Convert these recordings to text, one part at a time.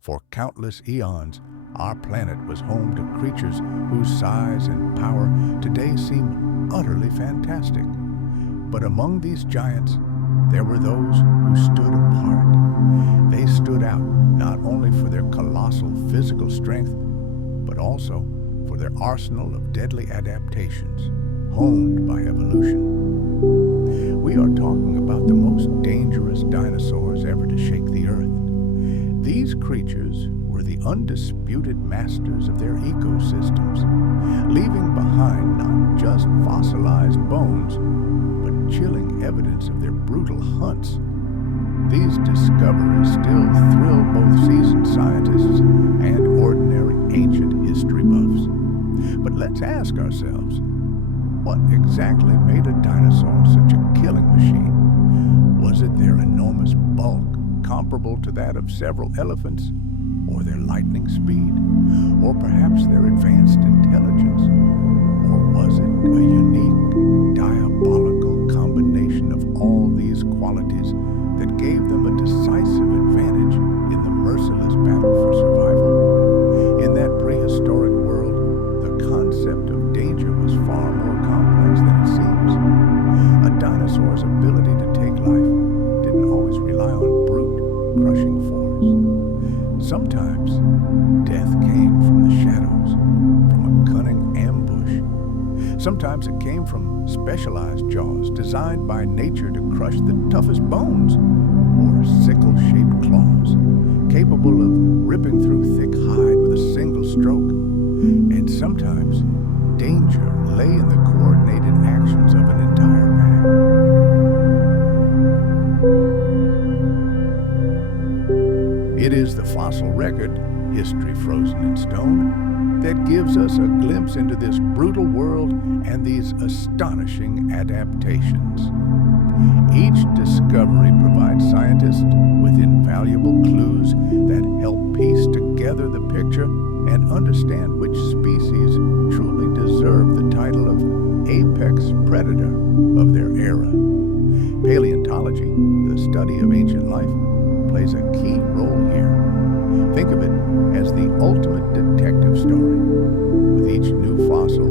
For countless eons, our planet was home to creatures whose size and power today seem utterly fantastic. But among these giants, there were those who stood apart. They stood out not only for their colossal physical strength, but also for their arsenal of deadly adaptations, honed by evolution. We are talking about the most dangerous dinosaurs ever to shake the earth. These creatures were the undisputed masters of their ecosystems, leaving behind not just fossilized bones, but chilling evidence of their brutal hunts. These discoveries still thrill both seasoned scientists and ordinary ancient history buffs. But let's ask ourselves, what exactly made a dinosaur such a killing machine? Was it their enormous bulk, comparable to that of several elephants, or their lightning speed, or perhaps their advanced intelligence? Or was it a unique, diabolical combination of all these qualities that gave them a decisive advantage in the merciless battle for survival? In that prehistoric world, the concept of danger was far more complex than it seems. A dinosaur's ability to take life didn't always rely on brute, crushing force. Sometimes, death came from the shadows, from a cunning ambush. Sometimes it came from specialized jaws designed by nature to crush the toughest bones, or sickle-shaped claws, capable of ripping through thick hide with a single stroke. And sometimes, danger lay in the coordinated actions of an entire pack. It is the fossil record, history frozen in stone, that gives us a glimpse into this brutal world and these astonishing adaptations. Each discovery provides scientists with invaluable clues that help piece together the picture and understand which species truly deserve the title of apex predator of their era. Paleontology, the study of ancient life, plays a key role here. Think of it as the ultimate detective story. With each new fossil,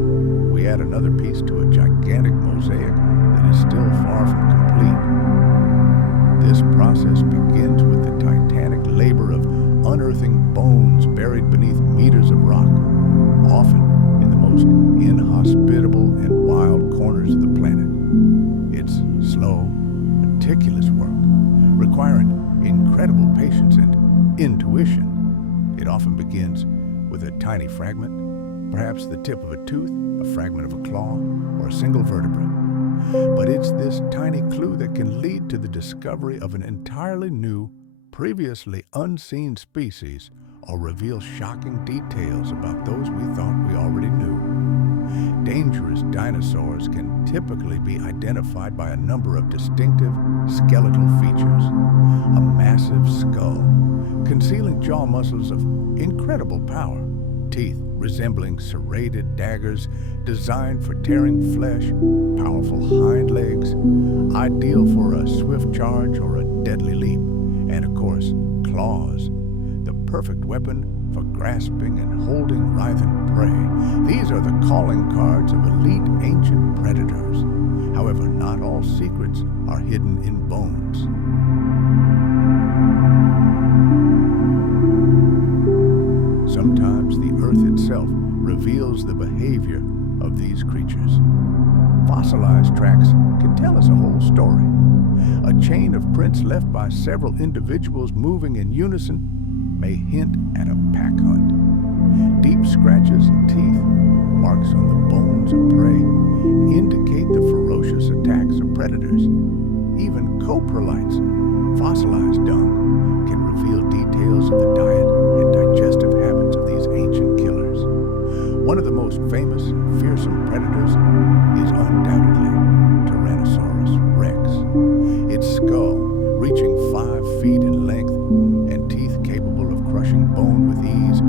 we add another piece to a gigantic mosaic that is still far from complete. This process begins with the titanic labor of unearthing bones buried beneath meters of rock, often in the most inhospitable and wild corners of the planet. It's slow, meticulous work, requiring incredible patience and intuition. It often begins with a tiny fragment, perhaps the tip of a tooth, a fragment of a claw, or a single vertebra. But it's this tiny clue that can lead to the discovery of an entirely new, previously unseen species, or reveal shocking details about those we thought we already knew. Dangerous dinosaurs can typically be identified by a number of distinctive skeletal features. A massive skull, concealing jaw muscles of incredible power, teeth resembling serrated daggers designed for tearing flesh, powerful hind legs, ideal for a swift charge or a deadly leap, and of course, claws, the perfect weapon for grasping and holding writhing prey. These are the calling cards of elite ancient predators. However, not all secrets are hidden in bones. Sometimes the earth itself reveals the behavior of these creatures. Fossilized tracks can tell us a whole story. A chain of prints left by several individuals moving in unison may hint at a pack hunt. Deep scratches and teeth, marks on the bones of prey, indicate the ferocious attacks of predators. Even coprolites, fossilized dung, can reveal details of the diet and digestive habits of these ancient killers. One of the most famous fearsome predators is undoubtedly Tyrannosaurus Rex. Its skull, reaching 5 feet in length, and teeth capable of crushing bone with ease,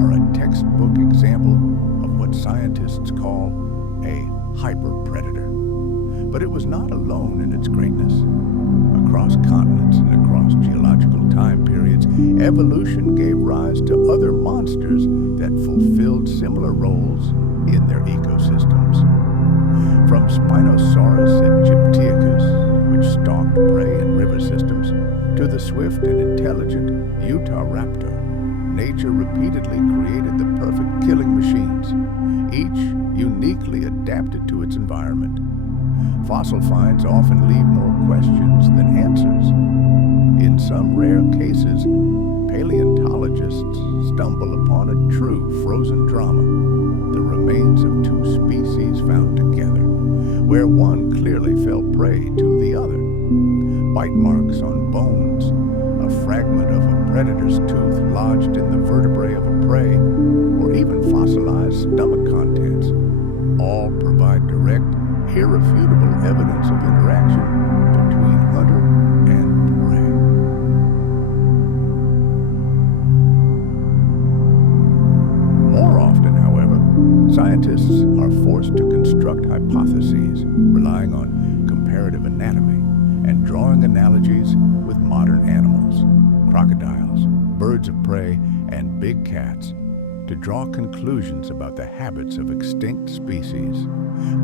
are a textbook example of what scientists call a hyper-predator. But it was not alone in its greatness. Across continents and across geological time periods, evolution gave rise to other monsters that fulfilled similar roles in their ecosystems. From Spinosaurus aegyptiacus, which stalked prey in river systems, to the swift and intelligent Utahraptor, nature repeatedly created the perfect killing machines, each uniquely adapted to its environment. Fossil finds often leave more questions than answers. In some rare cases, paleontologists stumble upon a true frozen drama, the remains of two species found together, where one clearly fell prey to the other. Bite marks on bones, a fragment of a predator's tooth lodged in the vertebrae of a prey, or even fossilized stomach contents, all provide direct, irrefutable evidence of interaction between hunter and prey. More often, however, scientists are forced to construct hypotheses relying on comparative anatomy and drawing analogies with modern animals, crocodiles, birds of prey, and big cats, to draw conclusions about the habits of extinct species.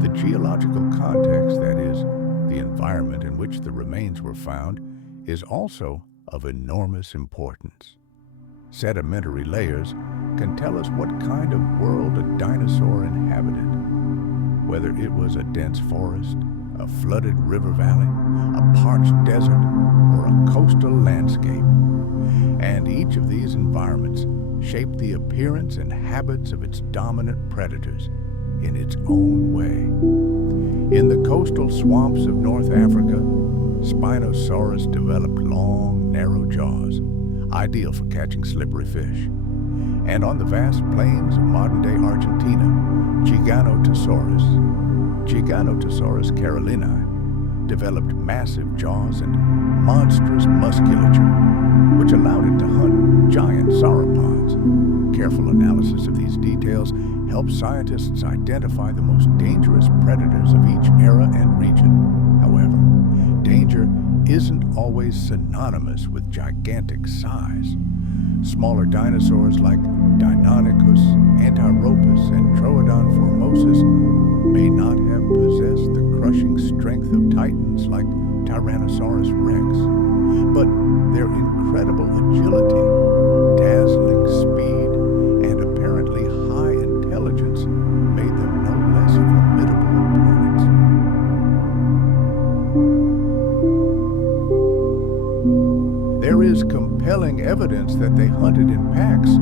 The geological context, that is, the environment in which the remains were found, is also of enormous importance. Sedimentary layers can tell us what kind of world a dinosaur inhabited, whether it was a dense forest, a flooded river valley, a parched desert, or a coastal landscape. And each of these environments shaped the appearance and habits of its dominant predators in its own way. In the coastal swamps of North Africa, Spinosaurus developed long, narrow jaws, ideal for catching slippery fish. And on the vast plains of modern-day Argentina, Giganotosaurus carolini, developed massive jaws and monstrous musculature, which allowed it to hunt giant sauropods. Careful analysis of these details helps scientists identify the most dangerous predators of each era and region. However, danger isn't always synonymous with gigantic size. Smaller dinosaurs like Deinonychus, Utahraptor, and Troodon formosus may not have possessed the crushing strength of titans like Tyrannosaurus Rex, but their incredible agility, dazzling speed, and apparently high intelligence made them no less formidable opponents. There is compelling evidence that they hunted in packs,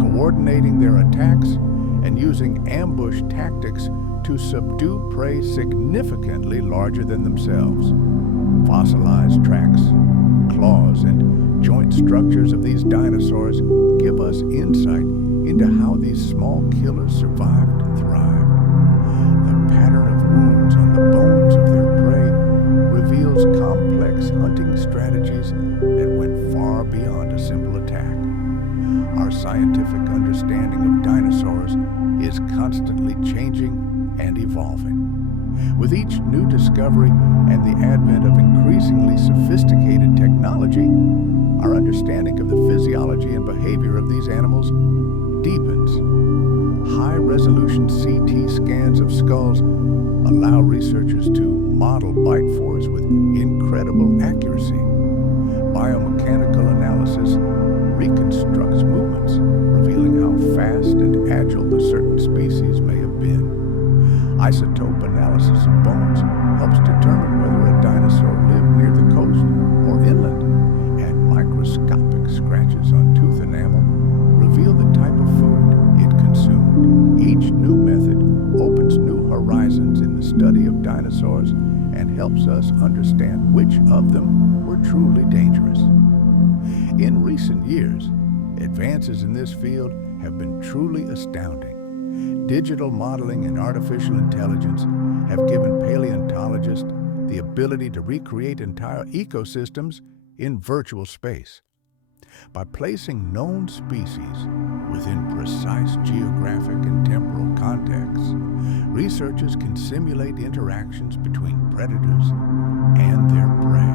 coordinating their attacks and using ambush tactics to subdue prey significantly larger than themselves. Fossilized tracks, claws, and joint structures of these dinosaurs give us insight into how these small killers survived and thrived. The pattern of wounds on the bones of their prey reveals complex hunting strategies that went far beyond a simple attack. Our scientific understanding of dinosaurs is constantly changing and evolving. With each new discovery and the advent of increasingly sophisticated technology, our understanding of the physiology and behavior of these animals deepens. High-resolution CT scans of skulls allow researchers to model bite force with incredible accuracy. Biomechanical analysis reconstructs movements, revealing how fast and agile the certain species may have been. Isotope analysis of bones helps determine whether a dinosaur lived near the coast or inland, and microscopic scratches on tooth enamel reveal the type of food it consumed. Each new method opens new horizons in the study of dinosaurs and helps us understand which of them were truly dangerous. In recent years, advances in this field have been truly astounding. Digital modeling and artificial intelligence have given paleontologists the ability to recreate entire ecosystems in virtual space. By placing known species within precise geographic and temporal contexts, researchers can simulate interactions between predators and their prey.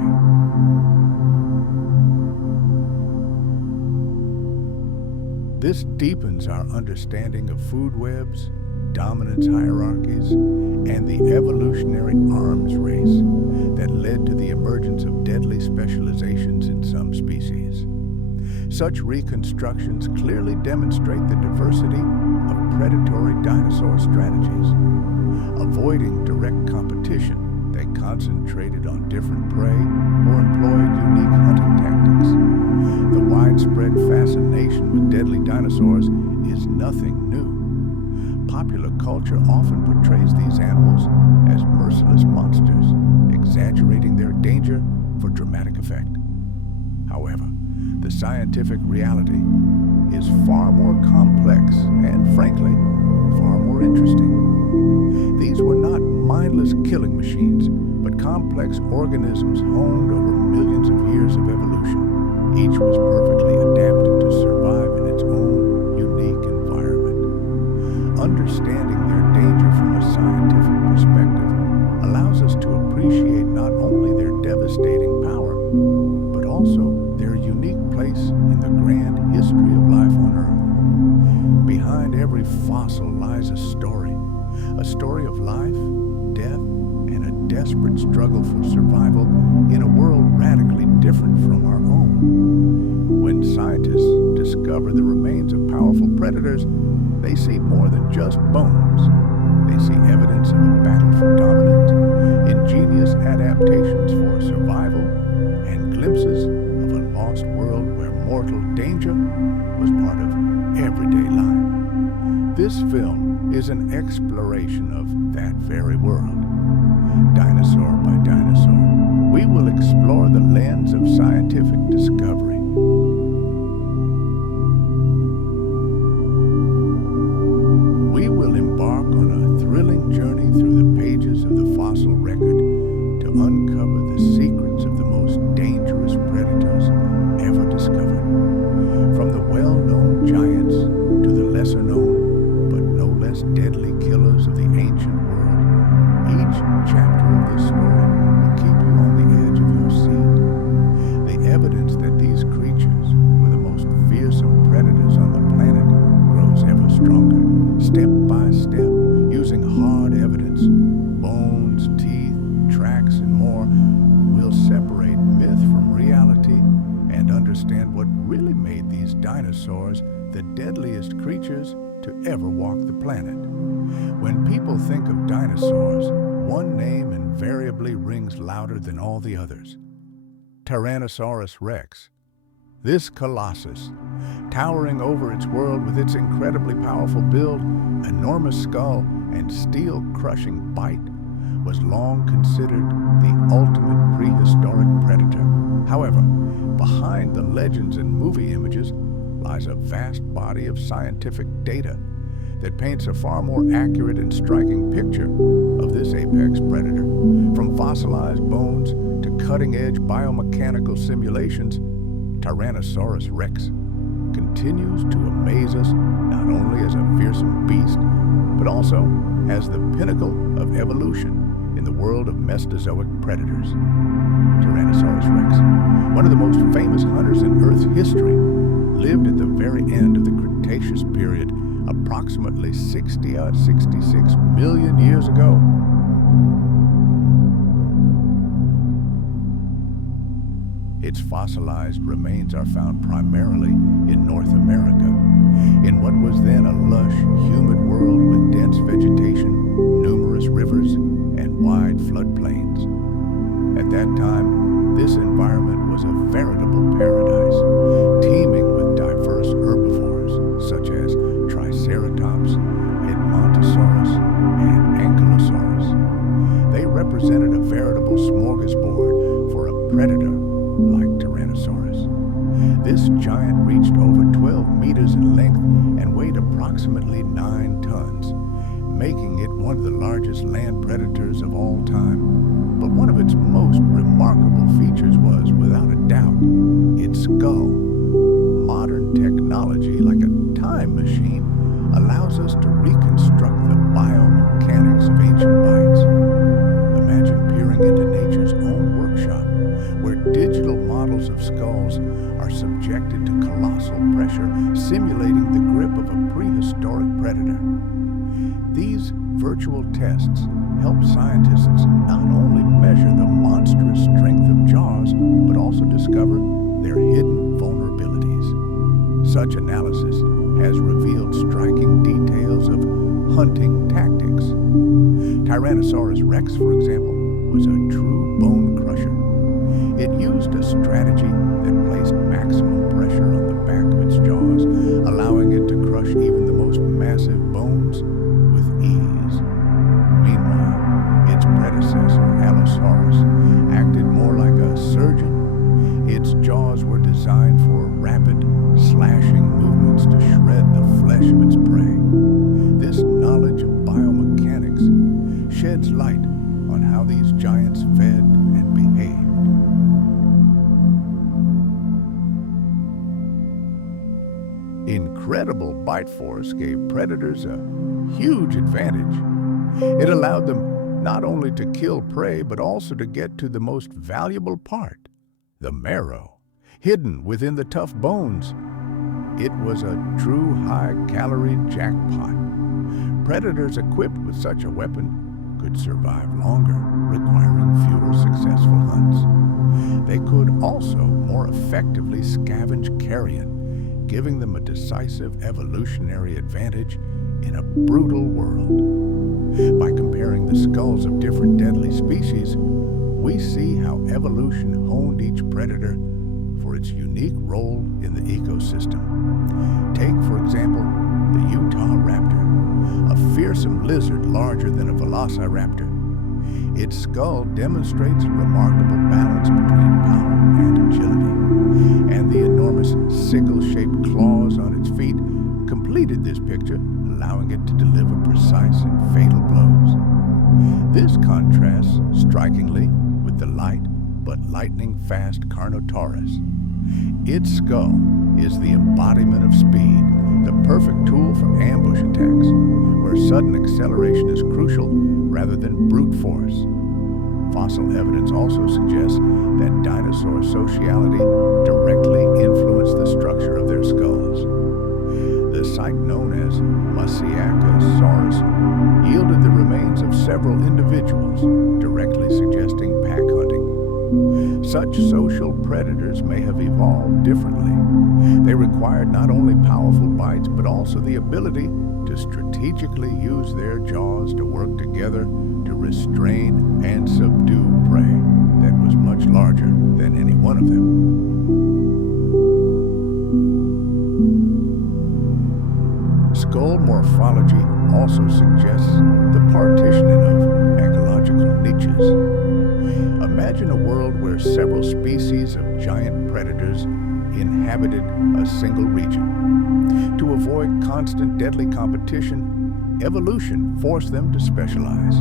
This deepens our understanding of food webs, dominance hierarchies, and the evolutionary arms race that led to the emergence of deadly specializations in some species. Such reconstructions clearly demonstrate the diversity of predatory dinosaur strategies. Avoiding direct competition, they concentrated on different prey or employed unique hunting tactics. The widespread fascination with deadly dinosaurs is nothing new. Popular culture often portrays these animals as merciless monsters, exaggerating their danger for dramatic effect. However, the scientific reality is far more complex and, frankly, far more interesting. These were not mindless killing machines, but complex organisms honed over millions of years of evolution. Each was perfectly adapted to survive in its own unique environment. Understanding their danger from a scientific perspective allows us to appreciate not only their devastating power, but also their unique place in the grand history of life on Earth. Behind every fossil lies a story of life, death, and a desperate struggle for survival in a world radically different from our own. When scientists discover the remains of powerful predators, they see more than just bones. They see evidence of a battle for dominance, ingenious adaptations for survival, and glimpses of a lost world where mortal danger was part of everyday life. This film is an exploration of that very world. Dinosaur by dinosaur, we will explore the lens of scientific discovery. We will embark on a thrilling journey through the pages of the fossil record to uncover the secrets of the most dangerous predators ever discovered. From the well-known giants to the lesser-known, but no less deadly killers of the ancient world, each chapter of this story will keep you on the edge of your seat. The evidence that these creatures were the most fearsome predators on the planet grows ever stronger, step by step, using hard evidence, bones, teeth, tracks, and more. We'll separate myth from reality and understand what really made these dinosaurs the deadliest creatures to ever walk the planet. When people think of dinosaurs, one name invariably rings louder than all the others: Tyrannosaurus Rex. This colossus, towering over its world with its incredibly powerful build, enormous skull, and steel-crushing bite, was long considered the ultimate prehistoric predator. However, behind the legends and movie images lies a vast body of scientific data that paints a far more accurate and striking picture of this apex predator. From fossilized bones to cutting-edge biomechanical simulations, Tyrannosaurus Rex continues to amaze us not only as a fearsome beast, but also as the pinnacle of evolution in the world of Mesozoic predators. Tyrannosaurus Rex, one of the most famous hunters in Earth's history, lived at the very end of the Cretaceous period, approximately 66 million years ago. Its fossilized remains are found primarily in North America, in what was then a lush, humid world with dense vegetation, numerous rivers, and wide floodplains. At that time, this environment was a veritable paradise, teeming with diverse herbivores such as Triceratops, Edmontosaurus, and Ankylosaurus. They represented a veritable smorgasbord for a predator like Tyrannosaurus. This giant reached over 12 meters in length and weighed approximately 9 tons, making it one of the largest land predators of all time. But one of its most remarkable features was, without a doubt, its skull. Modern technology, like a time machine, allows us to reconstruct the biomechanics of ancient bites. Imagine peering into nature's own workshop, where digital models of skulls are subjected to colossal pressure, simulating simulating the grip of a prehistoric predator. These virtual tests help scientists not only measure the monstrous strength of jaws, but also discover their hidden vulnerabilities. Such analysis has revealed striking details of hunting tactics. Tyrannosaurus Rex, for example, was a true bone crusher. It used a strategy that placed maximum pressure on the back of its jaws, allowing it to crush even the most massive bones with ease. Meanwhile, its predecessor, Allosaurus, acted more like a surgeon. Its jaws were designed for rapid, slashing movements to shred the flesh of its prey. This knowledge of biomechanics sheds light on how these giants fed and behaved. Incredible bite force gave predators a huge advantage. It allowed them not only to kill prey, but also to get to the most valuable part, the marrow, hidden within the tough bones. It was a true high-calorie jackpot. Predators equipped with such a weapon could survive longer, requiring fewer successful hunts. They could also more effectively scavenge carrion, giving them a decisive evolutionary advantage in a brutal world. By comparing the skulls of different deadly species, we see how evolution honed each predator for its unique role in the ecosystem. Take, for example, the Utahraptor, a fearsome lizard larger than a velociraptor. Its skull demonstrates a remarkable balance between power and agility, and the enormous sickle-shaped claws on its feet completed this picture, allowing it to deliver precise and fatal blows. This contrasts strikingly with the light but lightning-fast Carnotaurus. Its skull is the embodiment of speed, the perfect tool for ambush attacks, where sudden acceleration is crucial rather than brute force. Fossil evidence also suggests that dinosaur sociality directly influenced the structure of their skulls. The site known as Giganotosaurus yielded the remains of several individuals, directly suggesting pack hunting. Such social predators may have evolved differently. They required not only powerful bites, but also the ability to strategically use their jaws to work together to restrain and subdue prey that was much larger than any one of them. Skull morphology also suggests the partitioning of ecological niches. Imagine a world where several species of giant predators inhabited a single region. To avoid constant deadly competition, evolution forced them to specialize.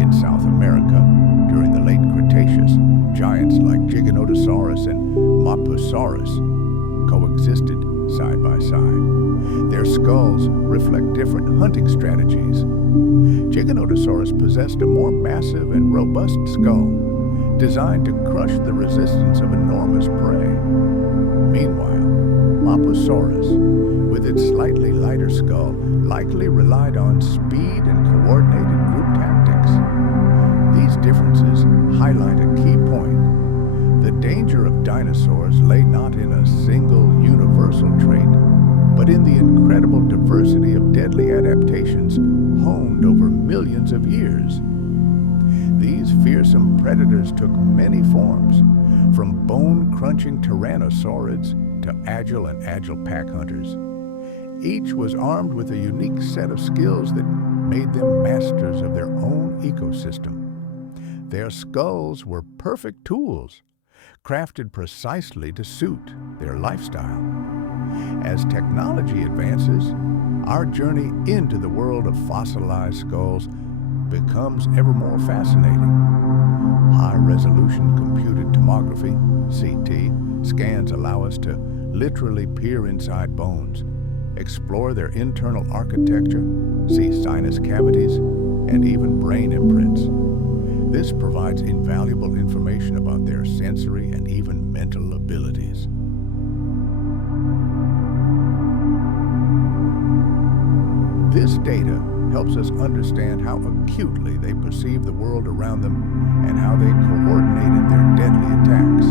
In South America, during the late Cretaceous, giants like Giganotosaurus and Mosasaurus coexisted side by side. Their skulls reflect different hunting strategies. Giganotosaurus possessed a more massive and robust skull, designed to crush the resistance of enormous prey. Meanwhile, Mosasaurus, with its slightly lighter skull, likely relied on speed and coordinated group tactics. These differences highlight a key point. The danger of dinosaurs lay not in a single universal trait, but in the incredible diversity of deadly adaptations honed over millions of years. These fearsome predators took many forms, from bone-crunching tyrannosaurids to agile pack hunters. Each was armed with a unique set of skills that made them masters of their own ecosystem. Their skulls were perfect tools, crafted precisely to suit their lifestyle. As technology advances, our journey into the world of fossilized skulls becomes ever more fascinating. High-resolution computed tomography, CT, scans allow us to literally peer inside bones, explore their internal architecture, see sinus cavities, and even brain imprints. This provides invaluable information about their sensory and even mental abilities. data helps us understand how acutely they perceive the world around them and how they coordinated their deadly attacks.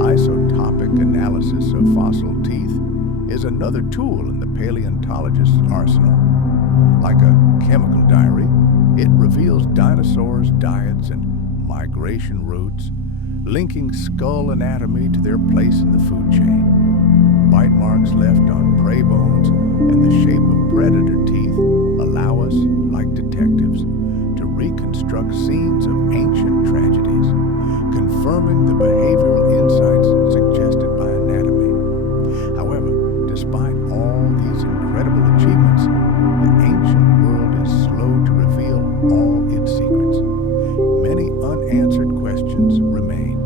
Isotopic analysis of fossil teeth is another tool in the paleontologist's arsenal. Like a chemical diary, it reveals dinosaurs' diets and migration routes, linking skull anatomy to their place in the food chain. Bite marks left on prey bones and the shape of predator teeth allow us, like detectives, to reconstruct scenes of ancient tragedies, confirming the behavioral insights suggested by anatomy. However, despite all these incredible achievements, the ancient world is slow to reveal all its secrets. Many unanswered questions remain.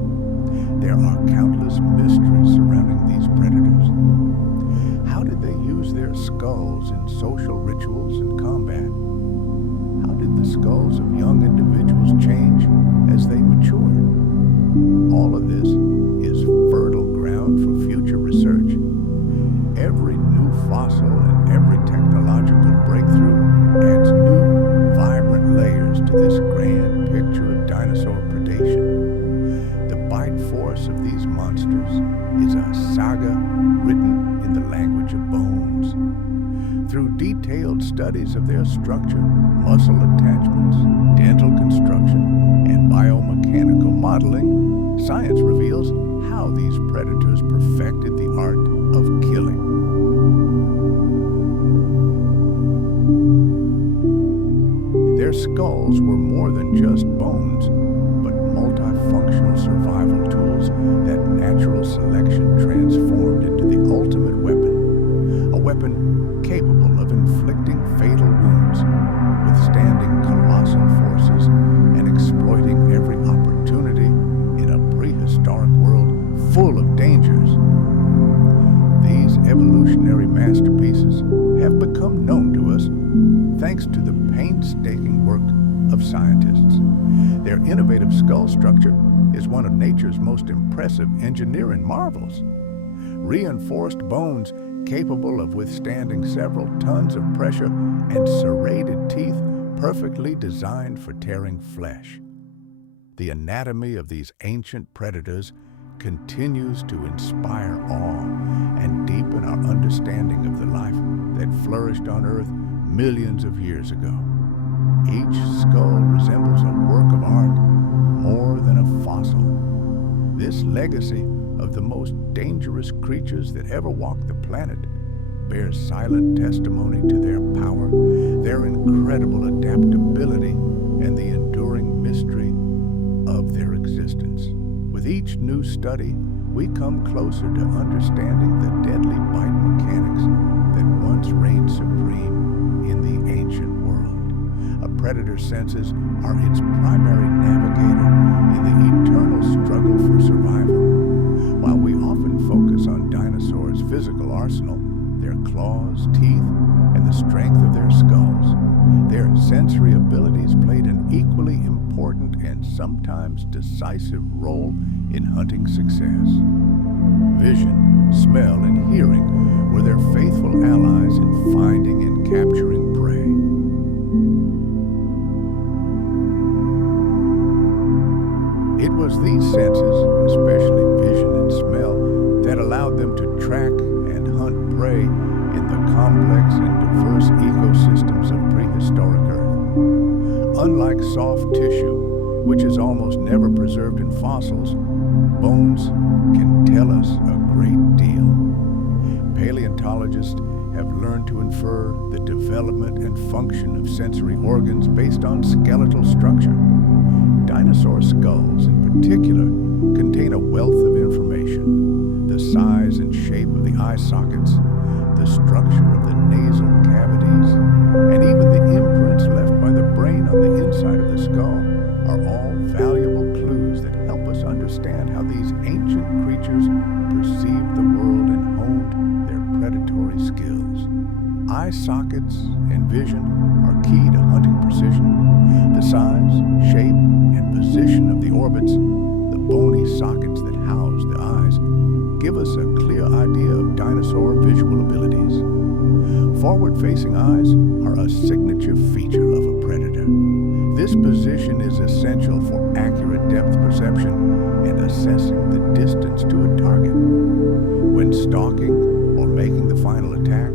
There are countless mysteries surrounding these predators. How did they use their skulls in social rituals and combat? How did the skulls of young individuals change as they matured? All of this is fertile ground for future research. Every new fossil and every technological breakthrough adds new, vibrant layers to this grand picture of dinosaur predation. The bite force of these monsters is a saga written in the language of bones. Through detailed studies of their structure, muscle attachments, dental construction, and biomechanical modeling, science reveals how these predators perfected the art of killing. Their skulls were more than just bones, but multifunctional survival tools that natural selection transformed into the ultimate weapon, a weapon capable of inflicting fatal wounds, withstanding colossal forces, and exploiting every opportunity in a prehistoric world full of dangers. These evolutionary masterpieces have become known to us thanks to the painstaking work of scientists. Their innovative skull structure is one of nature's most impressive engineering marvels. Reinforced bones capable of withstanding several tons of pressure and serrated teeth perfectly designed for tearing flesh. The anatomy of these ancient predators continues to inspire awe and deepen our understanding of the life that flourished on Earth millions of years ago. Each skull resembles a work of art more than a fossil. This legacy of the most dangerous creatures that ever walked the planet bears silent testimony to their power, their incredible adaptability, and the enduring mystery of their existence. With each new study, we come closer to understanding the deadly bite mechanics that once reigned supreme in the ancient world. A predator's senses are its primary navigator in the eternal struggle for survival. While we often focus on dinosaurs' physical arsenal, their claws, teeth, and the strength of their skulls, their sensory abilities played an equally important and sometimes decisive role in hunting success. Vision, smell, and hearing were their faithful allies in finding and capturing prey. It was these senses, especially vision and smell, that allowed them to track and hunt prey in the complex and diverse ecosystems of prehistoric Earth. Unlike soft tissue, which is almost never preserved in fossils, bones can tell us a great deal. Paleontologists have learned to infer the development and function of sensory organs based on skeletal structure. Dinosaur skulls, in particular, contain a wealth of information. The size and shape of the eye sockets, the structure of the nasal cavities, and even the imprints left by the brain on the inside of the skull are all valuable clues that help us understand how these ancient creatures perceived the world and honed their predatory skills. Eye sockets and vision are key to hunting precision. The size, shape, and position of the orbits, the bony sockets that house the eyes, give us a clear idea of dinosaur visual abilities. Forward-facing eyes are a signature feature of a predator. This position is essential for accurate depth perception and assessing the distance to a target. When stalking or making the final attack,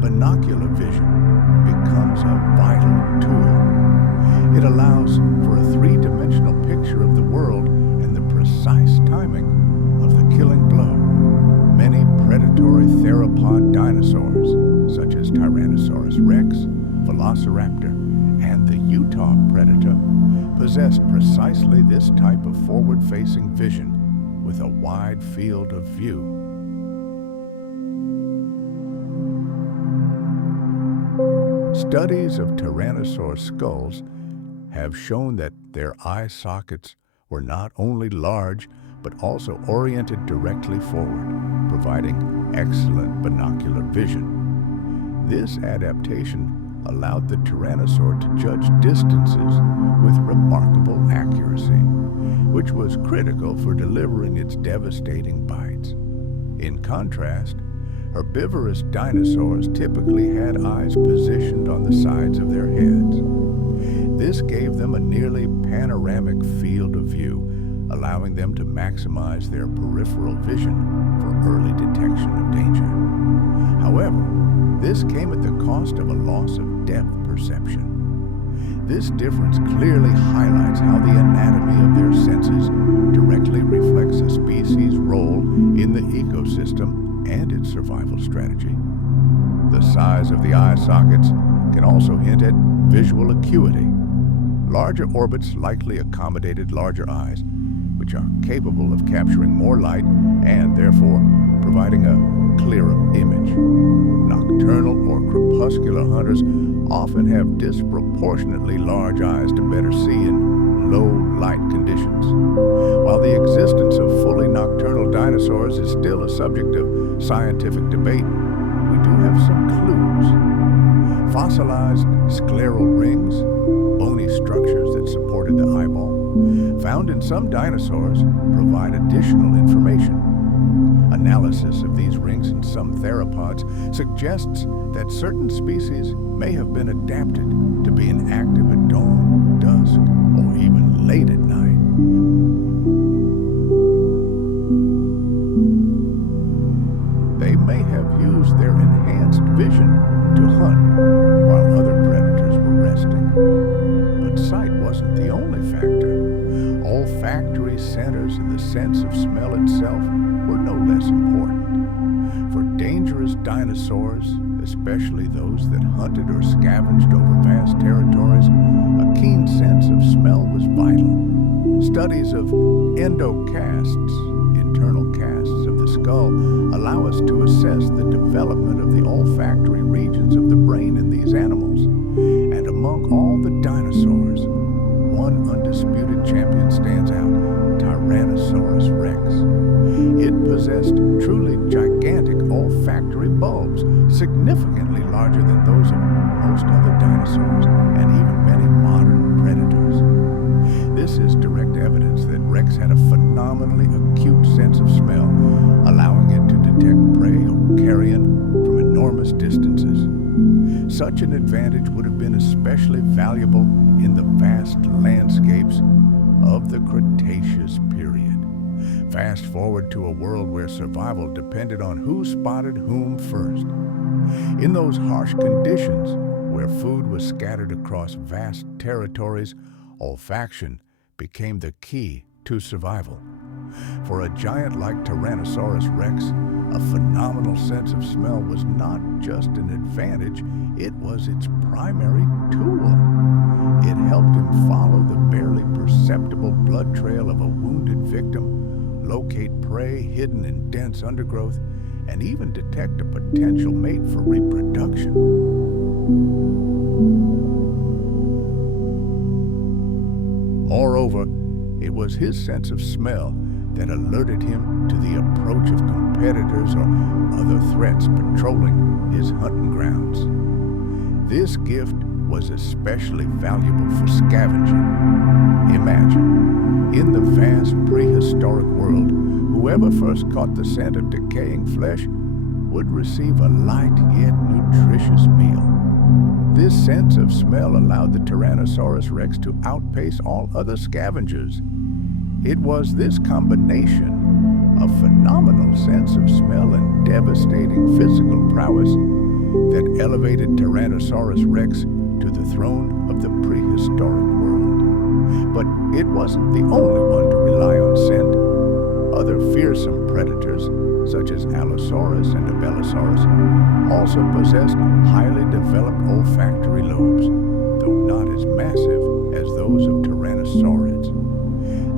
binocular vision becomes a vital tool. It allows for a three-dimensional picture of the world and the precise timing of the killing blow. Many predatory theropod dinosaurs, such as Tyrannosaurus Rex, Velociraptor, and the Utahraptor, possess precisely this type of forward-facing vision with a wide field of view. Studies of Tyrannosaurus skulls have shown that their eye sockets were not only large, but also oriented directly forward, providing excellent binocular vision. This adaptation allowed the Tyrannosaur to judge distances with remarkable accuracy, which was critical for delivering its devastating bites. In contrast, herbivorous dinosaurs typically had eyes positioned on the sides of their heads. This gave them a nearly panoramic field of view, allowing them to maximize their peripheral vision for early detection of danger. However, this came at the cost of a loss of depth perception. This difference clearly highlights how the anatomy of their senses directly reflects a species' role in the ecosystem and its survival strategy. The size of the eye sockets can also hint at visual acuity. Larger orbits likely accommodated larger eyes, which are capable of capturing more light and therefore providing a clearer image. Nocturnal or crepuscular hunters often have disproportionately large eyes to better see in low light conditions. While the existence of fully nocturnal dinosaurs is still a subject of scientific debate, we do have some clues. Fossilized scleral rings, bony structures that supported the eyeball, found in some dinosaurs, provide additional information. Analysis of these rings in some theropods suggests that certain species may have been adapted to being active at dawn, dusk, or even late at night. They may have used their enhanced vision to hunt while other predators were resting. But sight wasn't the only factor. Olfactory centers and the sense of smell itself were no less important. For dangerous dinosaurs, especially those that hunted or scavenged over vast territories, a keen sense of smell was vital. Studies of endocasts, internal casts of the skull, allow us to assess the development of the olfactory regions of the brain in these animals. And among all the dinosaurs, one undisputed champion stands out: Tyrannosaurus Rex. It possessed truly gigantic olfactory bulbs, significantly larger than those of most other dinosaurs and even many modern predators. This is direct evidence that Rex had a phenomenally acute sense of smell, allowing it to detect prey or carrion from enormous distances. Such an advantage would have been especially valuable in the vast landscapes of the Cretaceous period. Fast forward to a world where survival depended on who spotted whom first. In those harsh conditions, where food was scattered across vast territories, olfaction became the key to survival. For a giant like Tyrannosaurus Rex, a phenomenal sense of smell was not just an advantage, it was its primary tool. It helped him follow the barely perceptible blood trail of a wounded victim, locate prey hidden in dense undergrowth, and even detect a potential mate for reproduction. Moreover, it was his sense of smell that alerted him to the approach of competitors or other threats patrolling his hunting grounds. This gift was especially valuable for scavenging. Imagine, in the vast prehistoric world, whoever first caught the scent of decaying flesh would receive a light yet nutritious meal. This sense of smell allowed the Tyrannosaurus Rex to outpace all other scavengers. It was this combination of phenomenal sense of smell and devastating physical prowess that elevated Tyrannosaurus Rex to the throne of the prehistoric world. But it wasn't the only one to rely on scent. Other fearsome predators, such as Allosaurus and Abelisaurus, also possessed highly developed olfactory lobes, though not as massive as those of Tyrannosaurids.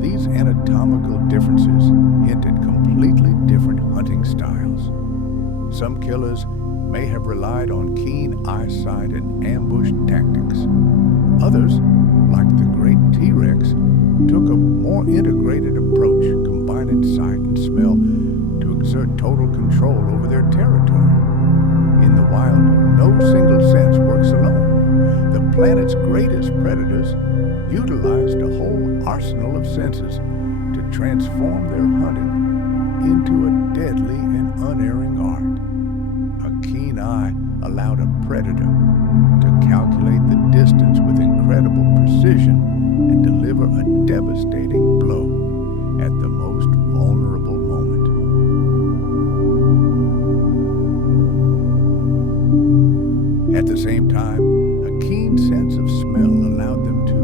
These anatomical differences hint at completely different hunting styles. Some killers may have relied on keen eyesight and ambush tactics. Others, like the great T-Rex, took a more integrated approach, combining sight and smell to exert total control over their territory. In the wild, no single sense works alone. The planet's greatest predators utilized a whole arsenal of senses to transform their hunting into a deadly and unerring art. A keen eye allowed a predator to calculate the distance with incredible precision and deliver a devastating blow at the most vulnerable moment. At the same time, a keen sense of smell allowed them to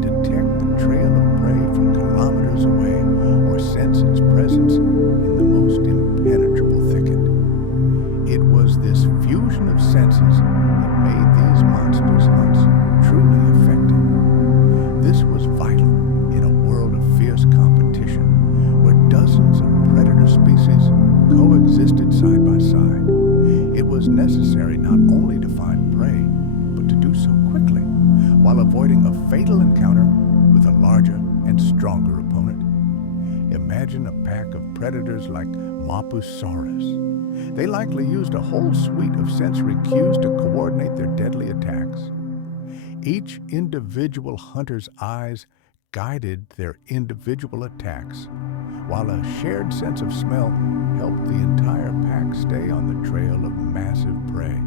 detect the trail of prey from kilometers away or sense its presence in the most impenetrable thicket. It was this fusion of senses that made these monsters' hunts truly effective. This was vital in a world of fierce competition where dozens of predator species coexisted side by side. It was necessary not only to find prey, but to do so quickly, while avoiding a fatal encounter with a larger and stronger opponent. Imagine a pack of predators like Mopusaurus. They likely used a whole suite of sensory cues to coordinate their deadly attacks. Each individual hunter's eyes guided their individual attacks, while a shared sense of smell helped the entire pack stay on the trail of massive prey.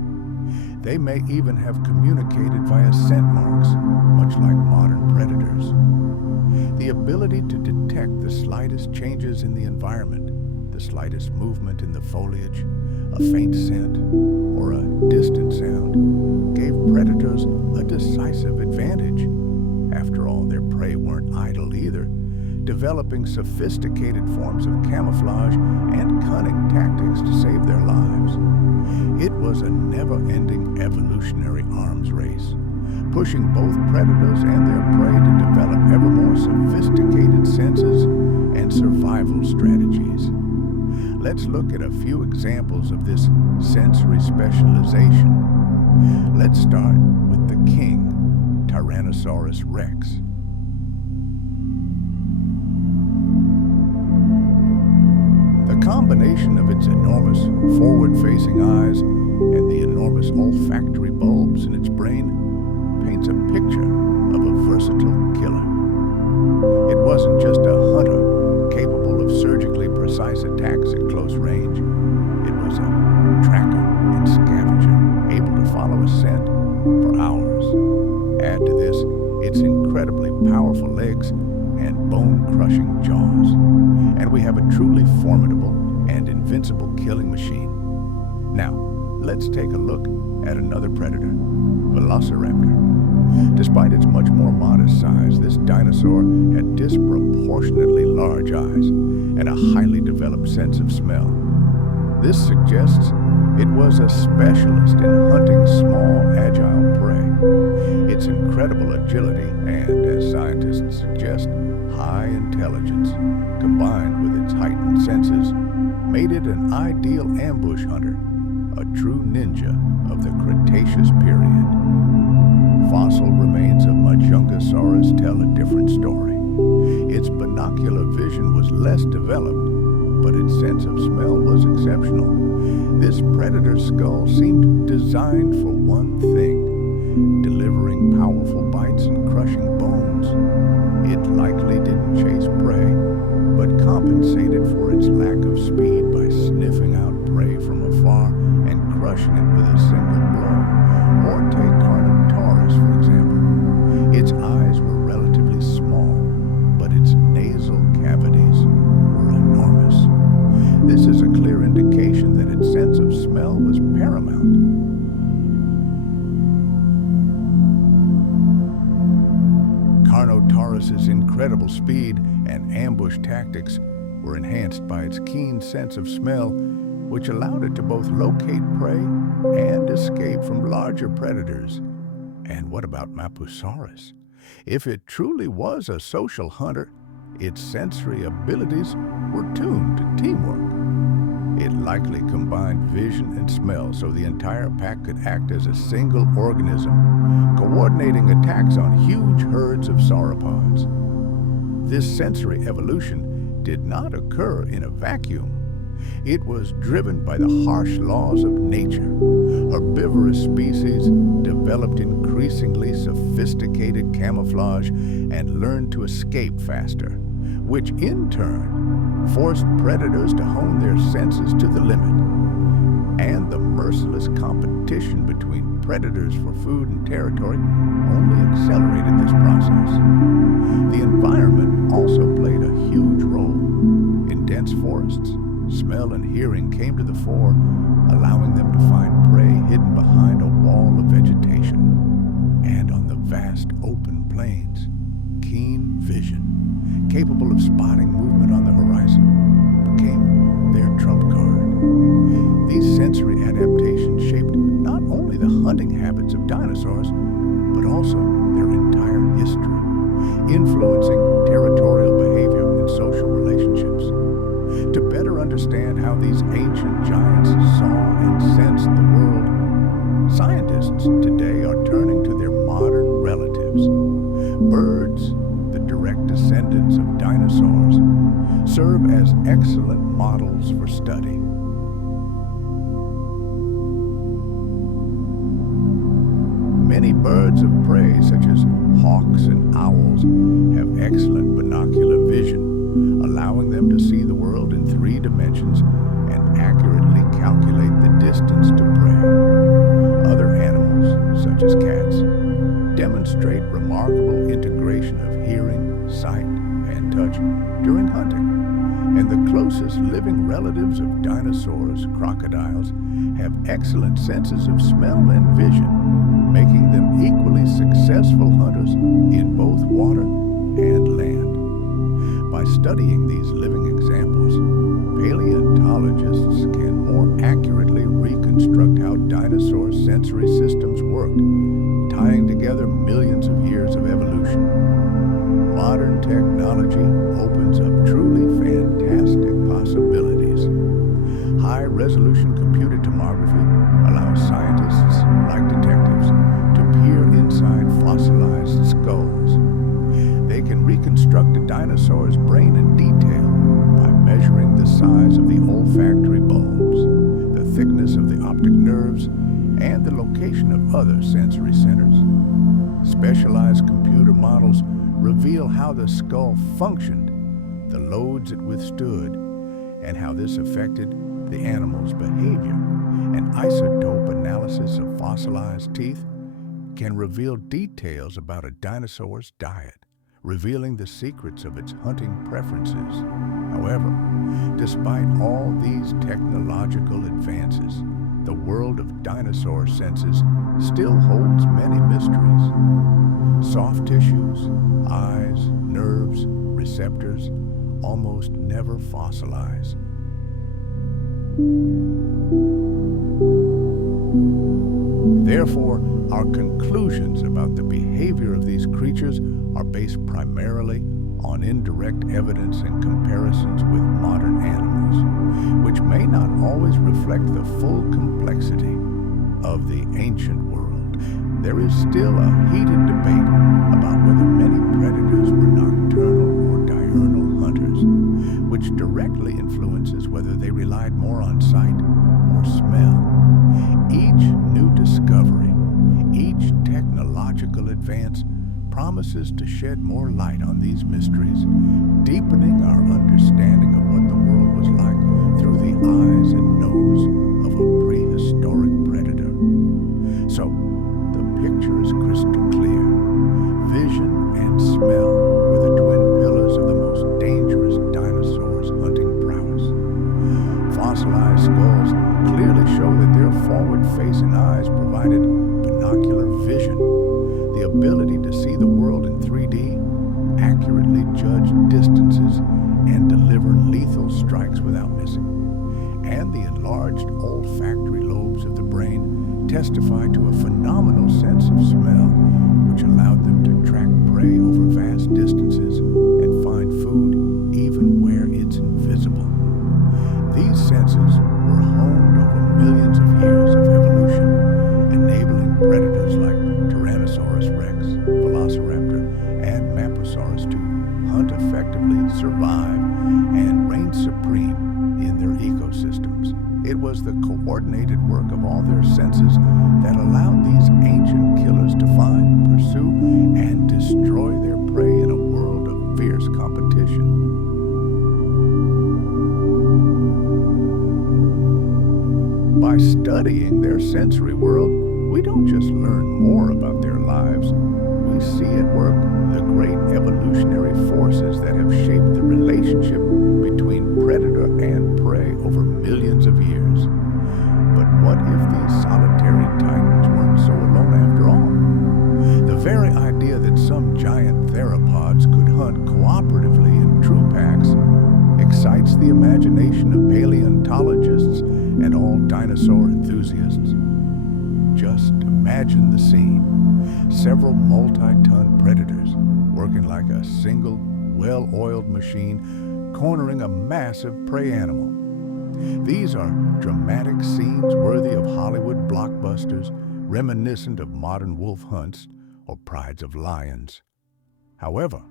They may even have communicated via scent marks, much like modern predators. The ability to detect the slightest changes in the environment, the slightest movement in the foliage, a faint scent, or a distant sound, gave predators a decisive advantage. After all, their prey weren't idle either, developing sophisticated forms of camouflage and cunning tactics to save their lives. It was a never-ending evolutionary arms race, pushing both predators and their prey to develop ever more sophisticated senses and survival strategies. Let's look at a few examples of this sensory specialization. Let's start with the king, Tyrannosaurus Rex. The combination of its enormous forward-facing eyes and the enormous olfactory bulbs in its brain paints a picture of a versatile killer. It wasn't just a hunter capable of surgically precise attacks at close range. It was a tracker and scavenger able to follow a scent for hours. Add to this its incredibly powerful legs and bone-crushing jaws, and we have a truly formidable and invincible killing machine. Now, let's take a look at another predator, Velociraptor. Despite its much more modest size, this dinosaur had disproportionately large eyes and a highly developed sense of smell. This suggests it was a specialist in hunting small, agile prey. Its incredible agility and, as scientists suggest, high intelligence, combined with its heightened senses, made it an ideal ambush hunter, a true ninja of the Cretaceous period. Fossil remains of Giganotosaurus tell a different story. Its binocular vision was less developed, but its sense of smell was exceptional. This predator's skull seemed designed for one thing, delivering powerful bites and crushing bones. It likely didn't chase prey, but compensated for its lack of speed by sniffing out prey from afar and crushing it with a single blow. Or take Carnotaurus, for example. Its eyes were relatively small, but its nasal cavities were enormous. This is a clear indication that its sense of smell was paramount. Carnotaurus's incredible speed and ambush tactics were enhanced by its keen sense of smell, which allowed it to both locate prey and escape from larger predators. And what about Mapusaurus? If it truly was a social hunter, its sensory abilities were tuned to teamwork. It likely combined vision and smell so the entire pack could act as a single organism, coordinating attacks on huge herds of sauropods. This sensory evolution did not occur in a vacuum. It was driven by the harsh laws of nature. Herbivorous species developed increasingly sophisticated camouflage and learned to escape faster, which in turn forced predators to hone their senses to the limit. And the merciless competition between predators for food and territory only accelerated this process. The environment also played a huge role. In dense forests, smell and hearing came to the fore, allowing them to find prey hidden behind a wall of vegetation. And on the vast open plains, keen vision, capable of spotting movement on the horizon, became their trump card. These sensory adaptations shaped not only the hunting habits of dinosaurs, but also their entire history, influencing territorial behavior and social relationships. To better understand how these ancient giants saw and sensed the world, scientists today are turning to their modern relatives. Birds, the direct descendants of dinosaurs, serve as excellent models for study. Many birds of prey, such as hawks and owls, have excellent binocular vision, allowing them to see the world in 3 dimensions and accurately calculate the distance to prey. Other animals, such as cats, demonstrate remarkable integration of hearing, sight, and touch during hunting. And the closest living relatives of dinosaurs, crocodiles, have excellent senses of smell and vision, making them equally successful hunters in both water and land. By studying these living examples, paleontologists can more accurately reconstruct how dinosaur sensory systems worked, tying together millions of years of evolution. Modern technology opens up truly fantastic possibilities. High-resolution computed tomography allows scientists, like detectives, to peer inside fossilized skulls. They can reconstruct a dinosaur's brain in detail by measuring the size of the olfactory bulbs, the thickness of the optic nerves, and the location of other sensory centers. Specialized computer models reveal how the skull functioned, the loads it withstood, and how this affected the animal's behavior. An isotope analysis of fossilized teeth can reveal details about a dinosaur's diet, revealing the secrets of its hunting preferences. However, despite all these technological advances, the world of dinosaur senses still holds many mysteries. Soft tissues, eyes, nerves, receptors almost never fossilize. Therefore, our conclusions about the behavior of these creatures are based primarily on indirect evidence and comparisons with modern animals, which may not always reflect the full complexity of the ancient world. There is still a heated debate about whether many predators were nocturnal or diurnal hunters, which directly influences whether they relied more on sight or smell. Each new discovery, each technological advance promises to shed more light on these mysteries, deepening our understanding of what the world was like through the eyes and nose forward-facing eyes provided binocular vision, the ability to see the world in 3D, accurately judge distances, and deliver lethal strikes without missing. And the enlarged olfactory lobes of the brain testify to a phenomenal sense of smell, which allowed them to track prey over vast distances and find food even where it's invisible. These senses were honed over millions of years of evolution, enabling predators like Tyrannosaurus Rex, Velociraptor, and Mapusaurus to hunt effectively, survive, and reign supreme in their ecosystems. It was the coordinated work of all their senses that allowed these ancient killers to find, pursue, and destroy their prey in a world of fierce competition. By studying their sensory world, we don't just learn more about their lives, we see at work the great evolutionary forces that have shaped the relationship between predator and prey over millions of years. But what if these solitary titans weren't so alone after all? The very idea that some giant theropods could hunt cooperatively in true packs excites the imagination of paleontologists and all dinosaur enthusiasts. Just imagine the scene. Several multi-ton predators working like a single, well-oiled machine cornering a massive prey animal. These are dramatic scenes worthy of Hollywood blockbusters, reminiscent of modern wolf hunts or prides of lions. However,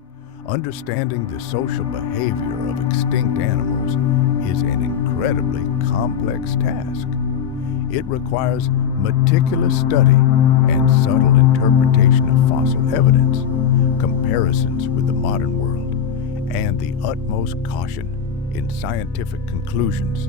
understanding the social behavior of extinct animals is an incredibly complex task. It requires meticulous study and subtle interpretation of fossil evidence, comparisons with the modern world, and the utmost caution in scientific conclusions.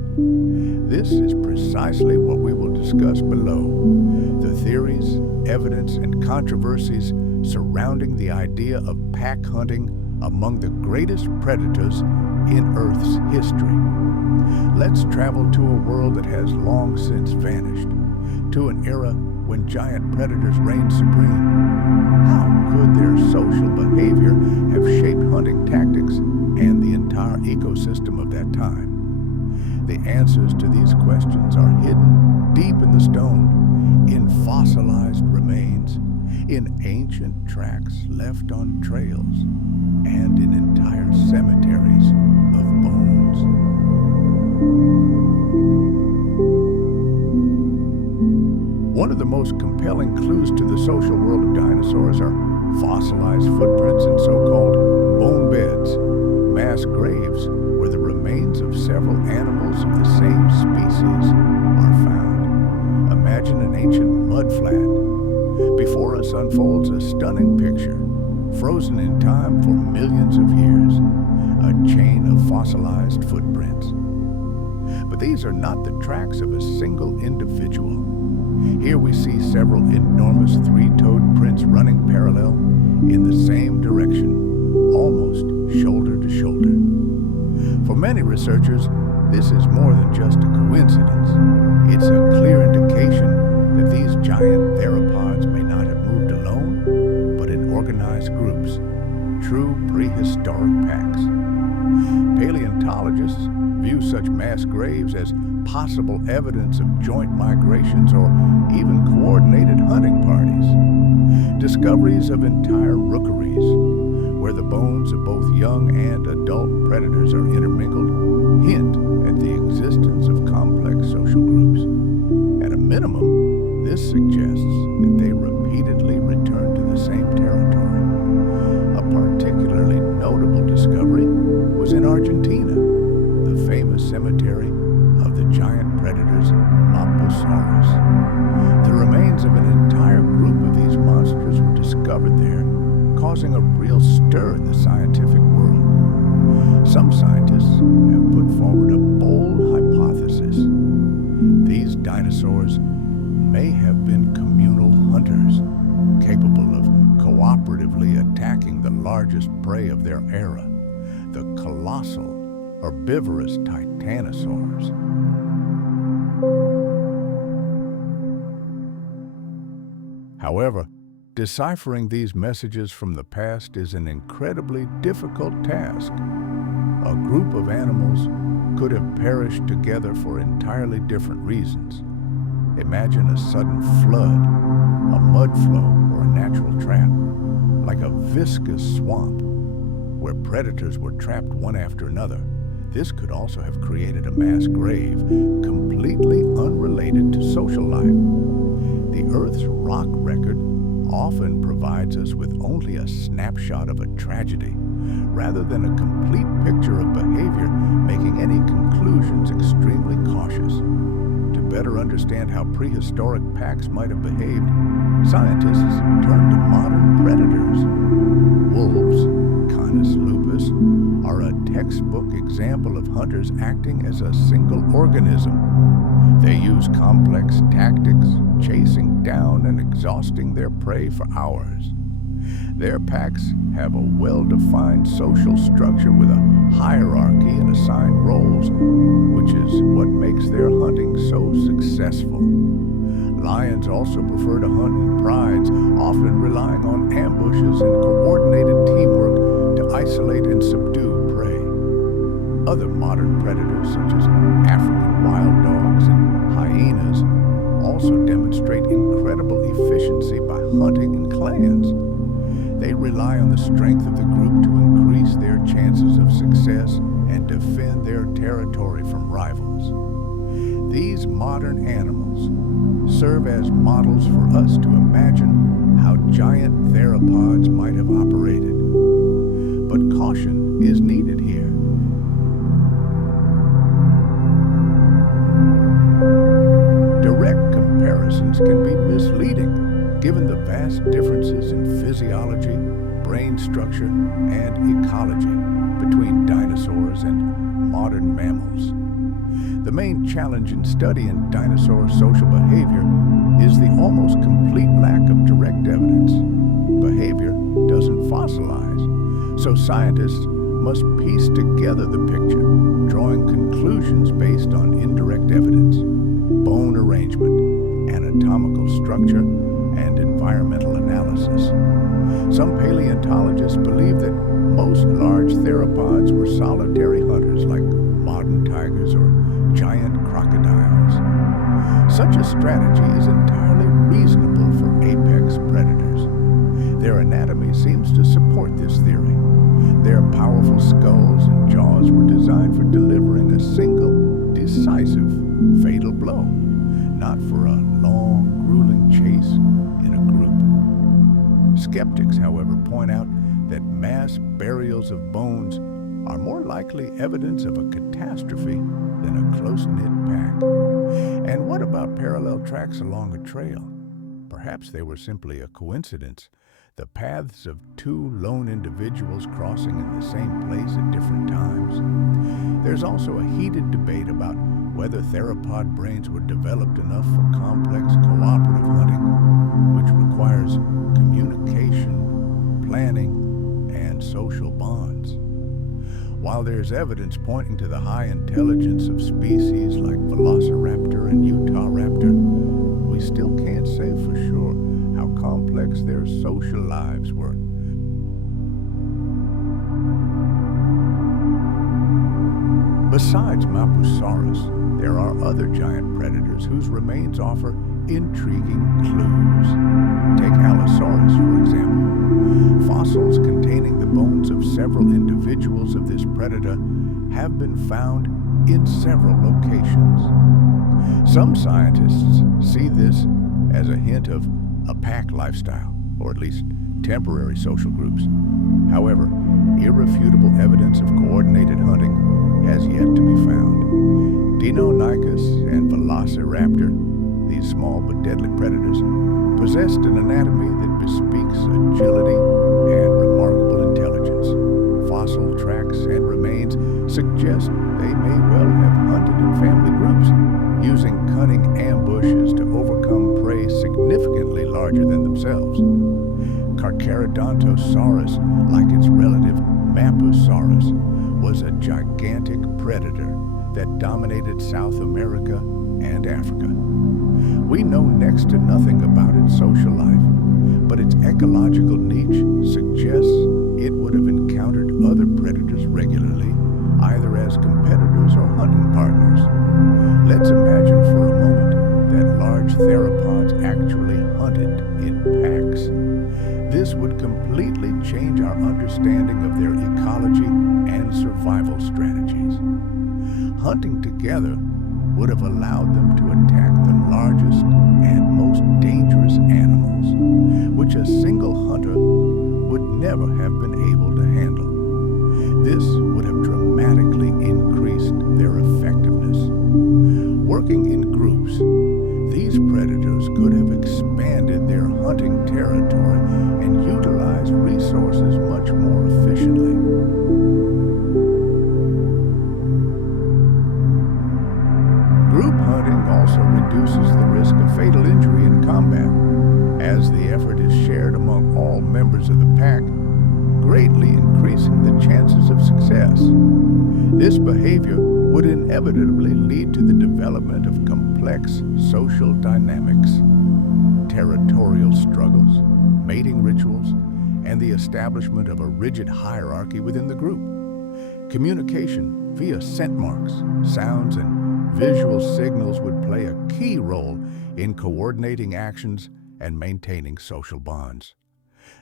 This is precisely what we will discuss below: the theories, evidence, and controversies surrounding the idea of pack hunting among the greatest predators in Earth's history. Let's travel to a world that has long since vanished, to an era when giant predators reigned supreme. How could their social behavior have shaped hunting tactics and the entire ecosystem of that time? The answers to these questions are hidden deep in the stone, in fossilized remains, in ancient tracks left on trails, and in entire cemeteries of bones. One of the most compelling clues to the social world of dinosaurs are fossilized footprints in so-called bone beds, mass graves where the remains of several animals of the same species are found. Imagine an ancient mudflat. Before us unfolds a stunning picture, frozen in time for millions of years, a chain of fossilized footprints. But these are not the tracks of a single individual. Here we see several enormous three-toed prints running parallel in the same direction, almost shoulder to shoulder. For many researchers, this is more than just a coincidence. It's a clear indication that these giant theropods may not have moved alone, but in organized groups, true prehistoric packs. Paleontologists view such mass graves as possible evidence of joint migrations or even coordinated hunting parties. Discoveries of entire rookeries, where the bones of both young and adult predators are intermingled, hint at the existence of complex social groups. At a minimum, this suggests that they repeatedly return to the same territory. A particularly notable discovery was in Argentina, the famous cemetery of the giant predators Mapusaurus. The remains of an entire group of these monsters were discovered there, causing a real stir in the scientific world. Some scientists have put forward a bold hypothesis. These dinosaurs may have been communal hunters, capable of cooperatively attacking the largest prey of their era, the colossal, herbivorous Tyrannosaurs. However, deciphering these messages from the past is an incredibly difficult task. A group of animals could have perished together for entirely different reasons. Imagine a sudden flood, a mud flow, or a natural trap, like a viscous swamp, where predators were trapped one after another. This could also have created a mass grave, completely unrelated to social life. The Earth's rock record often provides us with only a snapshot of a tragedy, rather than a complete picture of behavior, making any conclusions extremely cautious. To better understand how prehistoric packs might have behaved, scientists turned to modern predators. Wolves, Canis lupus, are a textbook example of hunters acting as a single organism. They use complex tactics, chasing down and exhausting their prey for hours. Their packs have a well-defined social structure with a hierarchy and assigned roles, which is what makes their hunting so successful. Lions also prefer to hunt in prides, often relying on ambushes and coordinated teamwork to isolate and subdue prey. Other modern predators, such as African wild dogs and hyenas, also demonstrate incredible efficiency by hunting in clans. They rely on the strength of the group to increase their chances of success and defend their territory from rivals. These modern animals serve as models for us to imagine how giant theropods might have operated. But caution is needed here. Direct comparisons can be misleading, given the vast differences in physiology, brain structure, and ecology between dinosaurs and modern mammals. The main challenge in studying dinosaur social behavior is the almost complete lack of direct evidence. Behavior doesn't fossilize, so scientists must piece together the picture, drawing conclusions based on indirect evidence, bone arrangement, anatomical structure, and environmental analysis. Some paleontologists believe that most large theropods were solitary hunters like modern tigers or giant crocodiles. Such a strategy is entirely reasonable for apex predators. Their anatomy seems to support this theory. Their powerful skulls and jaws were designed for delivering a single, decisive, fatal blow, not for a long, grueling chase in a group. Skeptics, however, point out that mass burials of bones are more likely evidence of a catastrophe than a close-knit pack. And what about parallel tracks along a trail? Perhaps they were simply a coincidence, the paths of two lone individuals crossing in the same place at different times. There's also a heated debate about whether theropod brains were developed enough for complex cooperative hunting, which requires communication, planning, and social bonds. While there's evidence pointing to the high intelligence of species like Velociraptor and Utahraptor, we still can't say for sure how complex their social lives were. Besides Mapusaurus, there are other giant predators whose remains offer intriguing clues. Take Allosaurus, for example. Fossils containing the bones of several individuals of this predator have been found in several locations. Some scientists see this as a hint of a pack lifestyle, or at least temporary social groups. However, irrefutable evidence of coordinated hunting has yet to be found. Deinonychus and Velociraptor, these small but deadly predators, possessed an anatomy that bespeaks agility and remarkable intelligence. Fossil tracks and remains suggest they may well have hunted in family groups, using cunning ambushes to overcome prey significantly larger than themselves. Giganotosaurus, like its relative Mapusaurus, was a gigantic predator that dominated South America and Africa. We know next to nothing about its social life, but its ecological niche suggests it would have encountered other predators regularly, either as competitors or hunting partners. Let's imagine for a moment that large theropods actually hunted in packs. This would completely change our understanding of their ecology and survival strategies. Hunting together would have allowed them to attack the largest and most dangerous animals, which a single hunter would never have been able to handle. This would have dramatically increased their effectiveness. Working in groups, these predators could have expanded their hunting territory and utilized resources much more efficiently. Group hunting also reduces the risk of fatal injury in combat, as the effort is shared among all members of the pack, greatly increasing the chances of success. This behavior would inevitably lead to the development of complex social dynamics, territorial struggles, mating rituals, and the establishment of a rigid hierarchy within the group. Communication via scent marks, sounds, and visual signals would play a key role in coordinating actions and maintaining social bonds.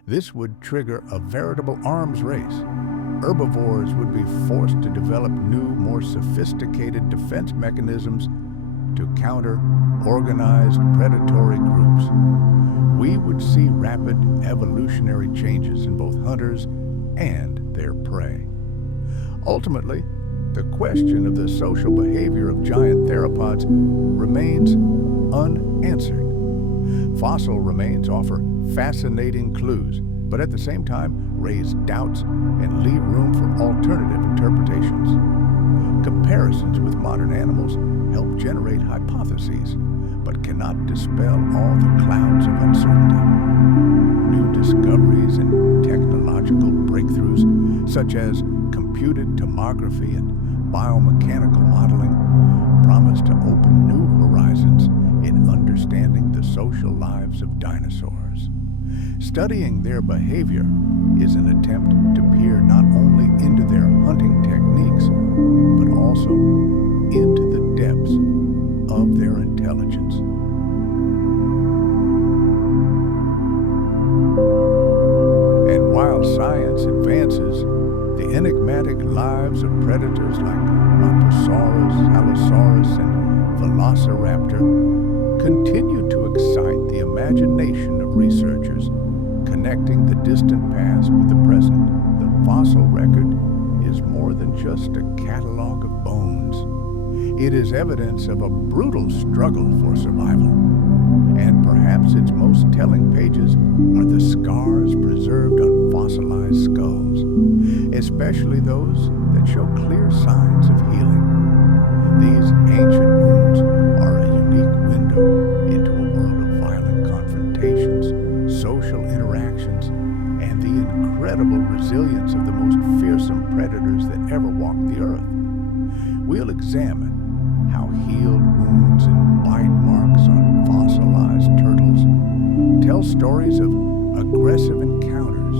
This would trigger a veritable arms race. Herbivores would be forced to develop new, more sophisticated defense mechanisms to counter organized predatory groups. We would see rapid evolutionary changes in both hunters and their prey. Ultimately, the question of the social behavior of giant theropods remains unanswered. Fossil remains offer fascinating clues, but at the same time raise doubts and leave room for alternative interpretations. Comparisons with modern animals help generate hypotheses, but cannot dispel all the clouds of uncertainty. New discoveries and technological breakthroughs, such as computed tomography and biomechanical modeling, promise to open new horizons in understanding the social lives of dinosaurs. Studying their behavior is an attempt to peer not only into their hunting techniques, but also into the depths of their intelligence. And while science advances, the enigmatic lives of predators like Mosasaurus, Allosaurus, and Velociraptor continue to excite the imagination of researchers, connecting the distant past with the present. The fossil record is more than just a catalog of bones. It is evidence of a brutal struggle for survival. And perhaps its most telling pages are the scars preserved on fossilized skulls, especially those that show clear signs of healing. These ancient wounds are a unique window into a world of violent confrontations, social interactions, and the incredible resilience of the most fearsome predators that ever walked the earth. We'll examine how healed wounds and bite marks on fossilized turtles tell stories of aggressive encounters,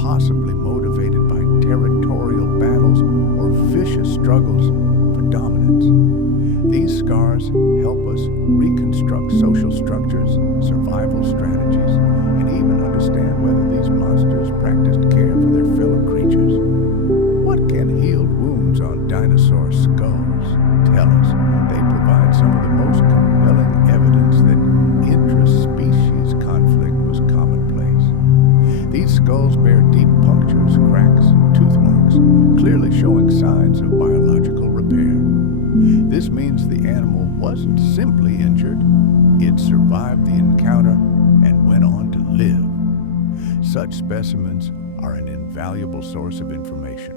possibly motivated by territorial battles or vicious struggles for dominance. These scars help us reconstruct social structures, survival strategies, and even understand whether these monsters practiced care for their fellow creatures. What can healed wounds on dinosaur skulls tell us? They provide some of the most compelling evidence that intra-species conflict was commonplace. These skulls bear deep punctures, cracks, and tooth marks, clearly showing signs of biological repair. This means the animal wasn't simply injured, it survived the encounter and went on to live. Such specimens are an invaluable source of information.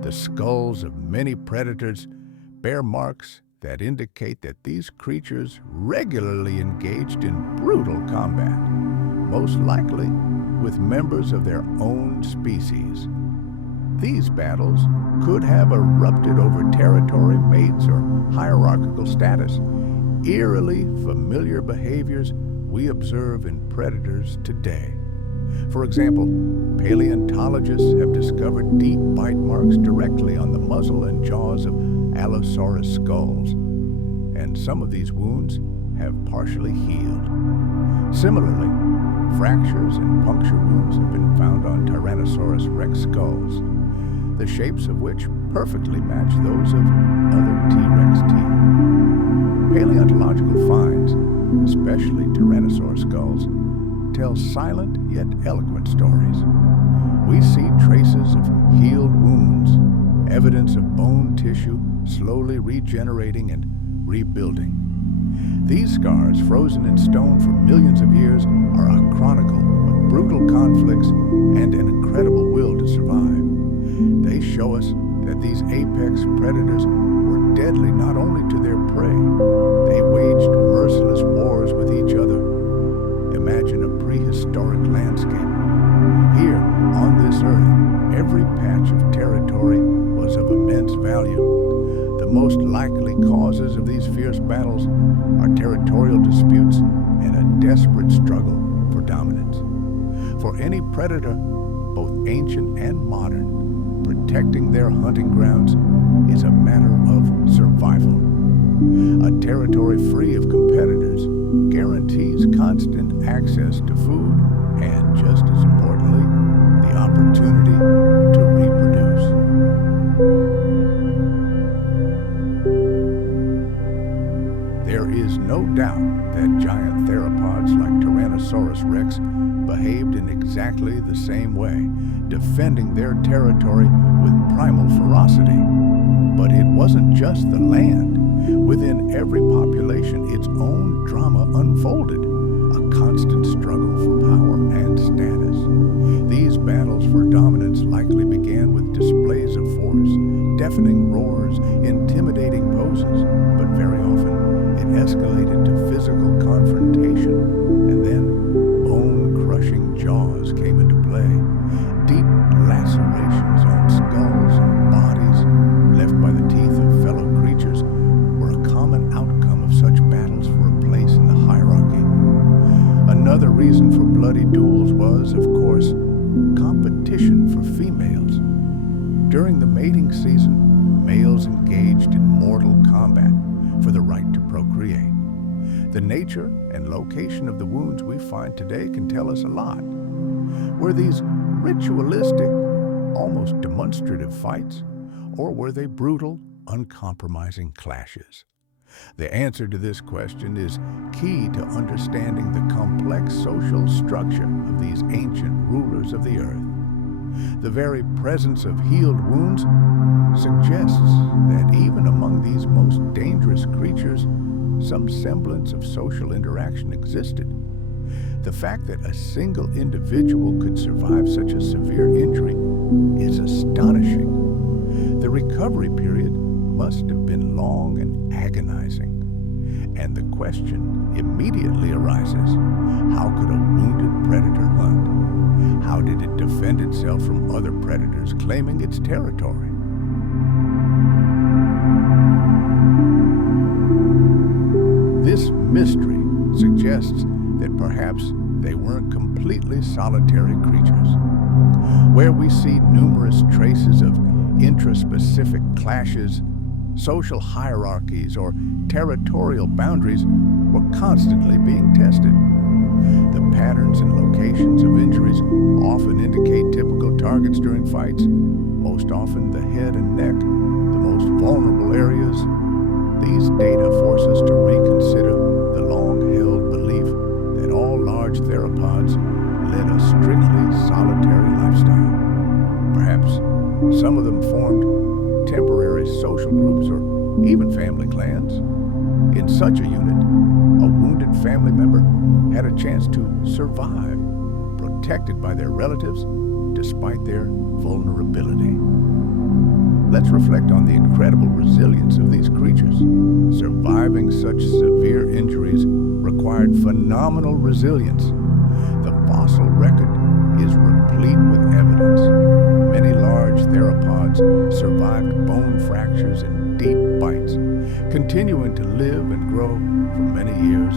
The skulls of many predators bear marks that indicate that these creatures regularly engaged in brutal combat, most likely with members of their own species. These battles could have erupted over territory, mates, or hierarchical status, eerily familiar behaviors we observe in predators today. For example, paleontologists have discovered deep bite marks directly on the muzzle and jaws of Allosaurus skulls, and some of these wounds have partially healed. Similarly, fractures and puncture wounds have been found on Tyrannosaurus Rex skulls, the shapes of which perfectly match those of other T-Rex teeth. Paleontological finds, especially Tyrannosaurus skulls, tell silent yet eloquent stories. We see traces of healed wounds, evidence of bone tissue slowly regenerating and rebuilding. These scars, frozen in stone for millions of years, are a chronicle of brutal conflicts and an incredible will to survive. They show us that these apex predators were deadly not only to their prey, they waged merciless wars with each other. Imagine a prehistoric landscape. Here, on this earth, every patch of territory was of immense value. The most likely causes of these fierce battles are territorial disputes and a desperate struggle for dominance. For any predator, both ancient and modern, protecting their hunting grounds is a matter of survival. A territory free of competitors guarantees constant access to food and, just as importantly, the opportunity to reproduce. There is no doubt that giant theropods like Tyrannosaurus Rex behaved in exactly the same way, defending their territory with primal ferocity. But it wasn't just the land. Within every population, its own drama unfolded, a constant struggle for power and status. These battles for dominance likely began with displays of force, deafening roars, intimidating poses, but very often it escalated to physical confrontation, and then bone-crushing jaws came into play. Deep lacerations on skulls and bodies left by the teeth of fellow creatures were a common outcome of such battles for a place in the hierarchy. Another reason for bloody duels was, of course, competition for females. During the mating season, males engaged in mortal combat for the right to procreate. The nature and location of the wounds we find today can tell us a lot. Were these ritualistic, almost demonstrative fights, or were they brutal, uncompromising clashes? The answer to this question is key to understanding the complex social structure of these ancient rulers of the earth. The very presence of healed wounds suggests that even among these most dangerous creatures, some semblance of social interaction existed. The fact that a single individual could survive such a severe injury is astonishing. The recovery period must have been long and agonizing. And the question immediately arises, how could a wounded predator hunt? How did it defend itself from other predators claiming its territory? This mystery suggests that perhaps they weren't completely solitary creatures. Where we see numerous traces of intraspecific clashes, social hierarchies, or territorial boundaries were constantly being tested. The patterns and locations of injuries often indicate typical targets during fights, most often the head and neck, the most vulnerable areas. These data force us to reconsider the long-held belief that all large theropods led a strictly solitary lifestyle. Perhaps some of them formed temporary social groups or even family clans. In such a unit, a wounded family member had a chance to survive, protected by their relatives despite their vulnerability. Let's reflect on the incredible resilience of these creatures. Surviving such severe injuries required phenomenal resilience. The fossil record is replete with evidence. Many large theropods survived bone fractures and deep bites, continuing to live and grow for many years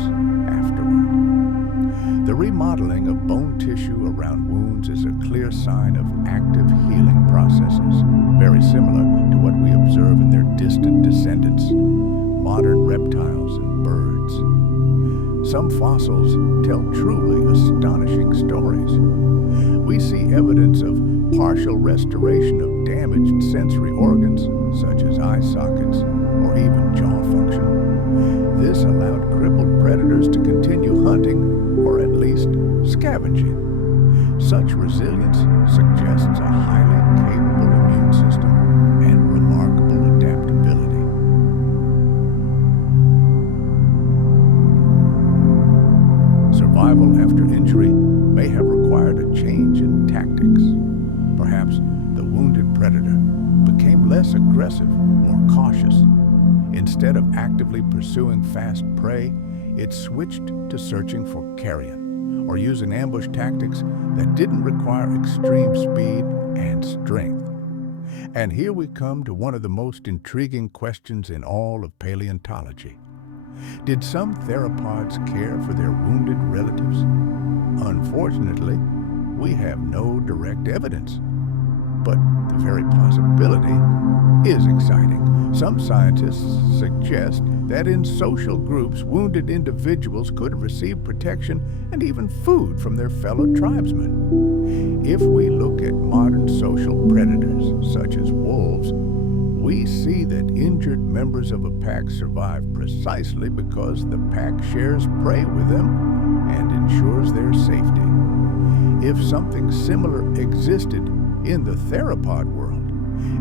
afterward. The remodeling of bone tissue around wounds is a clear sign of active healing processes, very similar to what we observe in their distant descendants, modern reptiles and birds. Some fossils tell truly astonishing stories. We see evidence of partial restoration of damaged sensory organs, such as eye sockets or even jaw function. This allowed crippled predators to continue hunting or at least scavenging. Such resilience suggests a highly capable immune system and remarkable adaptability. Survival after injury may have required a change in tactics. Perhaps the wounded predator became less aggressive, more cautious. Instead of actively pursuing fast prey, it switched to searching for carrion or using ambush tactics that didn't require extreme speed and strength. And here we come to one of the most intriguing questions in all of paleontology. Did some theropods care for their wounded relatives? Unfortunately, we have no direct evidence. But the very possibility is exciting. Some scientists suggest that in social groups, wounded individuals could receive protection and even food from their fellow tribesmen. If we look at modern social predators, such as wolves, we see that injured members of a pack survive precisely because the pack shares prey with them and ensures their safety. If something similar existed in the theropod world,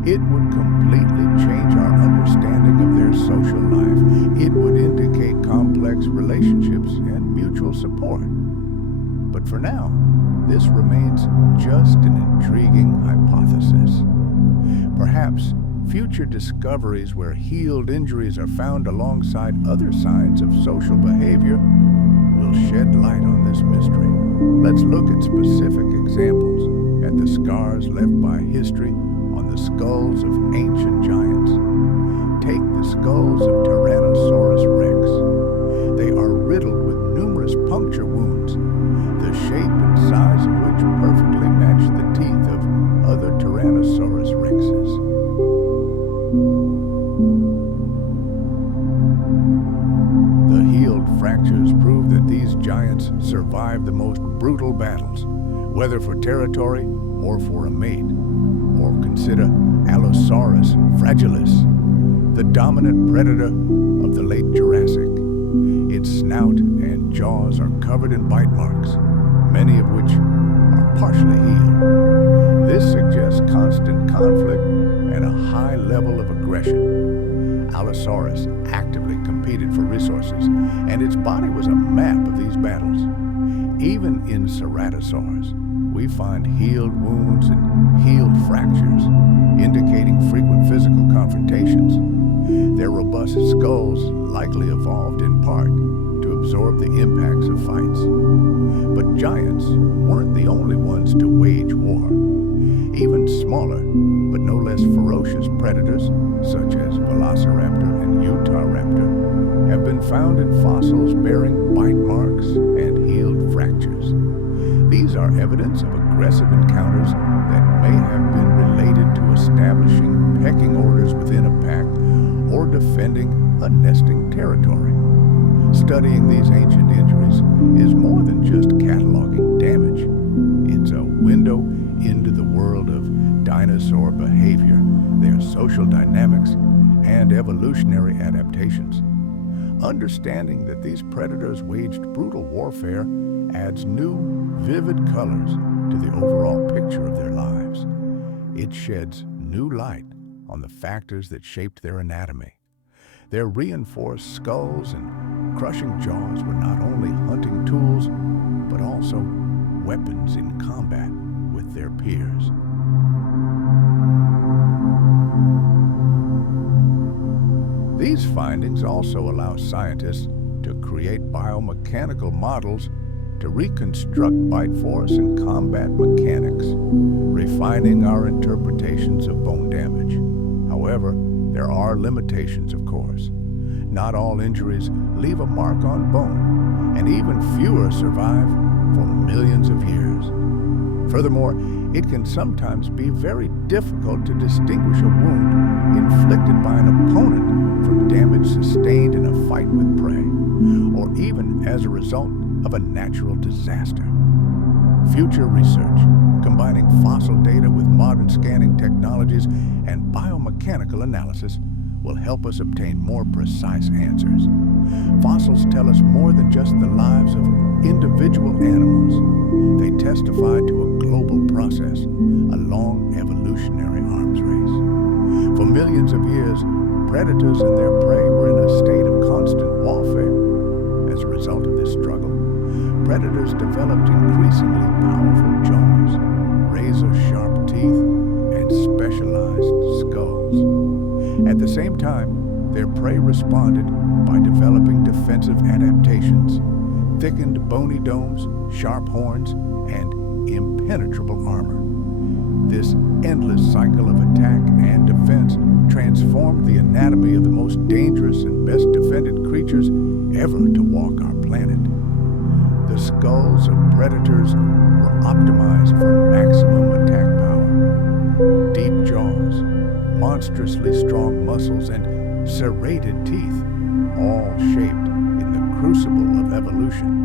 it would completely change our understanding of their social life. It would indicate complex relationships and mutual support. But for now, this remains just an intriguing hypothesis. Perhaps future discoveries where healed injuries are found alongside other signs of social behavior will shed light on this mystery. Let's look at specific examples, at the scars left by history on the skulls of ancient giants. Take the skulls of Tyrannosaurus Rex. They are riddled with numerous puncture wounds, the shape and size of which perfectly match the teeth of other Tyrannosaurus Rexes. The healed fractures prove that these giants survived the most brutal battles, whether for territory or for a mate. Or consider Allosaurus fragilis, the dominant predator of the late Jurassic. Its snout and jaws are covered in bite marks, many of which are partially healed. This suggests constant conflict and a high level of aggression. Allosaurus actively competed for resources, and its body was a map of these battles. Even in Ceratosaurs, we find healed wounds and healed fractures, indicating frequent physical confrontations. Their robust skulls likely evolved in part to absorb the impacts of fights. But giants weren't the only ones to wage war. Even smaller, but no less ferocious predators, such as Velociraptor and Utahraptor, have been found in fossils bearing bite marks and healed fractures. These are evidence of aggressive encounters that may have been related to establishing pecking orders within a pack or defending a nesting territory. Studying these ancient injuries is more than just cataloging damage. It's a window into the world of dinosaur behavior, their social dynamics, and evolutionary adaptations. Understanding that these predators waged brutal warfare adds new, vivid colors to the overall picture of their lives. It sheds new light on the factors that shaped their anatomy. Their reinforced skulls and crushing jaws were not only hunting tools, but also weapons in combat with their peers. These findings also allow scientists to create biomechanical models to reconstruct bite force and combat mechanics, refining our interpretations of bone damage. However, there are limitations, of course. Not all injuries leave a mark on bone, and even fewer survive for millions of years. Furthermore, it can sometimes be very difficult to distinguish a wound inflicted by an opponent from damage sustained in a fight with prey, or even as a result of a natural disaster. Future research, combining fossil data with modern scanning technologies and biomechanical analysis, will help us obtain more precise answers. Fossils tell us more than just the lives of individual animals. They testify to a global process, a long evolutionary arms race. For millions of years, predators and their prey were in a state of constant warfare. As a result of this struggle, predators developed increasingly powerful jaws, razor-sharp teeth, and specialized skulls. At the same time, their prey responded by developing defensive adaptations, thickened bony domes, sharp horns, and impenetrable armor. This endless cycle of attack and defense transformed the anatomy of the most dangerous and best defended creatures ever to walk our planet. The skulls of predators were optimized for maximum attack power. Deep jaws, monstrously strong muscles, and serrated teeth, all shaped in the crucible of evolution.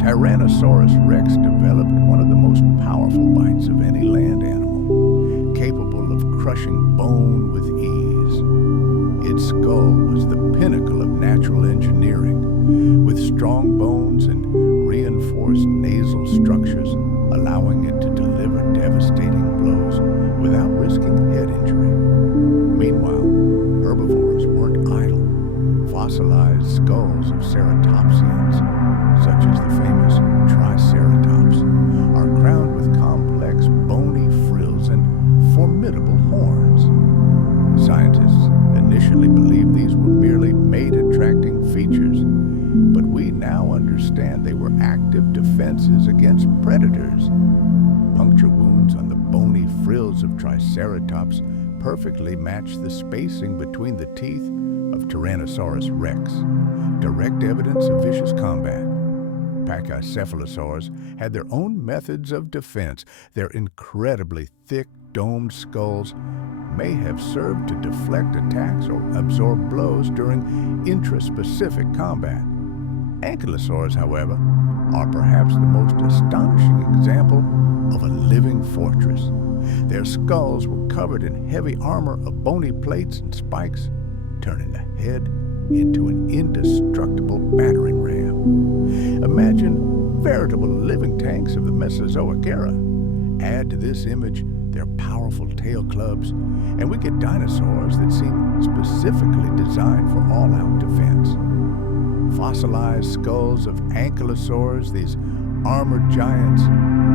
Tyrannosaurus Rex developed one of the most powerful bites of any land animal, capable of crushing bone with ease. Its skull was the pinnacle of natural engineering, with strong bones and reinforced nasal structures, allowing it to deliver devastating blows without risking head injury. Meanwhile, herbivores weren't idle. Fossilized skulls of ceratopsians, such as the famous Triceratops, are crowned with complex bony frills and formidable horns. Scientists initially believed these were merely mate-attracting features, but we now understand they were active defenses against predators. Puncture wounds on the bony frills of Triceratops perfectly match the spacing between the teeth of Tyrannosaurus Rex, direct evidence of vicious combat. Pachycephalosaurs had their own methods of defense. Their incredibly thick, domed skulls may have served to deflect attacks or absorb blows during intraspecific combat. Ankylosaurs, however, are perhaps the most astonishing example of a living fortress. Their skulls were covered in heavy armor of bony plates and spikes, turning the head into an indestructible battering ram. Imagine veritable living tanks of the Mesozoic era. Add to this image their powerful tail clubs, and we get dinosaurs that seem specifically designed for all-out defense. Fossilized skulls of ankylosaurs, these armored giants,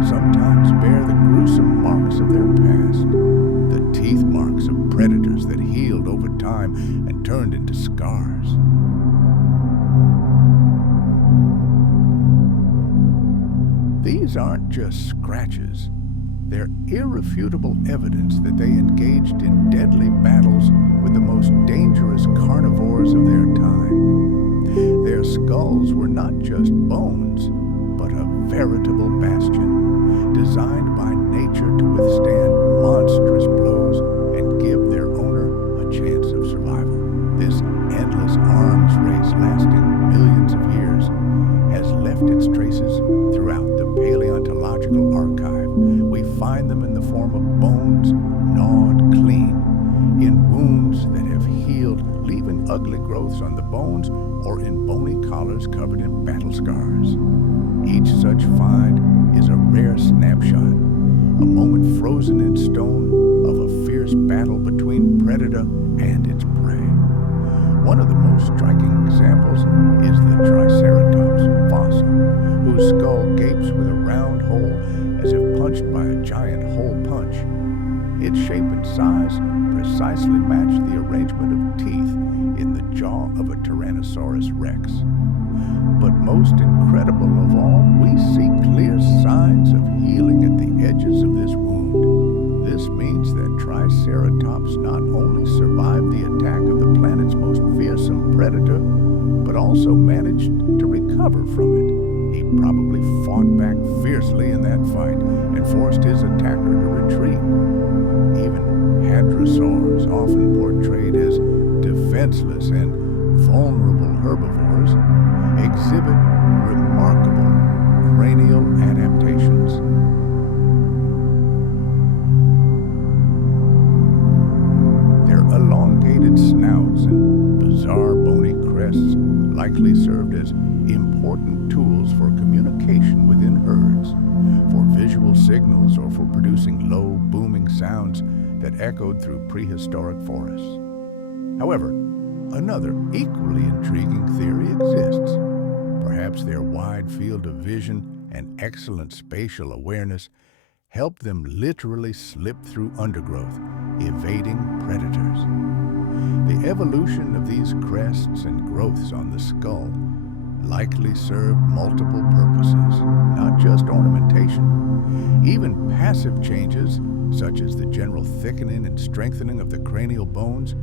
sometimes bear the gruesome marks of their past, the teeth marks of predators that healed over time and turned into scars. These aren't just scratches. They're irrefutable evidence that they engaged in deadly battles with the most dangerous carnivores of their time. Their skulls were not just bones, but a veritable bastion, designed by nature to withstand monstrous blows and give their owner a chance of survival. This endless arms race lasting millions of years has left its traces throughout the paleontological archive. We find them in the form of bones gnawed clean, in wounds that have healed, leaving ugly growths on the bones, or in bony collars covered in battle scars. Each such find is a rare snapshot, a moment frozen in stone of a fierce battle between predator and its prey. One of the most striking examples is the Triceratops fossil, whose skull gapes with a round hole as if punched by a giant hole punch. Its shape and size precisely match the arrangement of teeth in the jaw of a Tyrannosaurus Rex. But most incredible of all, we see clear signs of healing at the edges of this wound. This means that Triceratops not only survived the attack of the planet's most fearsome predator, but also managed to recover from it. He probably fought back fiercely in that fight and forced his attacker to retreat. Even hadrosaurs, often portrayed as defenseless and vulnerable herbivores, exhibit remarkable cranial adaptations. Their elongated snouts and bizarre bony crests likely served as important tools for communication within herds, for visual signals, or for producing low, booming sounds that echoed through prehistoric forests. However, another equally intriguing theory exists. Perhaps their wide field of vision and excellent spatial awareness helped them literally slip through undergrowth, evading predators. The evolution of these crests and growths on the skull likely served multiple purposes, not just ornamentation. Even passive changes, such as the general thickening and strengthening of the cranial bones,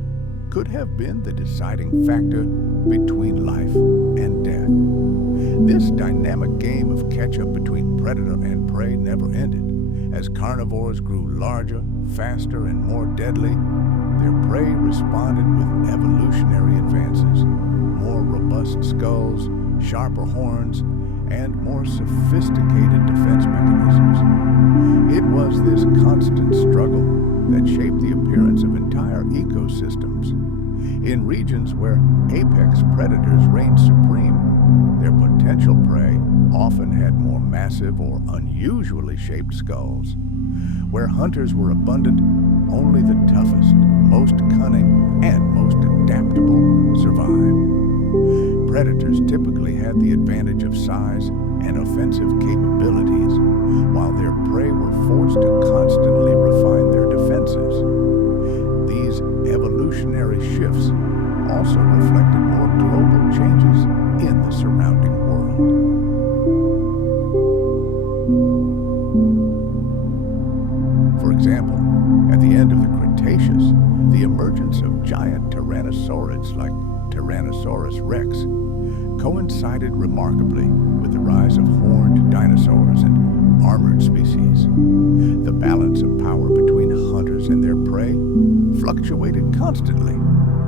could have been the deciding factor between life and death. This dynamic game of catch-up between predator and prey never ended. As carnivores grew larger, faster, and more deadly, their prey responded with evolutionary advances, more robust skulls, sharper horns, and more sophisticated defense mechanisms. It was this constant struggle that shaped the appearance of entire ecosystems. In regions where apex predators reigned supreme, their potential prey often had more massive or unusually shaped skulls. Where hunters were abundant, only the toughest, most cunning, and most adaptable survived. Predators typically had the advantage of size and offensive capabilities, while their prey were forced to constantly refine their defenses. These evolutionary shifts also reflected more global changes in the surrounding world. For example, at the end of the Cretaceous, the emergence of giant tyrannosaurids like Tyrannosaurus Rex coincided remarkably with the rise of horned dinosaurs and armored species. The balance of power between hunters and their prey fluctuated constantly,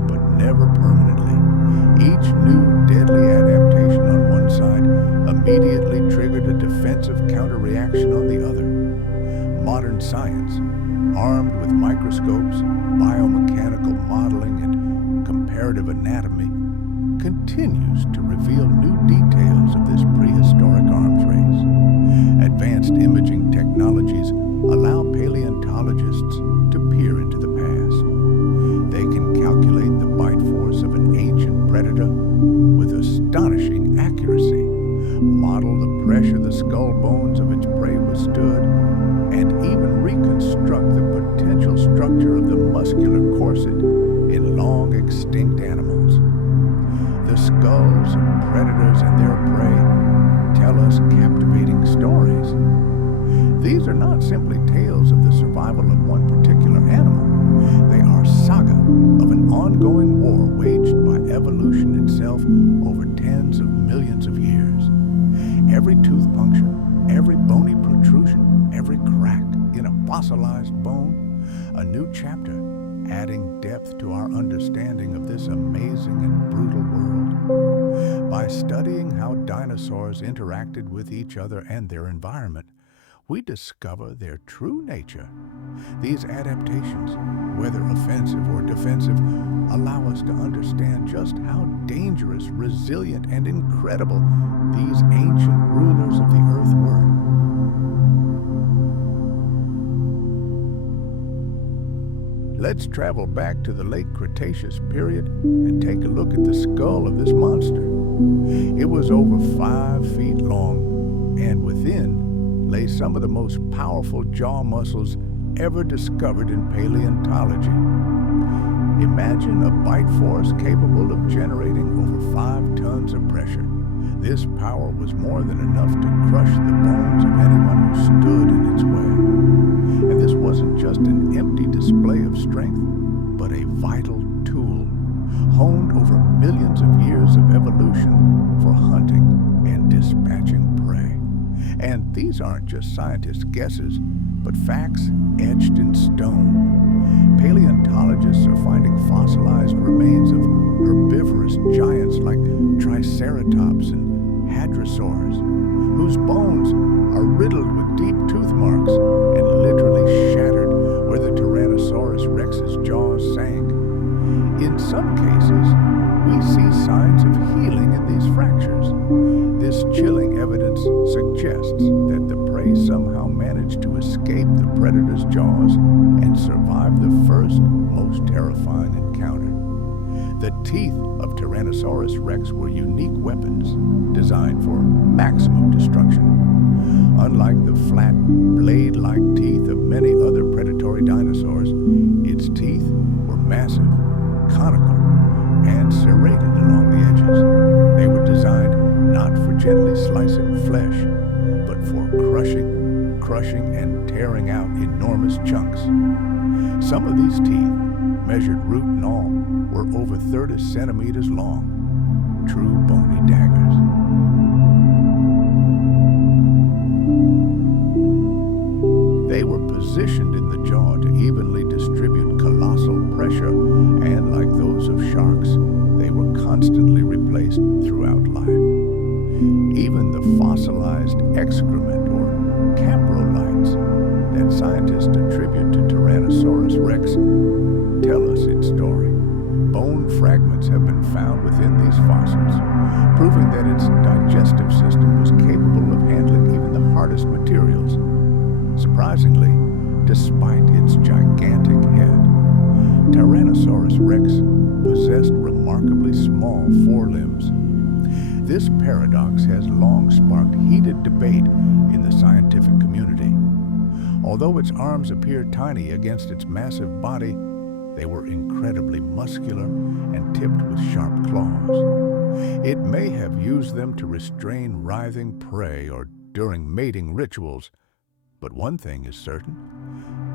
but never permanently. Each new deadly adaptation on one side immediately triggered a defensive counter-reaction on the other. Modern science, armed with microscopes, biomechanical modeling, and comparative anatomy, continues to reveal new details of this prehistoric arms race. Advanced imaging technologies allow paleontologists to peer into the past. They can calculate the bite force of an ancient predator with astonishing accuracy, model the pressure the skull bones of its prey withstood, and even reconstruct the potential structure of the muscular corset in long extinct animals. The skulls of predators and their prey tell us captivating stories. These are not simply tales of the survival of one particular animal. They are saga of an ongoing war waged by evolution itself over tens of millions of years. Every tooth puncture, every bony protrusion, every crack in a fossilized bone, a new chapter, adding depth to our understanding of this amazing and brutal world. By studying how dinosaurs interacted with each other and their environment, we discover their true nature. These adaptations, whether offensive or defensive, allow us to understand just how dangerous, resilient, and incredible these ancient rulers of the earth were. Let's travel back to the late Cretaceous period and take a look at the skull of this monster. It was over 5 feet long, and within lay some of the most powerful jaw muscles ever discovered in paleontology. Imagine a bite force capable of generating over 5 tons of pressure. This power was more than enough to crush the bones of anyone who stood in its way. And this wasn't just an empty display of strength, but a vital tool, honed over millions of years of evolution for hunting and dispatching prey. And these aren't just scientists' guesses, but facts etched in stone. Paleontologists are finding fossilized remains of herbivorous giants like Triceratops and Hadrosaurs, whose bones are riddled with deep tooth marks and literally shattered where the Tyrannosaurus Rex's jaws sank. In some cases, we see signs of healing in these fractures. This chilling evidence suggests that the prey somehow managed to escape the predator's jaws and survive the first, most terrifying encounter. The teeth of Tyrannosaurus Rex were unique weapons designed for maximum destruction. Unlike the flat, blade-like teeth of many other predatory dinosaurs, its teeth were massive, conical, and serrated along the edges. They were designed not for gently slicing flesh, but for crushing, and tearing out enormous chunks. Some of these teeth, measured root and all, were over 30 centimeters long, true bony daggers. They were positioned in the jaw to evenly distribute colossal pressure, and like those of sharks, they were constantly replaced throughout life. Even the fossilized excrement or caprolites that scientists attribute to Tyrannosaurus Rex tell us its story. Bone fragments have been found within these fossils, proving that its digestive system was capable of handling even the hardest materials. Surprisingly, despite its gigantic head, Tyrannosaurus Rex possessed remarkably small forelimbs. This paradox has long sparked heated debate in the scientific community. Although its arms appear tiny against its massive body, they were incredibly muscular and tipped with sharp claws. It may have used them to restrain writhing prey or during mating rituals, but one thing is certain: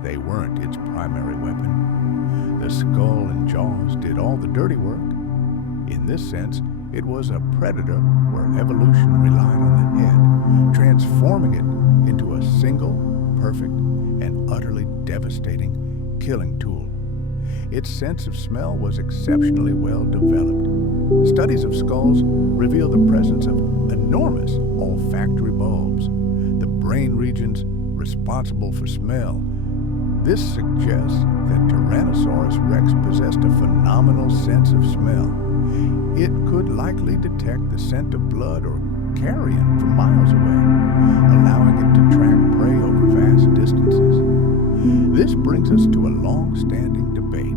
they weren't its primary weapon. The skull and jaws did all the dirty work. In this sense, it was a predator where evolution relied on the head, transforming it into a single, perfect, and utterly devastating killing tool. Its sense of smell was exceptionally well developed. Studies of skulls reveal the presence of enormous olfactory bulbs, the brain regions responsible for smell. This suggests that Tyrannosaurus Rex possessed a phenomenal sense of smell. It could likely detect the scent of blood or carrion from miles away, allowing it to track prey over vast distances. This brings us to a long-standing debate.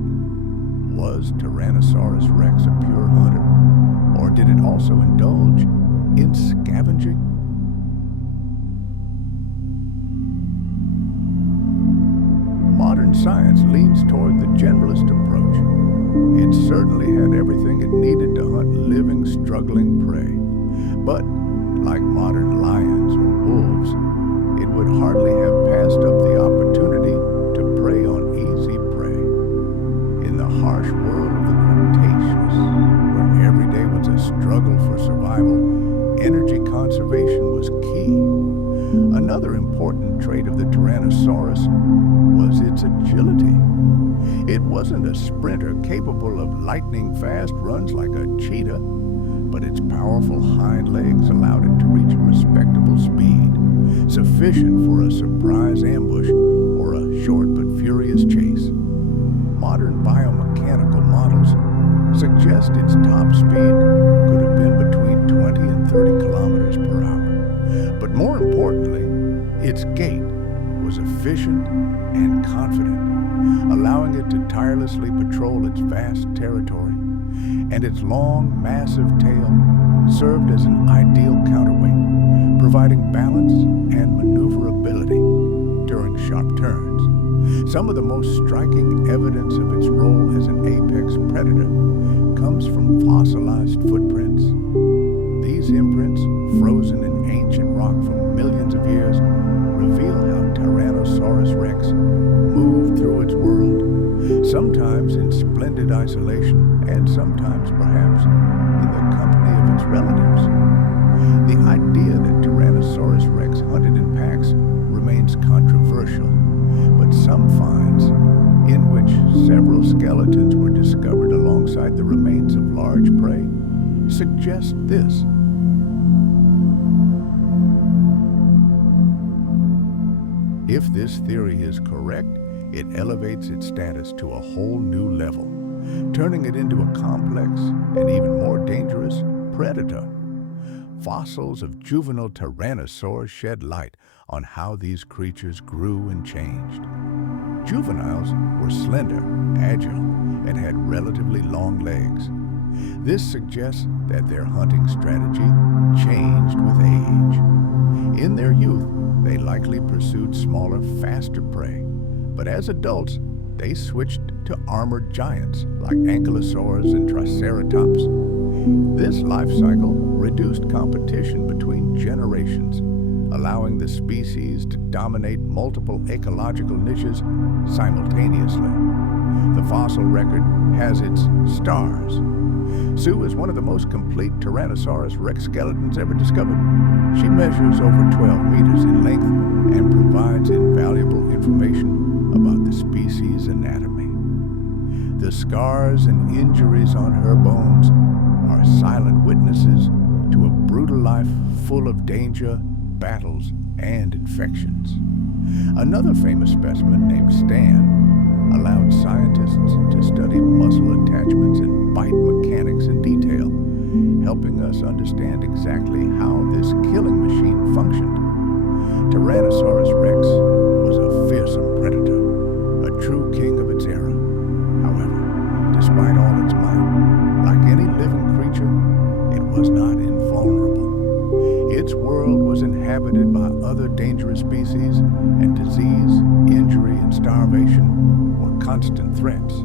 Was Tyrannosaurus Rex a pure hunter, or did it also indulge in scavenging? Modern science leans toward the generalist approach. It certainly had everything it needed to hunt living, struggling prey. But, like modern lions or wolves, it would hardly have passed up the opportunity to prey on easy prey. In the harsh world of the Cretaceous, where every day was a struggle for survival, energy conservation was key. Another important trait of the Tyrannosaurus was its agility. It wasn't a sprinter capable of lightning-fast runs like a cheetah, but its powerful hind legs allowed it to reach a respectable speed, sufficient for a surprise ambush or a short but furious chase. Modern biomechanical models suggest its top speed could have been between 20 and 30 kilometers per hour. But more importantly, its gait was efficient and confident, allowing it to tirelessly patrol its vast territory. And its long, massive tail served as an ideal counterweight, providing balance and maneuverability during sharp turns. Some of the most striking evidence of its role as an apex predator comes from fossilized footprints. These imprints, frozen in ancient rock from millions of years, reveal how Tyrannosaurus Rex moved through its world, sometimes in splendid isolation and sometimes perhaps in the company of its relatives. The idea that Tyrannosaurus Rex hunted in packs remains controversial, but some finds, in which several skeletons were discovered alongside the remains of large prey, suggest this. If this theory is correct, it elevates its status to a whole new level, turning it into a complex and even more dangerous predator. Fossils of juvenile tyrannosaurs shed light on how these creatures grew and changed. Juveniles were slender, agile, and had relatively long legs. This suggests that their hunting strategy changed with age. In their youth, they likely pursued smaller, faster prey, but as adults, they switched to armored giants like ankylosaurs and triceratops. This life cycle reduced competition between generations, allowing the species to dominate multiple ecological niches simultaneously. The fossil record has its stars. Sue is one of the most complete Tyrannosaurus Rex skeletons ever discovered. She measures over 12 meters in length and provides invaluable information about the species' anatomy. The scars and injuries on her bones are silent witnesses to a brutal life full of danger, battles, and infections. Another famous specimen named Stan allowed scientists to study muscle attachments and bite mechanics in detail, helping us understand exactly how this killing machine functioned. Tyrannosaurus Rex was a fearsome predator, a true king of its era. However, despite all its might, like any living creature, it was not invulnerable. Its world was inhabited by other dangerous species, and disease, injury, and starvation were constant threats.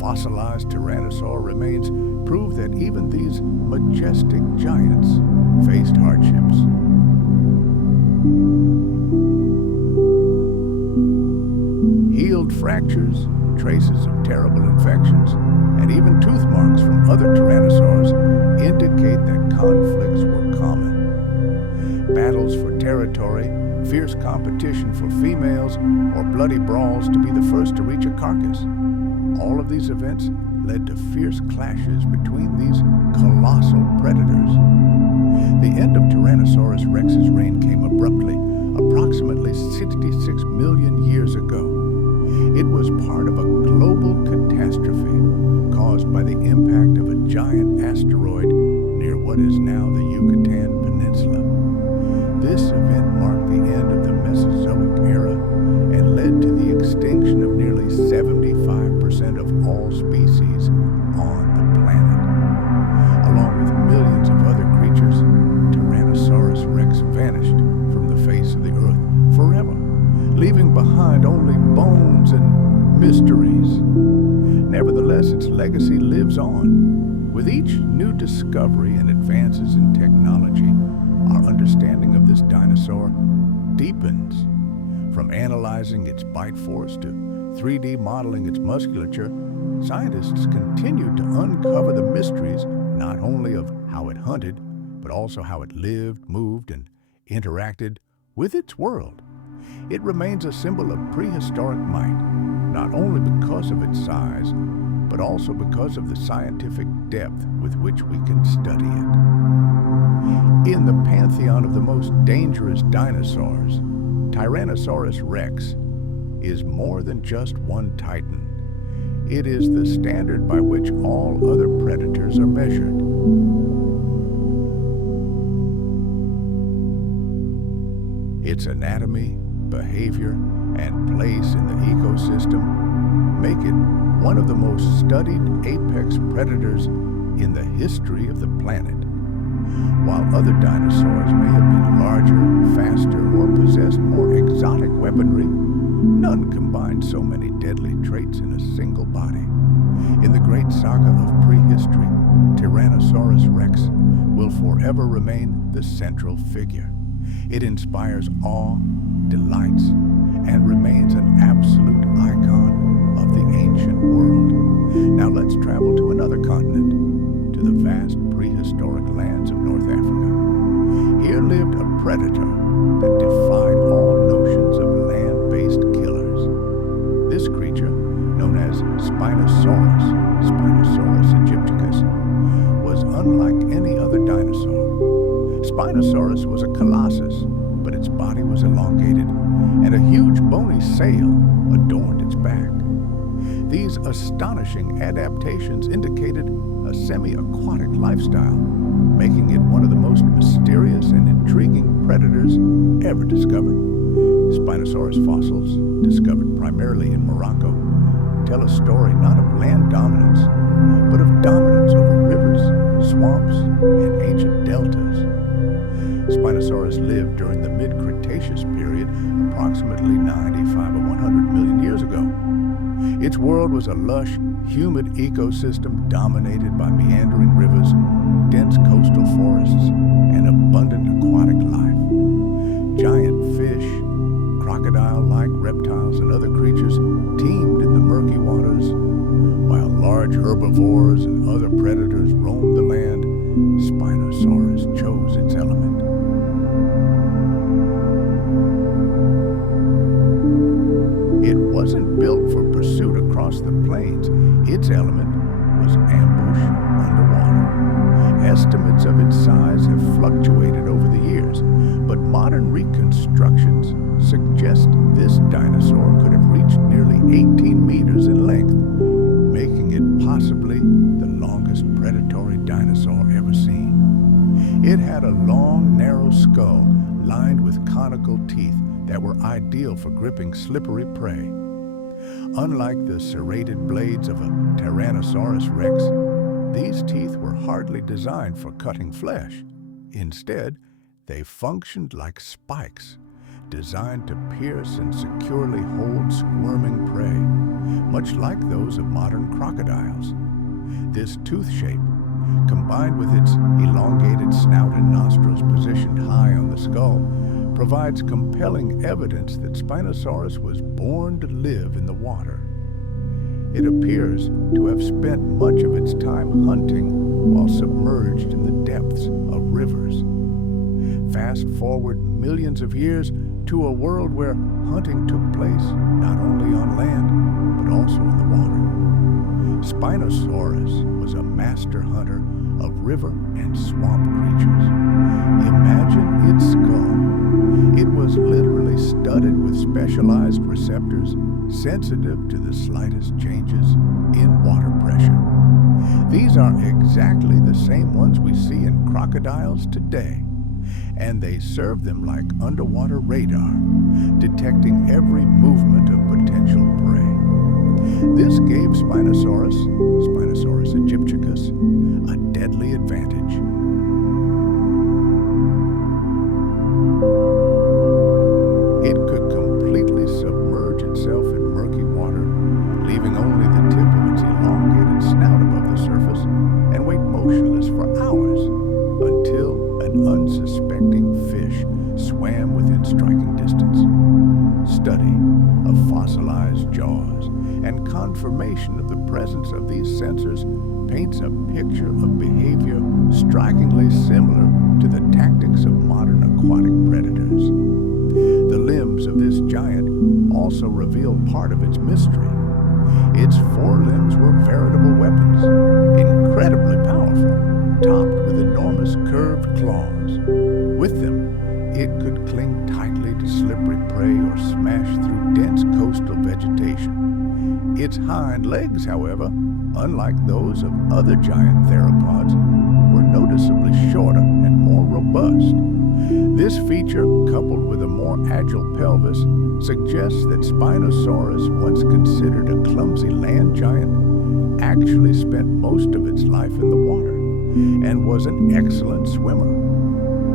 Fossilized tyrannosaur remains prove that even these majestic giants faced hardships. Healed fractures, traces of terrible infections, and even tooth marks from other tyrannosaurs indicate that conflicts were common. Battles for territory, fierce competition for females, or bloody brawls to be the first to reach a carcass. All of these events led to fierce clashes between these colossal predators. The end of Tyrannosaurus Rex's reign came abruptly, approximately 66 million years ago. It was part of a global catastrophe caused by the impact of a giant asteroid near what is now the Yucatan Peninsula. This event marked the end of the Mesozoic era and led to the extinction of nearly 75% of all species on the planet. Along with millions of other creatures, Tyrannosaurus Rex vanished from the face of the earth forever, leaving behind only bones and mysteries. Nevertheless, its legacy lives on. With each new discovery and advances in technology, our understanding of this dinosaur deepens. From analyzing its bite force to 3D modeling its musculature, scientists continue to uncover the mysteries not only of how it hunted, but also how it lived, moved, and interacted with its world. It remains a symbol of prehistoric might, not only because of its size, but also because of the scientific depth with which we can study it. In the pantheon of the most dangerous dinosaurs, Tyrannosaurus Rex is more than just one titan. It is the standard by which all other predators are measured. Its anatomy, behavior, and place in the ecosystem make it one of the most studied apex predators in the history of the planet. While other dinosaurs may have been larger, faster, or possessed more exotic weaponry, None combined so many deadly traits in a single body. In the great saga of prehistory, Tyrannosaurus Rex will forever remain the central figure. It inspires awe, delights, and remains an absolute icon of the ancient world. Now let's travel to another continent, to the vast prehistoric lands of North Africa. Here lived a predator that defied all notions of land-based killers. This creature, known as Spinosaurus, Spinosaurus aegyptiacus, was unlike any other dinosaur. Spinosaurus was a colossus, but its body was elongated, and a huge bony sail adorned its back. These astonishing adaptations indicated a semi-aquatic lifestyle, making it one of the most mysterious and intriguing predators ever discovered. Spinosaurus fossils, discovered primarily in Morocco, tell a story not of land dominance, but of dominance over rivers, swamps, and ancient deltas. Spinosaurus lived during the mid-Cretaceous period, approximately 95 or 100 million years ago. Its world was a lush, humid ecosystem dominated by meandering rivers, dense coastal forests, and abundant aquatic life. Giant fish, crocodile-like reptiles, and other creatures teemed in the murky waters, while large herbivores and other predators roamed the land. Spinosaurus chose its element. It wasn't built for pursuit across the plains. Its element was ambush underwater. Estimates of its size have fluctuated over the years, but modern reconstructions suggest this dinosaur could have reached nearly 18 meters in length, making it possibly the longest predatory dinosaur ever seen. It had a long, narrow skull lined with conical teeth that were ideal for gripping slippery prey. Unlike the serrated blades of a Tyrannosaurus Rex, these teeth were hardly designed for cutting flesh. Instead, they functioned like spikes, designed to pierce and securely hold squirming prey, much like those of modern crocodiles. This tooth shape, combined with its elongated snout and nostrils positioned high on the skull, provides compelling evidence that Spinosaurus was born to live in the water. It appears to have spent much of its time hunting while submerged in the depths of rivers. Fast forward millions of years to a world where hunting took place not only on land, but also in the water. Spinosaurus was a master hunter of river and swamp creatures. Imagine its skull. It was literally studded with specialized receptors sensitive to the slightest changes in water pressure. These are exactly the same ones we see in crocodiles today, and they serve them like underwater radar, detecting every movement of potential prey. This gave Spinosaurus, Spinosaurus aegyptiacus, a deadly advantage. It could completely submerge itself in murky water, leaving only the tip of its elongated snout above the surface, and wait motionless for hours until an unsuspecting fish swam within striking distance. Study of fossilized jaws and confirmation of the presence of these sensors paints a picture of behavior strikingly similar to the tactics of modern aquatic predators. The limbs of this giant also reveal part of its mystery. Its forelimbs were veritable weapons, incredibly powerful, topped with enormous curved claws. With them, it could cling tightly to slippery prey or smash through dense coastal vegetation. Its hind legs, however, unlike those of other giant theropods, were noticeably shorter and more robust. This feature, coupled with a more agile pelvis, suggests that Spinosaurus, once considered a clumsy land giant, actually spent most of its life in the water and was an excellent swimmer.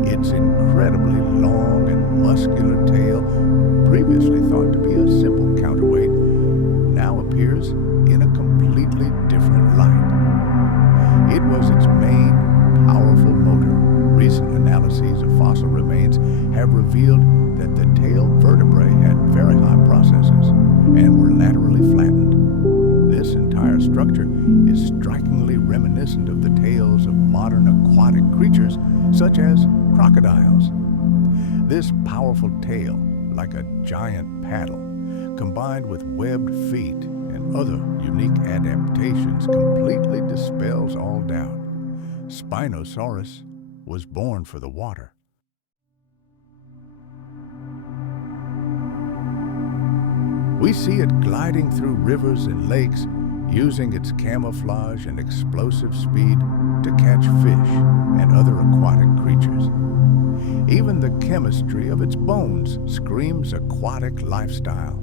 Its incredibly long and muscular tail, previously thought to be a simple counterweight, now appears in a completely different light. It was its main, powerful motor. Recent analyses of fossil remains have revealed that the tail vertebrae had very high processes and were laterally flattened. This entire structure is strikingly reminiscent of the tails of modern aquatic creatures such as crocodiles. This powerful tail, like a giant paddle, combined with webbed feet and other unique adaptations, completely dispels all doubt. Spinosaurus was born for the water. We see it gliding through rivers and lakes, using its camouflage and explosive speed to catch fish and other aquatic creatures. Even the chemistry of its bones screams aquatic lifestyle.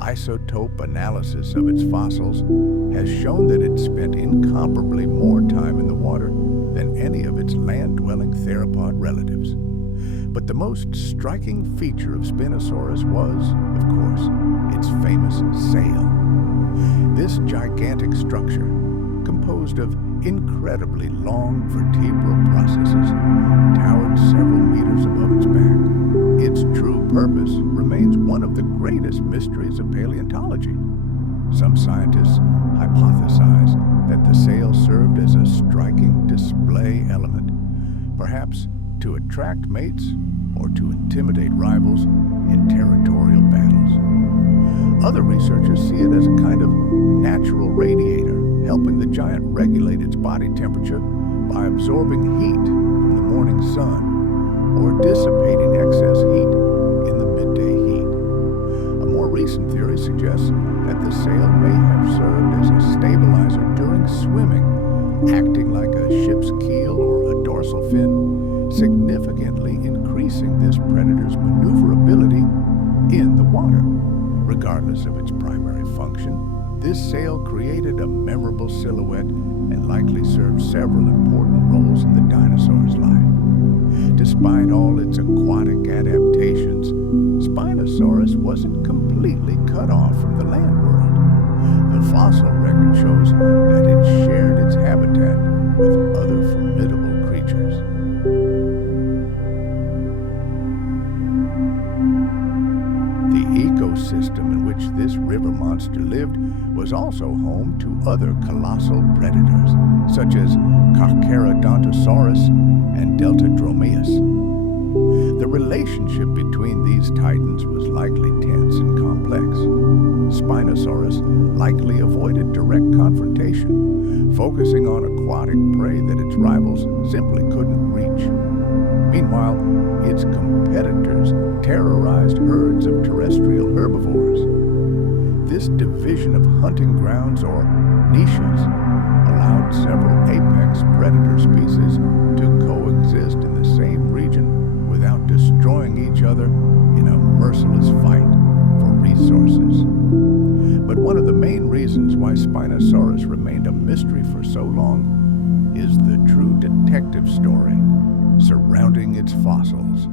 Isotope analysis of its fossils has shown that it spent incomparably more time in the water than any of its land-dwelling theropod relatives. But the most striking feature of Spinosaurus was, of course, its famous sail. This gigantic structure, composed of incredibly long vertebral processes, towered several meters above its back. Its true purpose remains one of the greatest mysteries of paleontology. Some scientists hypothesize that the sail served as a striking display element, perhaps to attract mates or to intimidate rivals in territorial battles. Other researchers see it as a kind of natural radiator, helping the giant regulate its body temperature by absorbing heat from the morning sun or dissipating excess heat in the midday heat. A more recent theory suggests that the sail may have served as a stabilizer during swimming, acting like a ship's keel or a dorsal fin, significantly increasing this predator's maneuverability in the water. Regardless of its primary function, this sail created a memorable silhouette and likely served several important roles in the dinosaur's life. Despite all its aquatic adaptations, Spinosaurus wasn't completely cut off from the land world. The fossil record shows that it shared its habitat with other formidable creatures. The ecosystem in which this river monster lived was also home to other colossal predators, such as Giganotosaurus and Deltadromeus. The relationship between these titans was likely tense and complex. Spinosaurus likely avoided direct confrontation, focusing on aquatic prey that its rivals simply couldn't reach. Meanwhile, its competitors terrorized herds of terrestrial herbivores. This division of hunting grounds, or niches, allowed several apex predator species to coexist in the same region without destroying each other in a merciless fight for resources. But one of the main reasons why Spinosaurus remained a mystery for so long is the true detective story surrounding its fossils.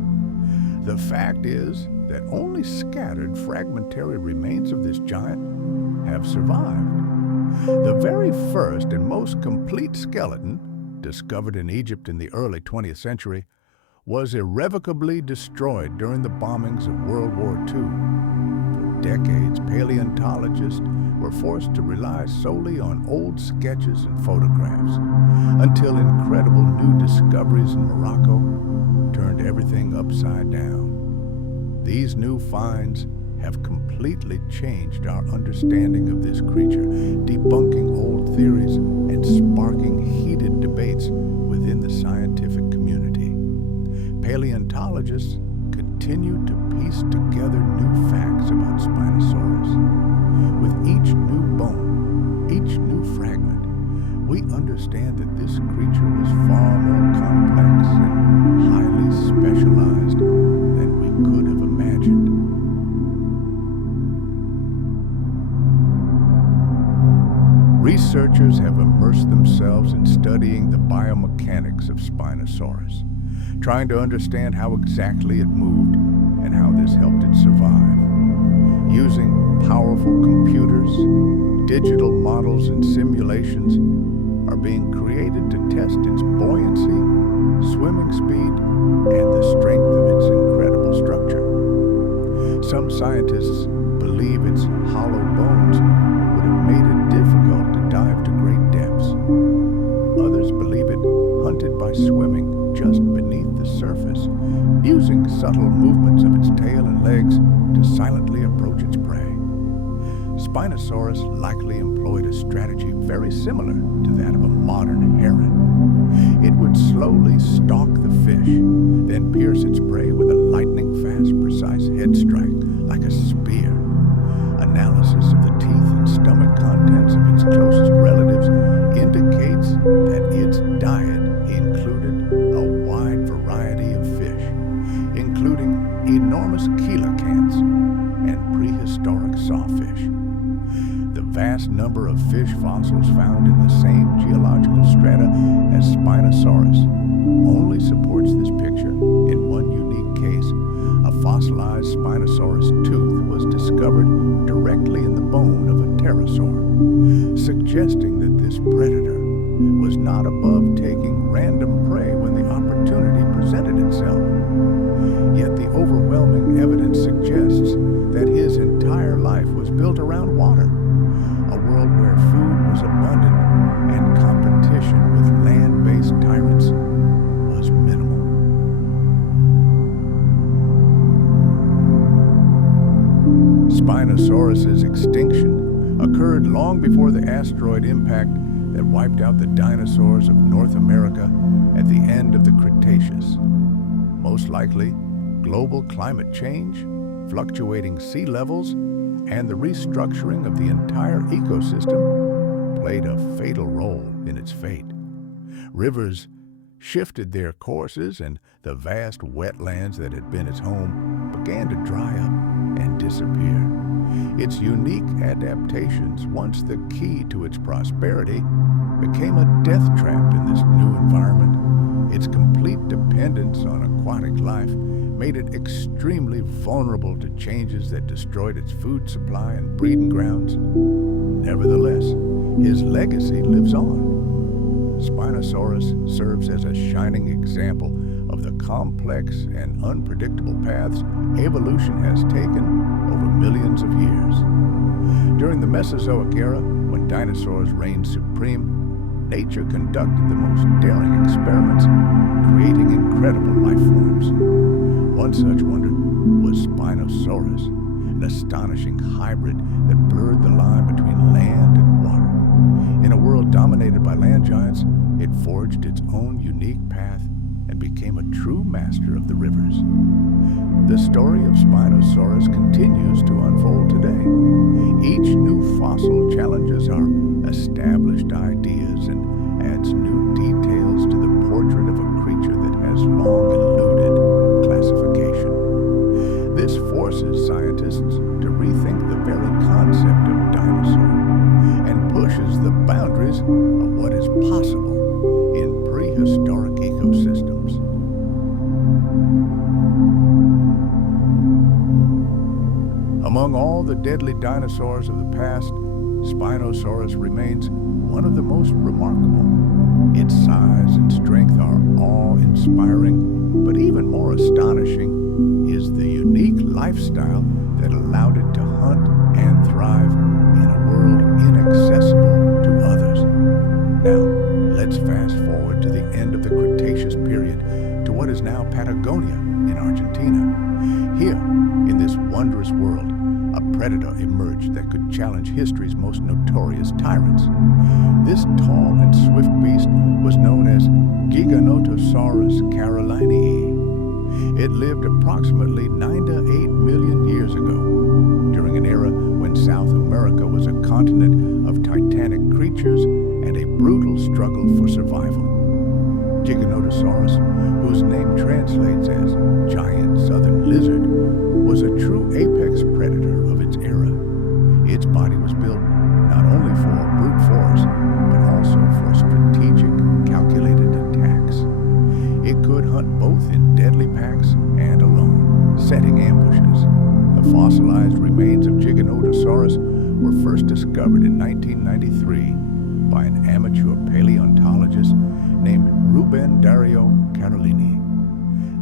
The fact is that only scattered fragmentary remains of this giant have survived. The very first and most complete skeleton, discovered in Egypt in the early 20th century, was irrevocably destroyed during the bombings of World War II. For decades, paleontologists were forced to rely solely on old sketches and photographs, until incredible new discoveries in Morocco turned everything upside down. These new finds have completely changed our understanding of this creature, debunking old theories and sparking heated debates within the scientific community. Paleontologists continue to piece together new facts about Spinosaurus. With each new bone, each new fragment, we understand that this creature was far more complex and highly specialized than we could have imagined. Researchers have immersed themselves in studying the biomechanics of Spinosaurus. trying to understand how exactly it moved and how this helped it survive. Using powerful computers, digital models and simulations are being created to test its buoyancy, swimming speed, and the strength of its incredible structure. Some scientists believe its hollow bones would have made it difficult to dive to great depths. Others believe it hunted by swimming just beneath the surface, using subtle movements of its tail and legs to silently approach its prey. Spinosaurus likely employed a strategy very similar to that of a modern heron. It would slowly stalk the fish, then pierce its prey with a lightning-fast, precise head strike like a spear. Analysis of the teeth and stomach contents of its closest relatives indicates that its diet included a wide variety of fish, including enormous coelacanths and prehistoric sawfish. The vast number of fish fossils found in the same geological strata as Spinosaurus only supports this picture in one unique case. A fossilized Spinosaurus tooth was discovered directly in the bone of a pterosaur, suggesting that this predator was not above taking random prey when the opportunity presented itself. Yet the overwhelming evidence suggests that his entire life was built around water, a world where food was abundant and competition with land-based tyrants was minimal. Spinosaurus's extinction occurred long before the asteroid impact that wiped out the dinosaurs of North America at the end of the Cretaceous. Most likely, global climate change, fluctuating sea levels, and the restructuring of the entire ecosystem played a fatal role in its fate. Rivers shifted their courses, and the vast wetlands that had been its home began to dry up and disappear. Its unique adaptations, once the key to its prosperity, became a death trap in this new environment. Its complete dependence on aquatic life made it extremely vulnerable to changes that destroyed its food supply and breeding grounds. Nevertheless, his legacy lives on. Spinosaurus serves as a shining example of the complex and unpredictable paths evolution has taken over millions of years. During the Mesozoic era, when dinosaurs reigned supreme, nature conducted the most daring experiments, creating incredible life forms. One such wonder was Spinosaurus, an astonishing hybrid that blurred the line between land and water. In a world dominated by land giants, it forged its own unique path and became a true master of the rivers. The story of Spinosaurus continues to unfold today. Each new fossil challenges our established ideas and adds new details to the portrait of a creature that has long eluded classification. This forces scientists to rethink the very concept of dinosaur and pushes the boundaries of what is possible in prehistoric ecosystems. Among all the deadly dinosaurs of the past, Spinosaurus remains one of the most remarkable. Its size and strength are awe-inspiring, but even more astonishing is the unique lifestyle that allowed it to hunt and thrive in a world inaccessible to others. Now, let's fast forward to the end of the Cretaceous period to what is now Patagonia in Argentina. Here, in this wondrous world, a predator emerged that could challenge history's most notorious tyrants. This tall and swift beast was known as Giganotosaurus carolinii. It lived approximately 9 to 8 million years ago, during an era when South America was a continent of titanic creatures and a brutal struggle for survival. Giganotosaurus, whose name translates as giant southern lizard, was a true apex predator of its era. Its body was built not only for brute force, but also for strategic, calculated attacks. It could hunt both discovered in 1993 by an amateur paleontologist named Ruben Dario Carolini.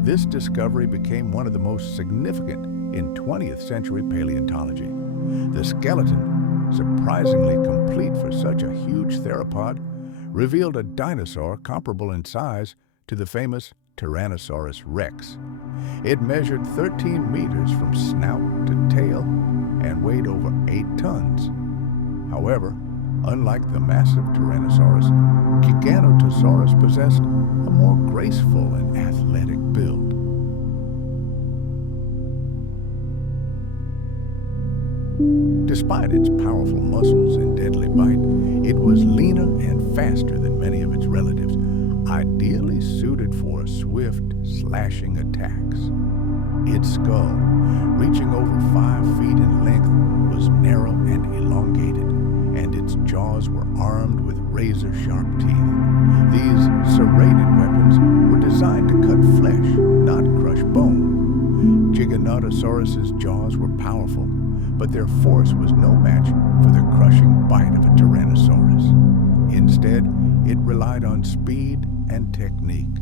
This discovery became one of the most significant in 20th century paleontology. The skeleton, surprisingly complete for such a huge theropod, revealed a dinosaur comparable in size to the famous Tyrannosaurus Rex. It measured 13 meters from snout to tail and weighed over 8 tons. However, unlike the massive Tyrannosaurus, Giganotosaurus possessed a more graceful and athletic build. Despite its powerful muscles and deadly bite, it was leaner and faster than many of its relatives, ideally suited for swift, slashing attacks. Its skull, reaching over 5 feet in length, was narrow and elongated, and its jaws were armed with razor-sharp teeth. These serrated weapons were designed to cut flesh, not crush bone. Giganotosaurus's jaws were powerful, but their force was no match for the crushing bite of a Tyrannosaurus. Instead, it relied on speed and technique,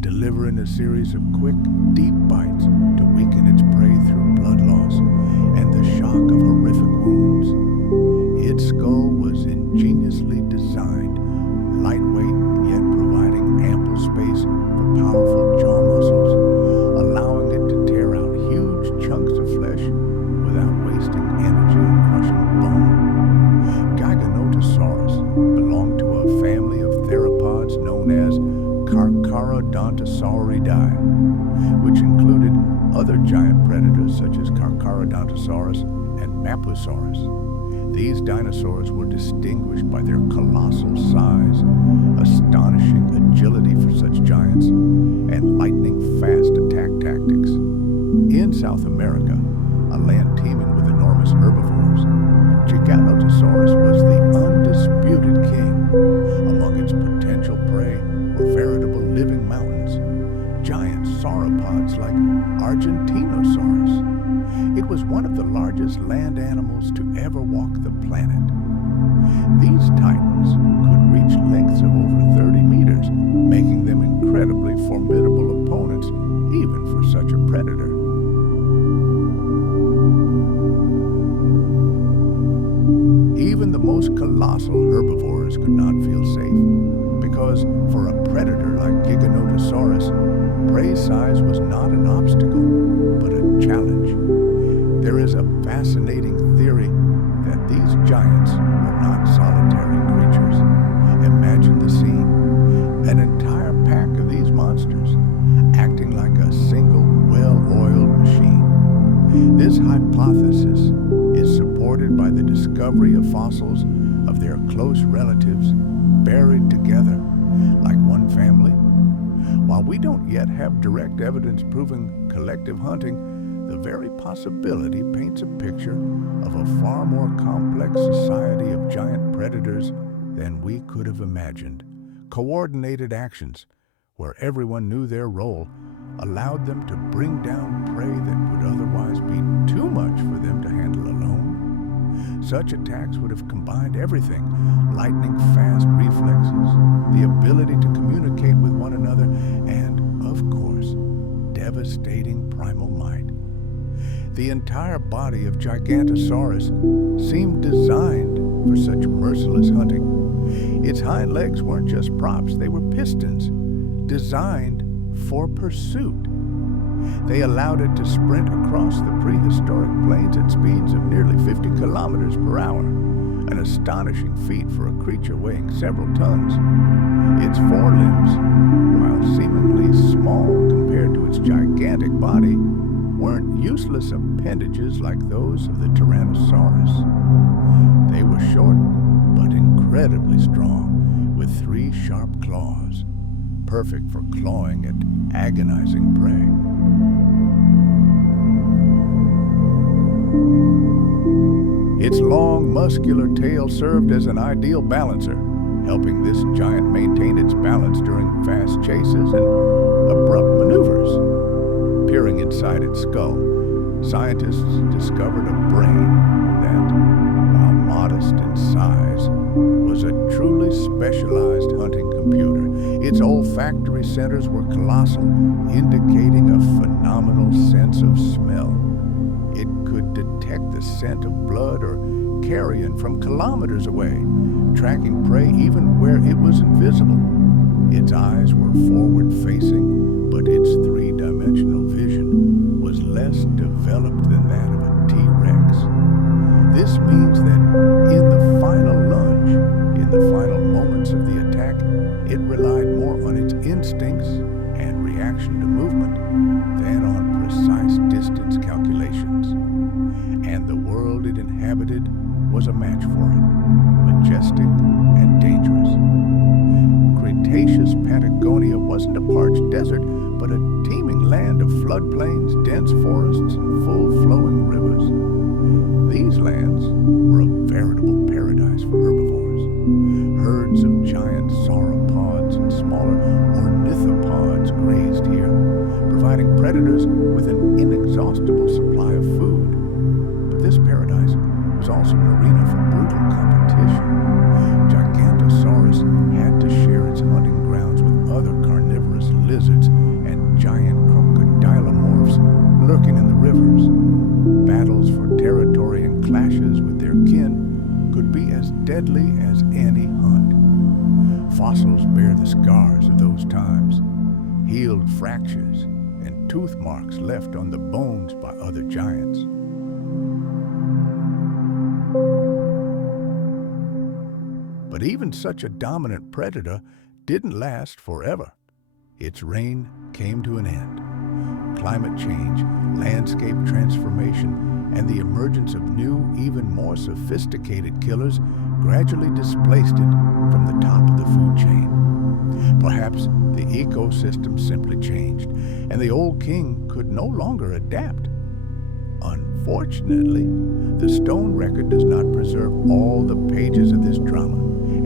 delivering a series of quick, deep bites to weaken its prey through blood loss and the shock of horrific wounds. Its skull was ingeniously designed, lightweight yet providing ample space for powerful jaw muscles, allowing it to tear out huge chunks of flesh without wasting energy on crushing bone. Giganotosaurus belonged to a family of theropods known as Carcharodontosauridae, which included other giant predators such as Carcharodontosaurus and Mapusaurus. These dinosaurs were distinguished by their colossal size, astonishing agility for such giants, and lightning-fast attack tactics. In South America, a land teeming with enormous herbivores, Giganotosaurus was the undisputed king. Among its potential prey were veritable living mountains, giant sauropods like Argentinosaurus. It was one of the largest land animals to ever walk the planet. These titans could reach lengths of over 30 meters, making them incredibly formidable opponents, even for such a predator. Even the most colossal herbivores could not feel safe, because for a predator like Giganotosaurus, prey size was not an obstacle, but a challenge. There is a fascinating theory that these giants were not solitary creatures. Imagine the scene: an entire pack of these monsters, acting like a single, well-oiled machine. This hypothesis is supported by the discovery of fossils of their close relatives buried together like one family. While we don't yet have direct evidence proving collective hunting, the very possibility paints a picture of a far more complex society of giant predators than we could have imagined. Coordinated actions, where everyone knew their role, allowed them to bring down prey that would otherwise be too much for them to handle alone. Such attacks would have combined everything: lightning-fast reflexes, the ability to communicate with one another, and, of course, devastating primal might. The entire body of Gigantosaurus seemed designed for such merciless hunting. Its hind legs weren't just props, they were pistons, designed for pursuit. They allowed it to sprint across the prehistoric plains at speeds of nearly 50 kilometers per hour, an astonishing feat for a creature weighing several tons. Its forelimbs, while seemingly small compared to its gigantic body, weren't useless appendages like those of the Tyrannosaurus. They were short, but incredibly strong, with 3 sharp claws, perfect for clawing at agonizing prey. Its long, muscular tail served as an ideal balancer, helping this giant maintain its balance during fast chases and abrupt maneuvers. Peering inside its skull, scientists discovered a brain that, while modest size, was a truly specialized hunting computer. Its olfactory centers were colossal, indicating a phenomenal sense of smell. It could detect the scent of blood or carrion from kilometers away, tracking prey even where it was invisible. Its eyes were forward-facing, but its three-dimensional vision was less developed than that of a T-Rex. This means that in the final lunge, in the final moments of the attack, it relied more on its instincts and reaction to movement than on precise distance calculations. And the world it inhabited was a match for it, majestic and dangerous. Cretaceous Patagonia wasn't a parched desert, but a teeming land of floodplains, dense forests, and full-flowing rivers. These lands were a veritable paradise for herbivores. Herds of giant sauropods and smaller ornithopods grazed here, providing predators with an inexhaustible supply of food. But this paradise was also an arena for brutal competition. Giganotosaurus had to share its hunting grounds with other carnivorous lizards and giant crocodilomorphs lurking in the rivers. Battles for territory and clashes with their kin could be as deadly as any hunt. Fossils bear the scars of those times, healed fractures and tooth marks left on the bones by other giants. But even such a dominant predator didn't last forever. Its reign came to an end. Climate change, landscape transformation, and the emergence of new, even more sophisticated killers gradually displaced it from the top of the food chain. Perhaps the ecosystem simply changed, and the old king could no longer adapt. Unfortunately, the stone record does not preserve all the pages of this drama,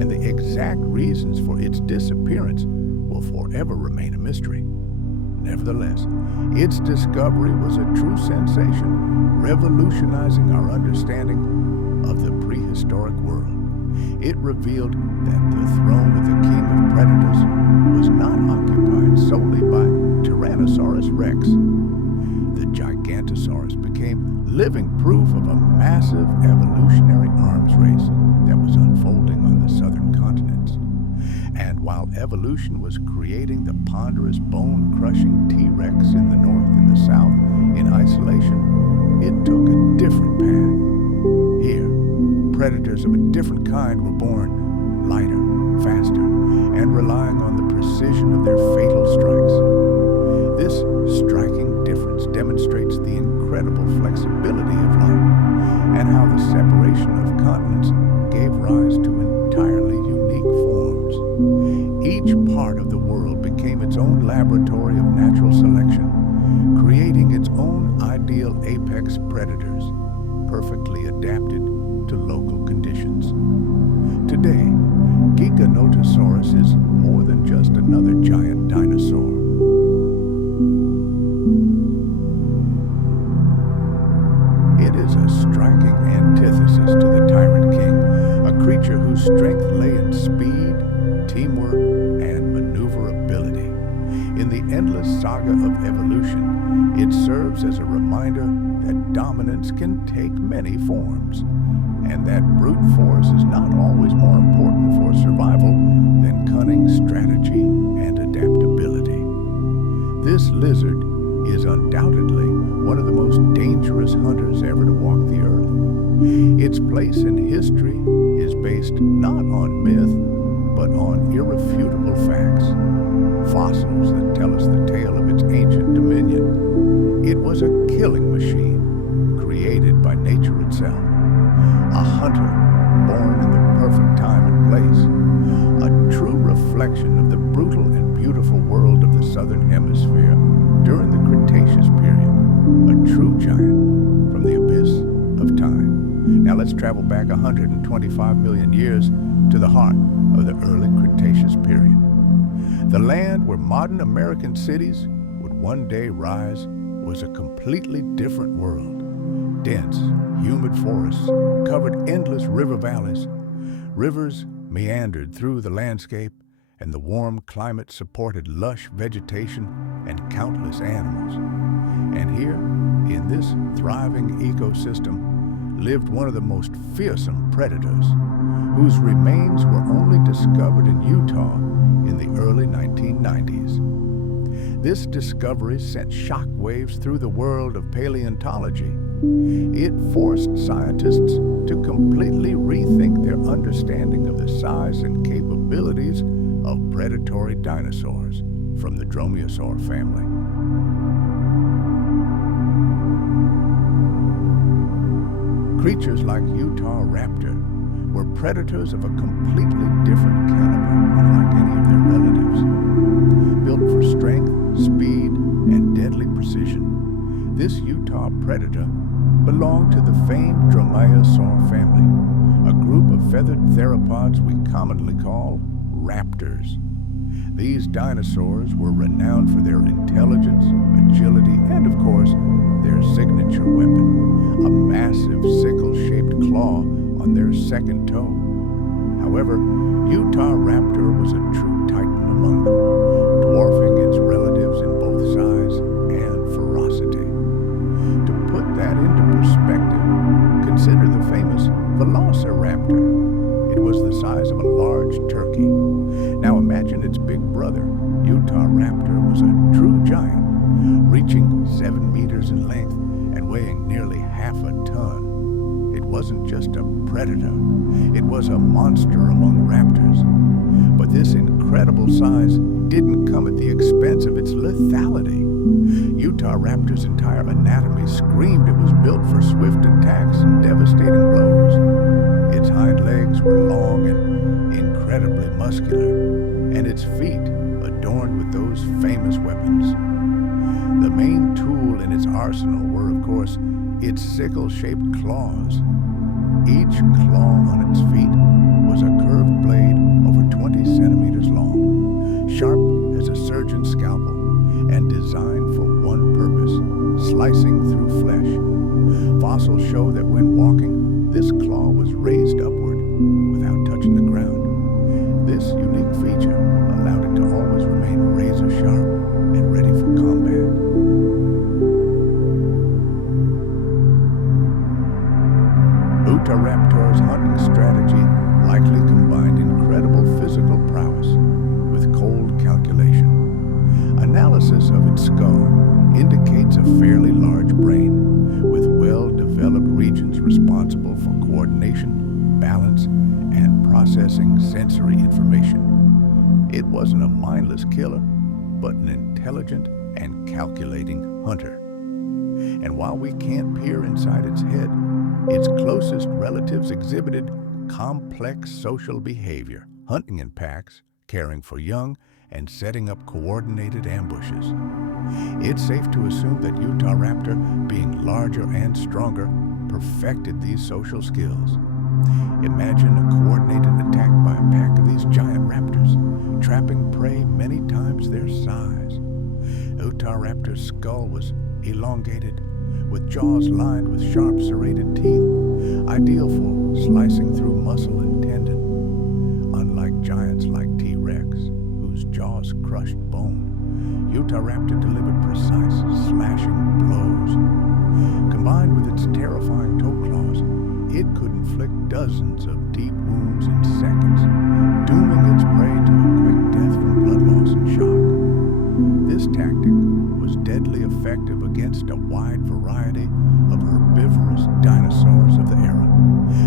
and the exact reasons for its disappearance will forever remain a mystery. Nevertheless, its discovery was a true sensation, revolutionizing our understanding of the prehistoric world. It revealed that the throne of the king of predators was not occupied solely by Tyrannosaurus Rex. The Giganotosaurus became living proof of a massive evolutionary arms race that was unfolding on the southern continents. And while evolution was creating the ponderous, bone-crushing T-Rex in the north and the south in isolation, it took a different path. Here, predators of a different kind were born, lighter, faster, and relying on the precision of their fatal strikes. This striking difference demonstrates the incredible flexibility of life and how the separation of continents gave rise to entirely unique forms. Each part of the world became its own laboratory of natural selection, creating its own ideal apex predators, perfectly adapted to local conditions. Today, Giganotosaurus is more than just another giant dinosaur. It is a striking antithesis to the tyrant king, a creature whose strength lay in speed, teamwork, and maneuverability. In the endless saga of evolution, it serves as a reminder that dominance can take many forms, and that brute force is not always more important for survival than cunning strategy and adaptability. This lizard is undoubtedly one of the most dangerous hunters ever to walk the earth. Its place in history is based not on myth, but on irrefutable facts. Fossils that tell us the tale of its ancient dominion. It was a killing machine, created by nature itself. A hunter, born in the perfect time and place. A true reflection of the brutal and beautiful world of the southern hemisphere during the Cretaceous period. A true giant from the abyss of time. Now let's travel back 125 million years to the heart of the early Cretaceous period. The land where modern American cities would one day rise was a completely different world. Dense, humid forests covered endless river valleys, Rivers meandered through the landscape, and the warm climate supported lush vegetation and countless animals. And here, in this thriving ecosystem, lived one of the most fearsome predators, whose remains were only discovered in Utah in the early 1990s. This discovery sent shockwaves through the world of paleontology. It forced scientists to completely rethink their understanding of the size and capabilities of predatory dinosaurs from the dromaeosaur family. Creatures like Utahraptor were predators of a completely different caliber, unlike any of their relatives. Built for strength, speed, and deadly precision, this Utah predator belonged to the famed dromaeosaur family, a group of feathered theropods we commonly call raptors. These dinosaurs were renowned for their intelligence, agility, and of course, their signature weapon, a massive sickle-shaped claw on their second toe. However, Utahraptor was a true titan among them, dwarfing its relatives in both size and ferocity. To put that into perspective, consider the famous Velociraptor. It was the size of a large turkey. Now imagine its big brother. Utahraptor was a true giant, reaching 7 meters in length and weighing nearly half a ton. It wasn't just a predator, it was a monster among raptors. But this incredible size didn't come at the expense of its lethality. Utahraptor's entire anatomy screamed it was built for swift attacks and devastating blows. Its hind legs were long and incredibly muscular, and its feet adorned with those famous weapons. The main tool in its arsenal were, of course, its sickle-shaped claws. Each claw on its feet was a curved blade over 20 centimeters long, sharp as a surgeon's scalpel, and designed for one purpose: slicing through flesh. Fossils show that when walking, this claw was raised upward without touching the ground. This unique feature allowed it to always remain razor-sharp and ready for combat. Utahraptor's hunting strategy likely combined incredible physical prowess with cold calculation. Analysis of its skull indicates a fairly large brain with well-developed regions responsible for coordination, balance, and processing sensory information. It wasn't a mindless killer, but an intelligent and calculating hunter. And while we can't peer inside its head, its closest relatives exhibited complex social behavior, hunting in packs, caring for young, and setting up coordinated ambushes. It's safe to assume that Utahraptor, being larger and stronger, perfected these social skills. Imagine a coordinated attack by a pack of these giant raptors, trapping prey many times their size. Utahraptor's skull was elongated, with jaws lined with sharp serrated teeth, ideal for slicing through muscle and tendon. Unlike giants like T-Rex, whose jaws crushed bone, Utahraptor delivered precise, slashing blows. Combined with its terrifying toe claws, it could inflict dozens of deep wounds in seconds, dooming its prey to a quick death from blood loss and shock. This tactic was deadly effective against a wide variety of herbivorous dinosaurs of the era.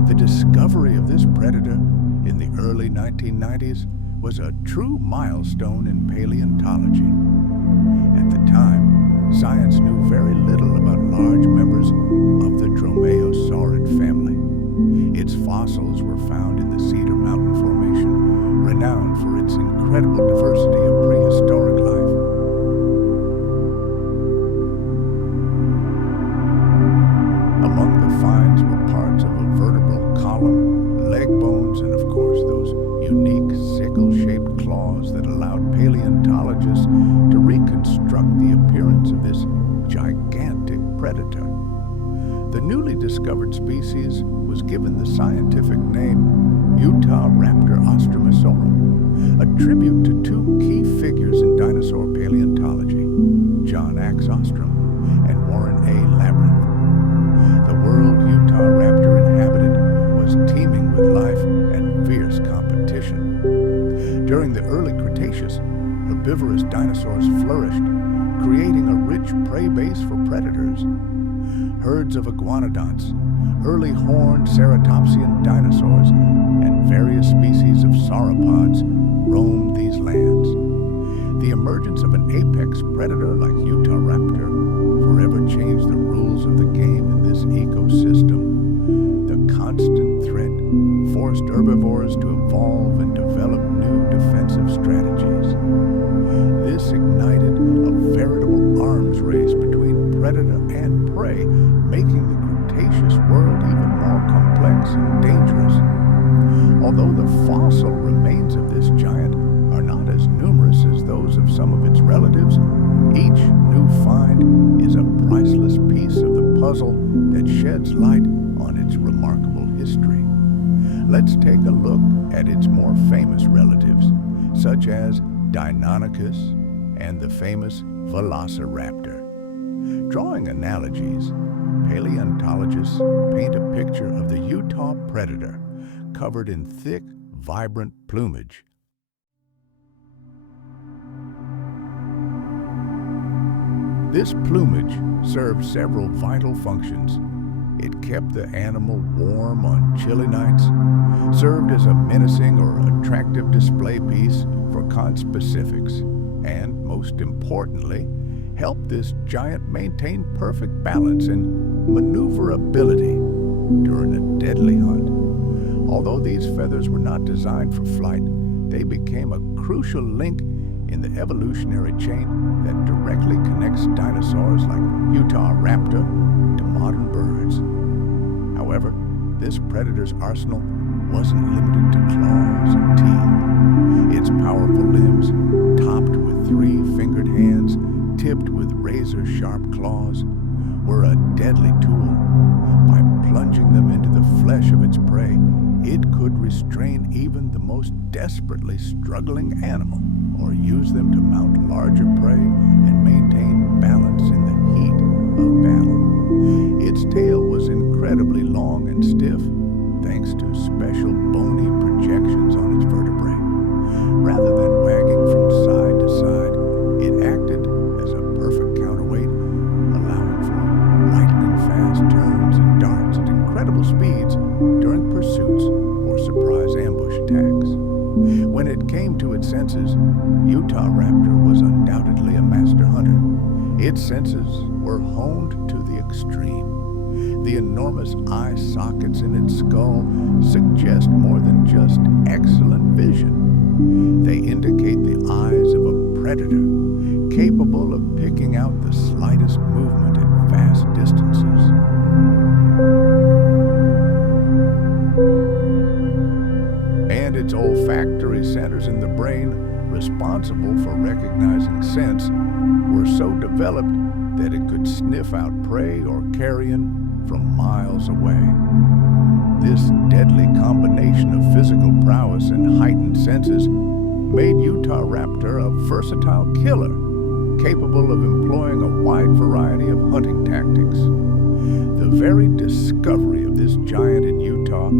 The discovery of this predator in the early 1990s was a true milestone in paleontology. At the time, science knew very little about large members of the dromaeosaurid family. Its fossils were found in the Cedar Mountain Formation, renowned for its incredible diversity of prehistoric life. Among the finds were parts of a vertebral column, leg bones, and of course those unique sickle-shaped claws that allowed paleontologists to reconstruct the appearance of this gigantic predator. The newly discovered species was given the scientific name Utahraptor ostromosaurum, a tribute to two key figures in dinosaur paleontology, John Axe Ostrom and Warren A. Labyrinth. The world Utahraptor inhabited was teeming with life and fierce competition. During the early Cretaceous, herbivorous dinosaurs flourished, creating a rich prey base for predators. Herds of iguanodonts, early horned ceratopsian dinosaurs, and various species of sauropods roamed these lands. The emergence of an apex predator like Utahraptor forever changed the rules of the game in this ecosystem. The constant threat forced herbivores to evolve and develop new defensive strategies. This ignited a veritable arms race between predator and prey, making the Cretaceous world even more complex and dangerous. Although the fossil remains of this giant are not as numerous as those of some of its relatives, each new find is a priceless piece of the puzzle that sheds light on its remarkable history. Let's take a look at its more famous relatives, such as Deinonychus and the famous Velociraptor. Drawing analogies, paleontologists paint a picture of the Utah predator covered in thick, vibrant plumage. This plumage served several vital functions. It kept the animal warm on chilly nights, served as a menacing or attractive display piece for conspecifics, and, most importantly, helped this giant maintain perfect balance and maneuverability during a deadly hunt. Although these feathers were not designed for flight, they became a crucial link in the evolutionary chain that directly connects dinosaurs like Utahraptor to modern birds. However, this predator's arsenal wasn't limited to claws and teeth. Its powerful limbs, topped with three-fingered hands, tipped with razor-sharp claws, were a deadly tool. By plunging them into the flesh of its prey, it could restrain even the most desperately struggling animal, or use them to mount larger prey and maintain balance in the heat of battle. Its tail was incredibly long and stiff, thanks to special bony projections on its vertebrae. Rather than wagging from side to side, it acted as a perfect counterweight, allowing for lightning-fast turns and darts at incredible speeds during pursuits or surprise ambush attacks. When it came to its senses, Utahraptor was undoubtedly a master hunter. Its senses were honed to the extreme. The enormous eye sockets in its skull suggest more than just excellent vision. They indicate the eyes of a predator, capable of picking out the slightest movement at vast distances. And its olfactory centers in the brain, responsible for recognizing scents, were so developed that it could sniff out prey or carrion from miles away. This deadly combination of physical prowess and heightened senses made Utahraptor a versatile killer, capable of employing a wide variety of hunting tactics. The very discovery of this giant in Utah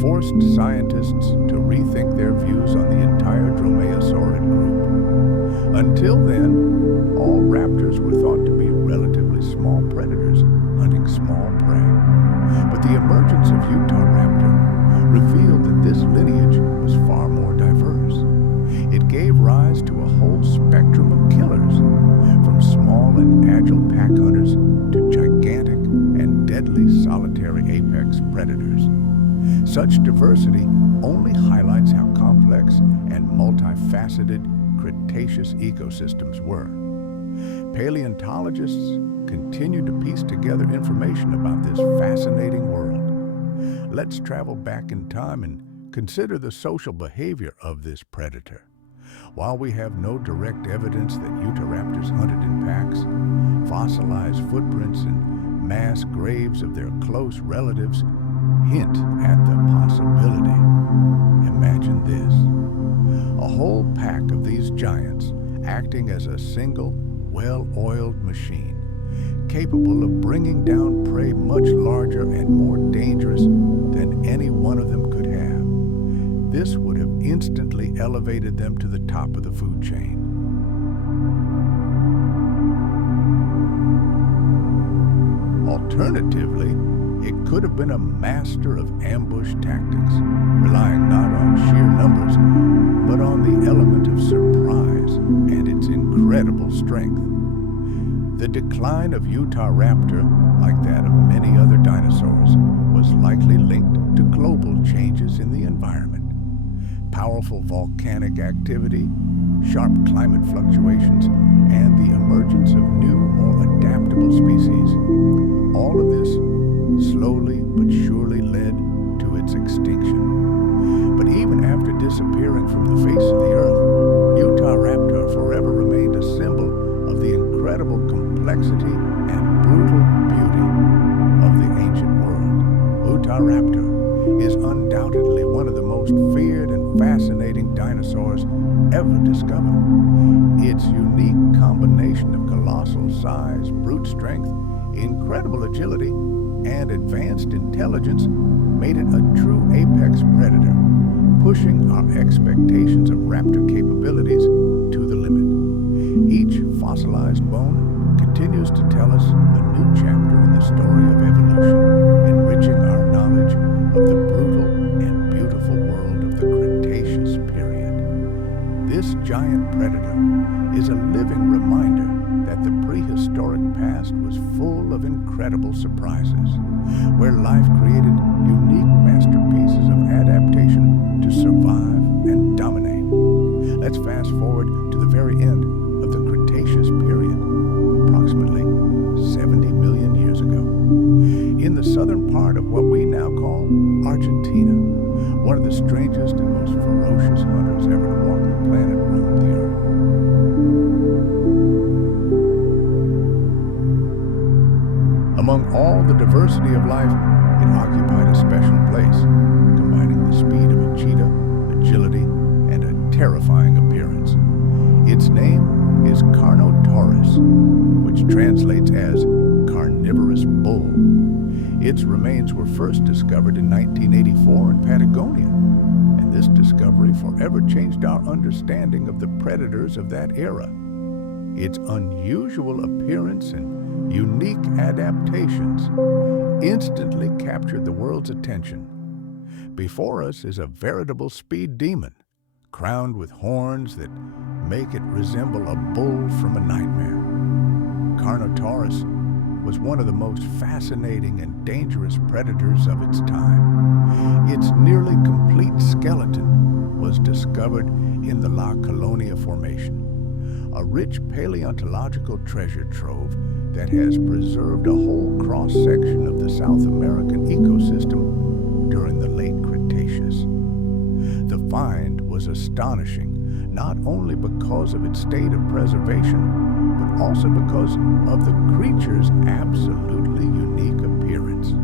forced scientists to rethink their views on the entire dromaeosaurid group. Until then, all raptors were thought to be relatively small predators hunting small prey. But the emergence of Utahraptor revealed that this lineage was far more diverse. It gave rise to a whole spectrum of killers, from small and agile pack hunters to gigantic and deadly solitary apex predators. Such diversity only highlights how complex and multifaceted Cretaceous ecosystems were. Paleontologists continue to piece together information about this fascinating world. Let's travel back in time and consider the social behavior of this predator. While we have no direct evidence that Utahraptors hunted in packs, fossilized footprints and mass graves of their close relatives hint at the possibility. Imagine this: a whole pack of these giants acting as a single, well-oiled machine, capable of bringing down prey much larger and more dangerous than any one of them could have. This would have instantly elevated them to the top of the food chain. Alternatively, it could have been a master of ambush tactics, relying not on sheer numbers, but on the element of surprise and its incredible strength. The decline of Utahraptor, like that of many other dinosaurs, was likely linked to global changes in the environment. Powerful volcanic activity, sharp climate fluctuations, and the emergence of new, more adaptable species. All of this slowly but surely led to its extinction. But even after disappearing from the face of the earth, Utahraptor forever remained a symbol of the incredible complexity and brutal beauty of the ancient world. Utahraptor is undoubtedly one of the most feared and fascinating dinosaurs ever discovered. Its unique combination of colossal size, brute strength, incredible agility, and advanced intelligence made it a true apex predator, pushing our expectations of raptor capabilities to the limit. Each fossilized bone continues to tell us a new chapter in the story of evolution, enriching our knowledge of the brutal and beautiful world of the Cretaceous period. This giant predator is a living reminder that the prehistoric past was full of incredible surprises, where life created unique masterpieces of adaptation to survive and dominate. Let's fast forward to the very end of the Cretaceous period, approximately 70 million years ago. In the southern part of what we now call Argentina, one of the strangest and most ferocious hunters ever to walk the planet roamed the earth. Among all the diversity of life, it occupied a special place, combining the speed of a cheetah, agility, and a terrifying appearance. Its name is Carnotaurus, which translates as carnivorous bull. Its remains were first discovered in 1984 in Patagonia, and this discovery forever changed our understanding of the predators of that era. Its unusual appearance and unique adaptations instantly captured the world's attention. Before us is a veritable speed demon, crowned with horns that make it resemble a bull from a nightmare. Carnotaurus was one of the most fascinating and dangerous predators of its time. Its nearly complete skeleton was discovered in the La Colonia Formation, a rich paleontological treasure trove that has preserved a whole cross-section of the South American ecosystem during the late Cretaceous. The find was astonishing, not only because of its state of preservation, but also because of the creature's absolutely unique appearance.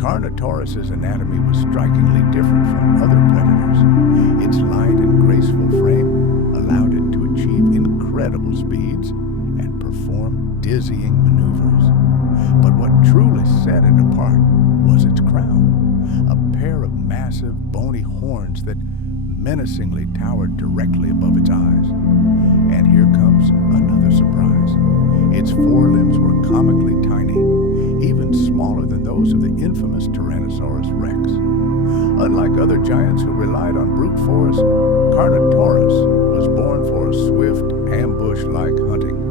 Carnotaurus's anatomy was strikingly different from other predators. Its light and graceful frame allowed it to achieve incredible speeds and perform dizzying maneuvers. But what truly set it apart was its crown, a pair of massive, bony horns that menacingly towered directly above its eyes. And here comes another surprise. Its forelimbs were comically tiny, even smaller than those of the infamous Tyrannosaurus Rex. Unlike other giants who relied on brute force, Carnotaurus was born for swift, ambush-like hunting.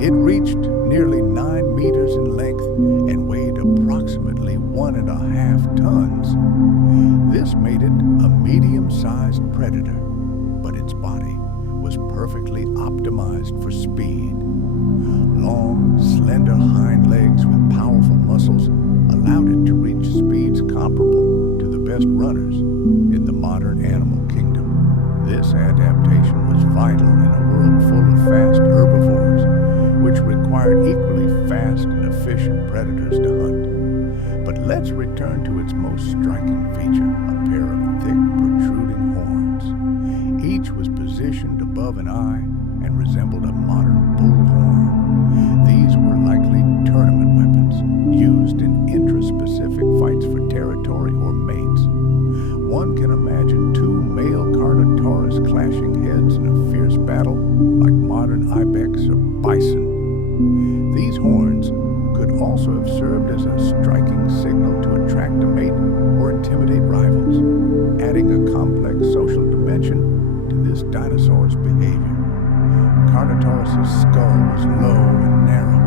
It reached nearly 9 meters in length and weighed approximately 1.5 tons. This made it a medium-sized predator, but its body was perfectly optimized for speed. Long, slender hind legs with powerful muscles allowed it to reach speeds comparable to the best runners in the modern animal kingdom. This adaptation was vital in a world full of fast herbivores, which required predators to hunt. But let's return to its most striking feature, a pair of thick, protruding horns. Each was positioned above an eye and resembled a modern bullhorn. These were likely tournament weapons, used in intraspecific fights for territory or mates. One can imagine two male Carnotaurus clashing heads in a fierce battle, like modern ibex or bison. These horns could also have served as a striking signal to attract a mate or intimidate rivals, adding a complex social dimension to this dinosaur's behavior. Carnotaurus' skull was low and narrow,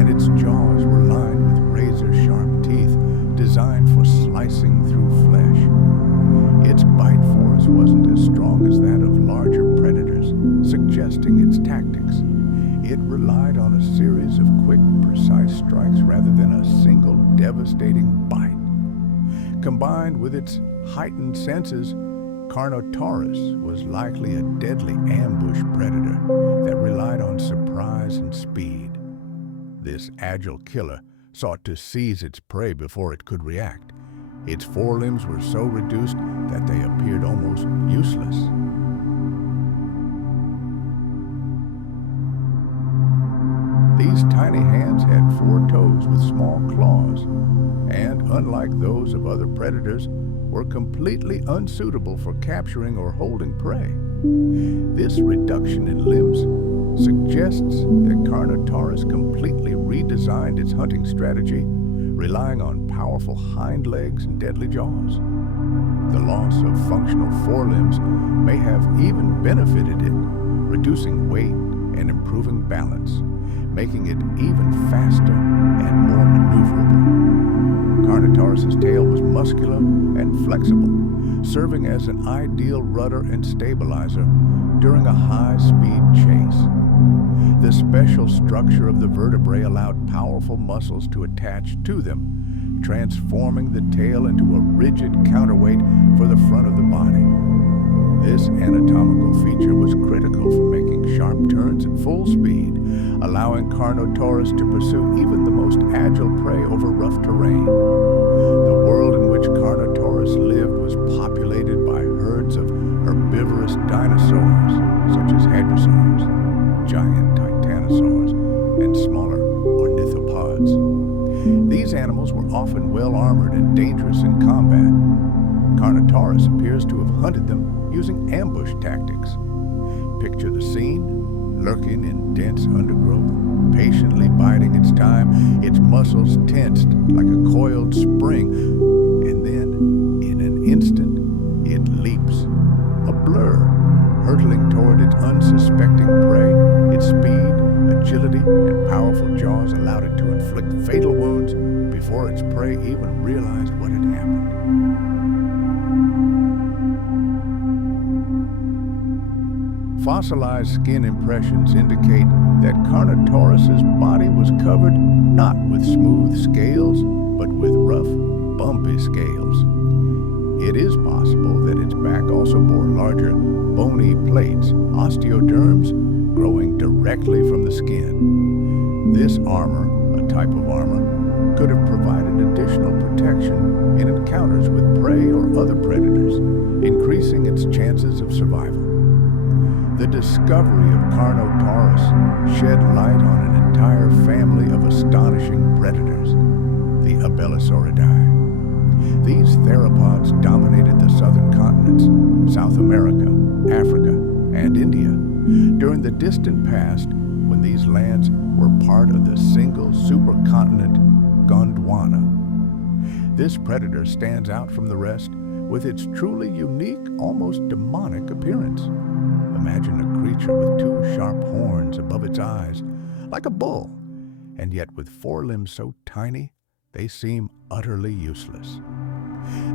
and its jaws were lined with razor-sharp teeth designed for slicing through flesh. Its bite force wasn't as strong as that of larger predators, suggesting its tactics. It relied on a series of quick, precise strikes rather than a single devastating bite. Combined with its heightened senses, Carnotaurus was likely a deadly ambush predator that relied on surprise and speed. This agile killer sought to seize its prey before it could react. Its forelimbs were so reduced that they appeared almost useless. These tiny hands had 4 toes with small claws, and unlike those of other predators, were completely unsuitable for capturing or holding prey. This reduction in limbs suggests that Carnotaurus completely redesigned its hunting strategy, relying on powerful hind legs and deadly jaws. The loss of functional forelimbs may have even benefited it, reducing weight and improving balance, making it even faster and more maneuverable. Carnotaurus' tail was muscular and flexible, serving as an ideal rudder and stabilizer during a high-speed chase. The special structure of the vertebrae allowed powerful muscles to attach to them, transforming the tail into a rigid counterweight for the front of the body. This anatomical feature was critical for making sharp turns at full speed, allowing Carnotaurus to pursue even the most agile prey over rough terrain. The world in which Carnotaurus lived was populated by herds of herbivorous dinosaurs, such as hadrosaurs, giant titanosaurs, and smaller ornithopods. These animals were often well-armored and dangerous in combat. Carnotaurus appears to have hunted them using ambush tactics. Picture the scene, lurking in dense undergrowth, patiently biding its time, its muscles tensed like a coiled spring, and then, in an instant, it leaps, a blur, hurtling toward its unsuspecting prey. Its speed, agility, and powerful jaws allowed it to inflict fatal wounds before its prey even realized what had happened. Fossilized skin impressions indicate that Carnotaurus's body was covered not with smooth scales, but with rough, bumpy scales. It is possible that its back also bore larger, bony plates, osteoderms, growing directly from the skin. This armor, a type of armor, could have provided additional protection in encounters with prey or other predators, increasing its chances of survival. The discovery of Carnotaurus shed light on an entire family of astonishing predators, the Abelisauridae. These theropods dominated the southern continents, South America, Africa, and India, during the distant past when these lands were part of the single supercontinent Gondwana. This predator stands out from the rest with its truly unique, almost demonic appearance. Imagine a creature with 2 sharp horns above its eyes, like a bull, and yet with forelimbs so tiny they seem utterly useless.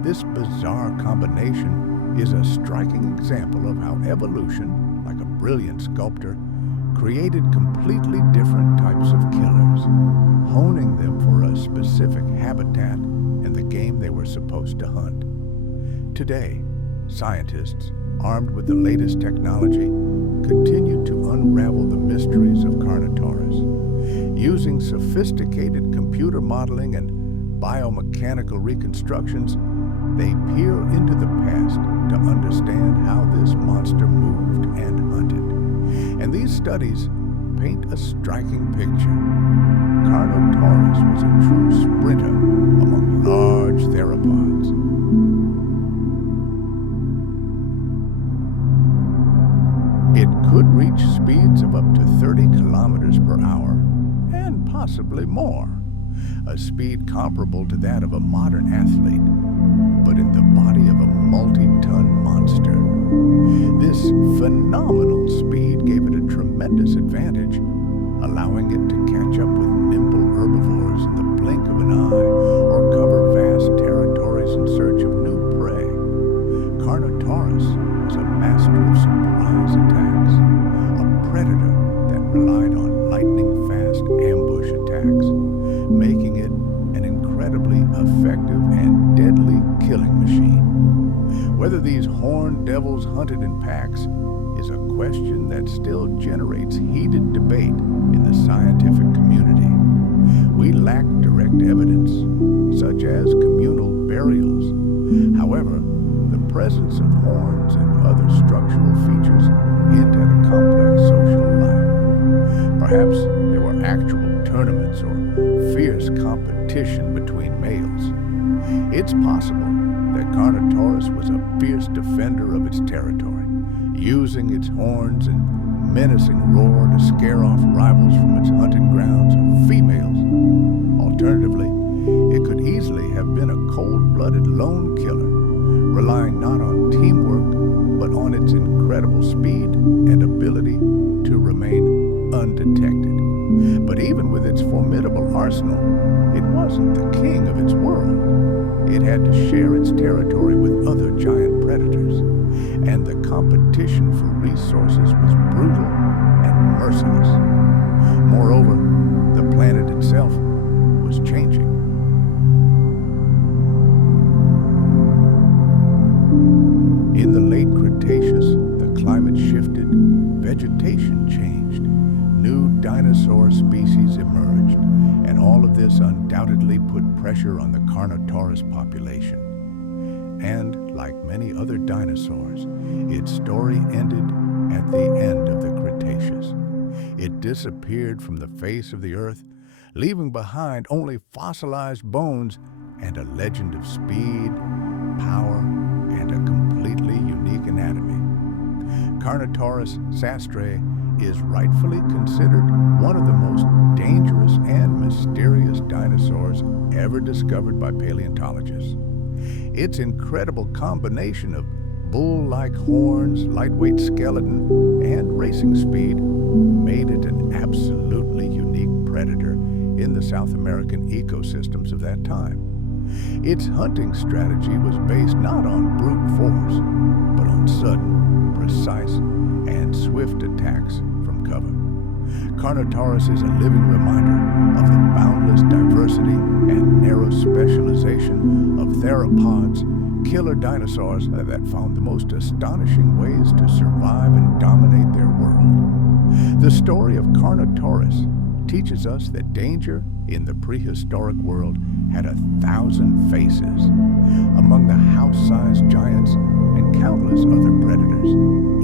This bizarre combination is a striking example of how evolution, like a brilliant sculptor, created completely different types of killers, honing them for a specific habitat and the game they were supposed to hunt. Today, scientists, armed with the latest technology, continue to unravel the mysteries of Carnotaurus. Using sophisticated computer modeling and biomechanical reconstructions, they peer into the past to understand how this monster moved and hunted. And these studies paint a striking picture. Carnotaurus was a true sprinter among large theropods. It could reach speeds of up to 30 kilometers per hour, and possibly more, a speed comparable to that of a modern athlete, but in the body of a multi-ton monster. This phenomenal speed gave it a tremendous advantage, allowing it to catch up with nimble herbivores in the blink of an eye or cover vast territories in search of new prey. Carnotaurus was a master of surprise attacks, a predator that relied on lightning-fast ambush attacks, making it an incredibly effective and deadly killing machine. Whether these horned devils hunted in packs is a question that still generates heated debate in the scientific community. We lack direct evidence, such as communal burials. However, the presence of horns and other structural features hint at a complex social life. Perhaps there were actual tournaments or fierce competition between males. It's possible that Carnotaurus was a fierce defender of its territory, using its horns and menacing roar to scare off rivals from its hunting grounds of females. Alternatively, it could easily have been a cold-blooded lone killer, relying not on teamwork, but on its incredible speed and ability to remain undetected. But even with its formidable arsenal, it wasn't the king of its world. It had to share its territory with other giant predators, and the competition for resources was brutal and merciless. Moreover, the planet itself was changing. In the late Cretaceous, the climate shifted, vegetation changed, new dinosaur species emerged, and all of this undoubtedly put pressure on the Carnotaurus population. And, like many other dinosaurs, its story ended at the end of the Cretaceous. It disappeared from the face of the earth, leaving behind only fossilized bones and a legend of speed, power, and a completely unique anatomy. Carnotaurus sastrae is rightfully considered one of the most dangerous and mysterious dinosaurs ever discovered by paleontologists. Its incredible combination of bull-like horns, lightweight skeleton, and racing speed made it an absolutely unique predator in the South American ecosystems of that time. Its hunting strategy was based not on brute force, but on sudden, precise, and swift attacks from cover. Carnotaurus is a living reminder of the boundless diversity and narrow specialization of theropods, killer dinosaurs that found the most astonishing ways to survive and dominate their world. The story of Carnotaurus teaches us that danger in the prehistoric world had 1,000 faces, among the house-sized giants and countless other predators,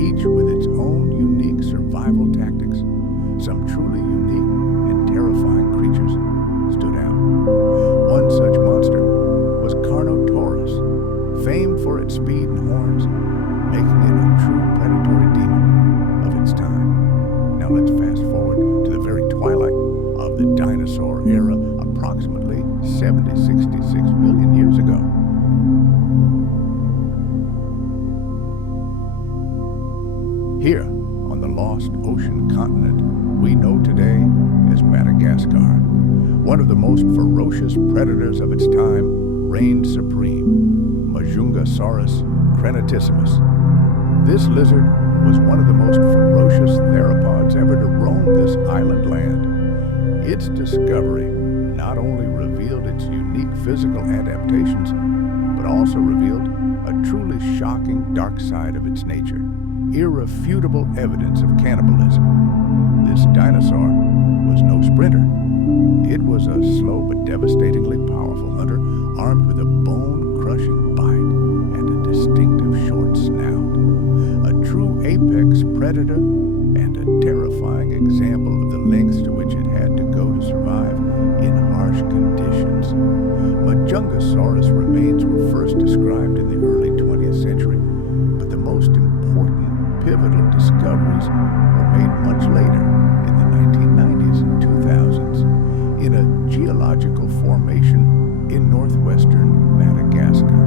each with its own unique survival tactics. Some truly unique and terrifying creatures stood out. One such monster was Carnotaurus, famed for its speed and horns, making it a true predatory demon of its time. Now let's fast forward to the very twilight of the dinosaur era, approximately 66 million years ago. Here, on the lost ocean continent we know today as Madagascar, one of the most ferocious predators of its time reigned supreme, Majungasaurus crenatissimus. This lizard was one of the most ferocious theropods ever to roam this island land. Its discovery not only revealed its unique physical adaptations, but also revealed a truly shocking dark side of its nature. irrefutable evidence of cannibalism. This dinosaur was no sprinter. It was a slow but devastatingly powerful hunter armed with a bone-crushing bite and a distinctive short snout. A true apex predator and a terrifying example of the lengths to which it had to go to survive in harsh conditions. Majungasaurus remains were first described in the early 20th century, but the most important pivotal discoveries were made much later, in the 1990s and 2000s, in a geological formation in northwestern Madagascar.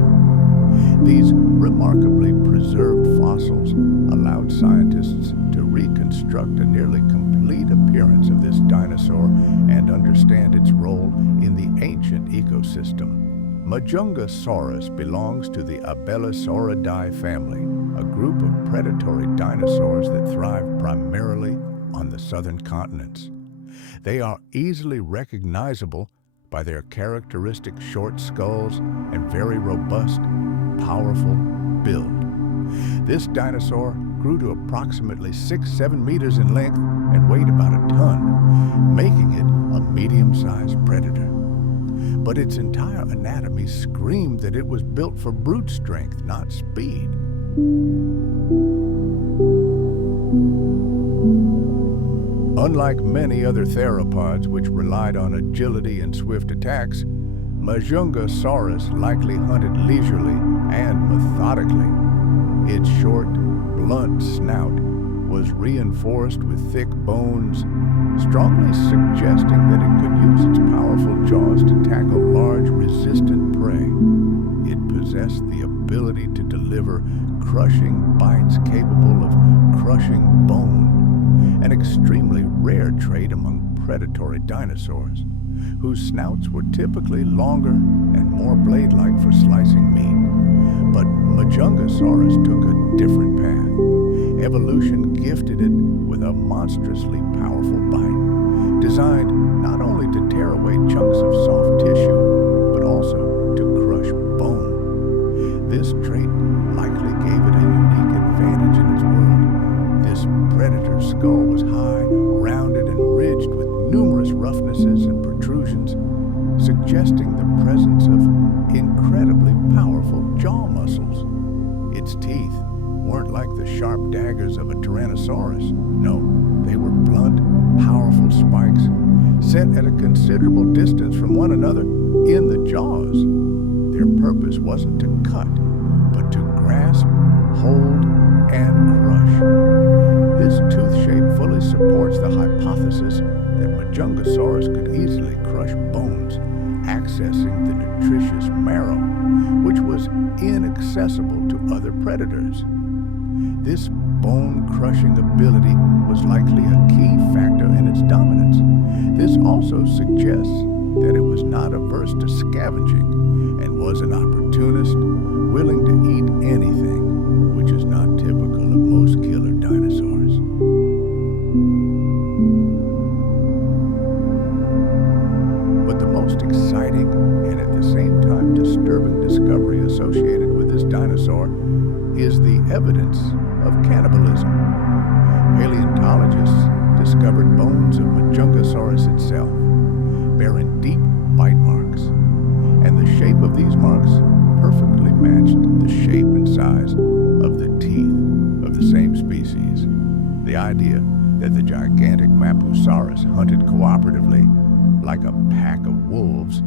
These remarkably preserved fossils allowed scientists to reconstruct a nearly complete appearance of this dinosaur and understand its role in the ancient ecosystem. Majungasaurus belongs to the Abelisauridae family, a group of predatory dinosaurs that thrive primarily on the southern continents. They are easily recognizable by their characteristic short skulls and very robust, powerful build. This dinosaur grew to approximately 6-7 meters in length and weighed about a ton, making it a medium-sized predator. But its entire anatomy screamed that it was built for brute strength, not speed. Unlike many other theropods which relied on agility and swift attacks, Majungasaurus likely hunted leisurely and methodically. Its short, blunt snout was reinforced with thick bones, strongly suggesting that it could use its powerful jaws to tackle large, resistant prey. It possessed the ability to deliver crushing bites capable of crushing bone, an extremely rare trait among predatory dinosaurs, whose snouts were typically longer and more blade-like for slicing meat. But Majungasaurus took a different path. Evolution gifted it with a monstrously powerful bite, designed not only to tear away chunks of soft tissue, but also to crush bone. This trait likely gave it a unique advantage in its world. This predator's skull was high, rounded, and ridged with numerous roughnesses and protrusions, suggesting the presence of incredibly powerful jaw muscles. Its teeth weren't like the sharp daggers of a Tyrannosaurus. No, they were blunt, powerful spikes set at a considerable distance from one another in the jaws. Their purpose wasn't to cut, but to grasp, hold, and crush. This tooth shape fully supports the hypothesis that Majungasaurus could easily crush bones, accessing the nutritious marrow, which was inaccessible to other predators. This bone-crushing ability was likely a key factor in its dominance. This also suggests that it was not averse to scavenging and was an opportunist willing to eat anything, which is not typical of most killer dinosaurs. But the most exciting and at the same time disturbing discovery associated with this dinosaur is the evidence of cannibalism. Paleontologists discovered bones of Majungasaurus itself, bearing deep bite marks, and the shape of these marks perfectly matched the shape and size of the teeth of the same species. The idea that the gigantic Mapusaurus hunted cooperatively like a pack of wolves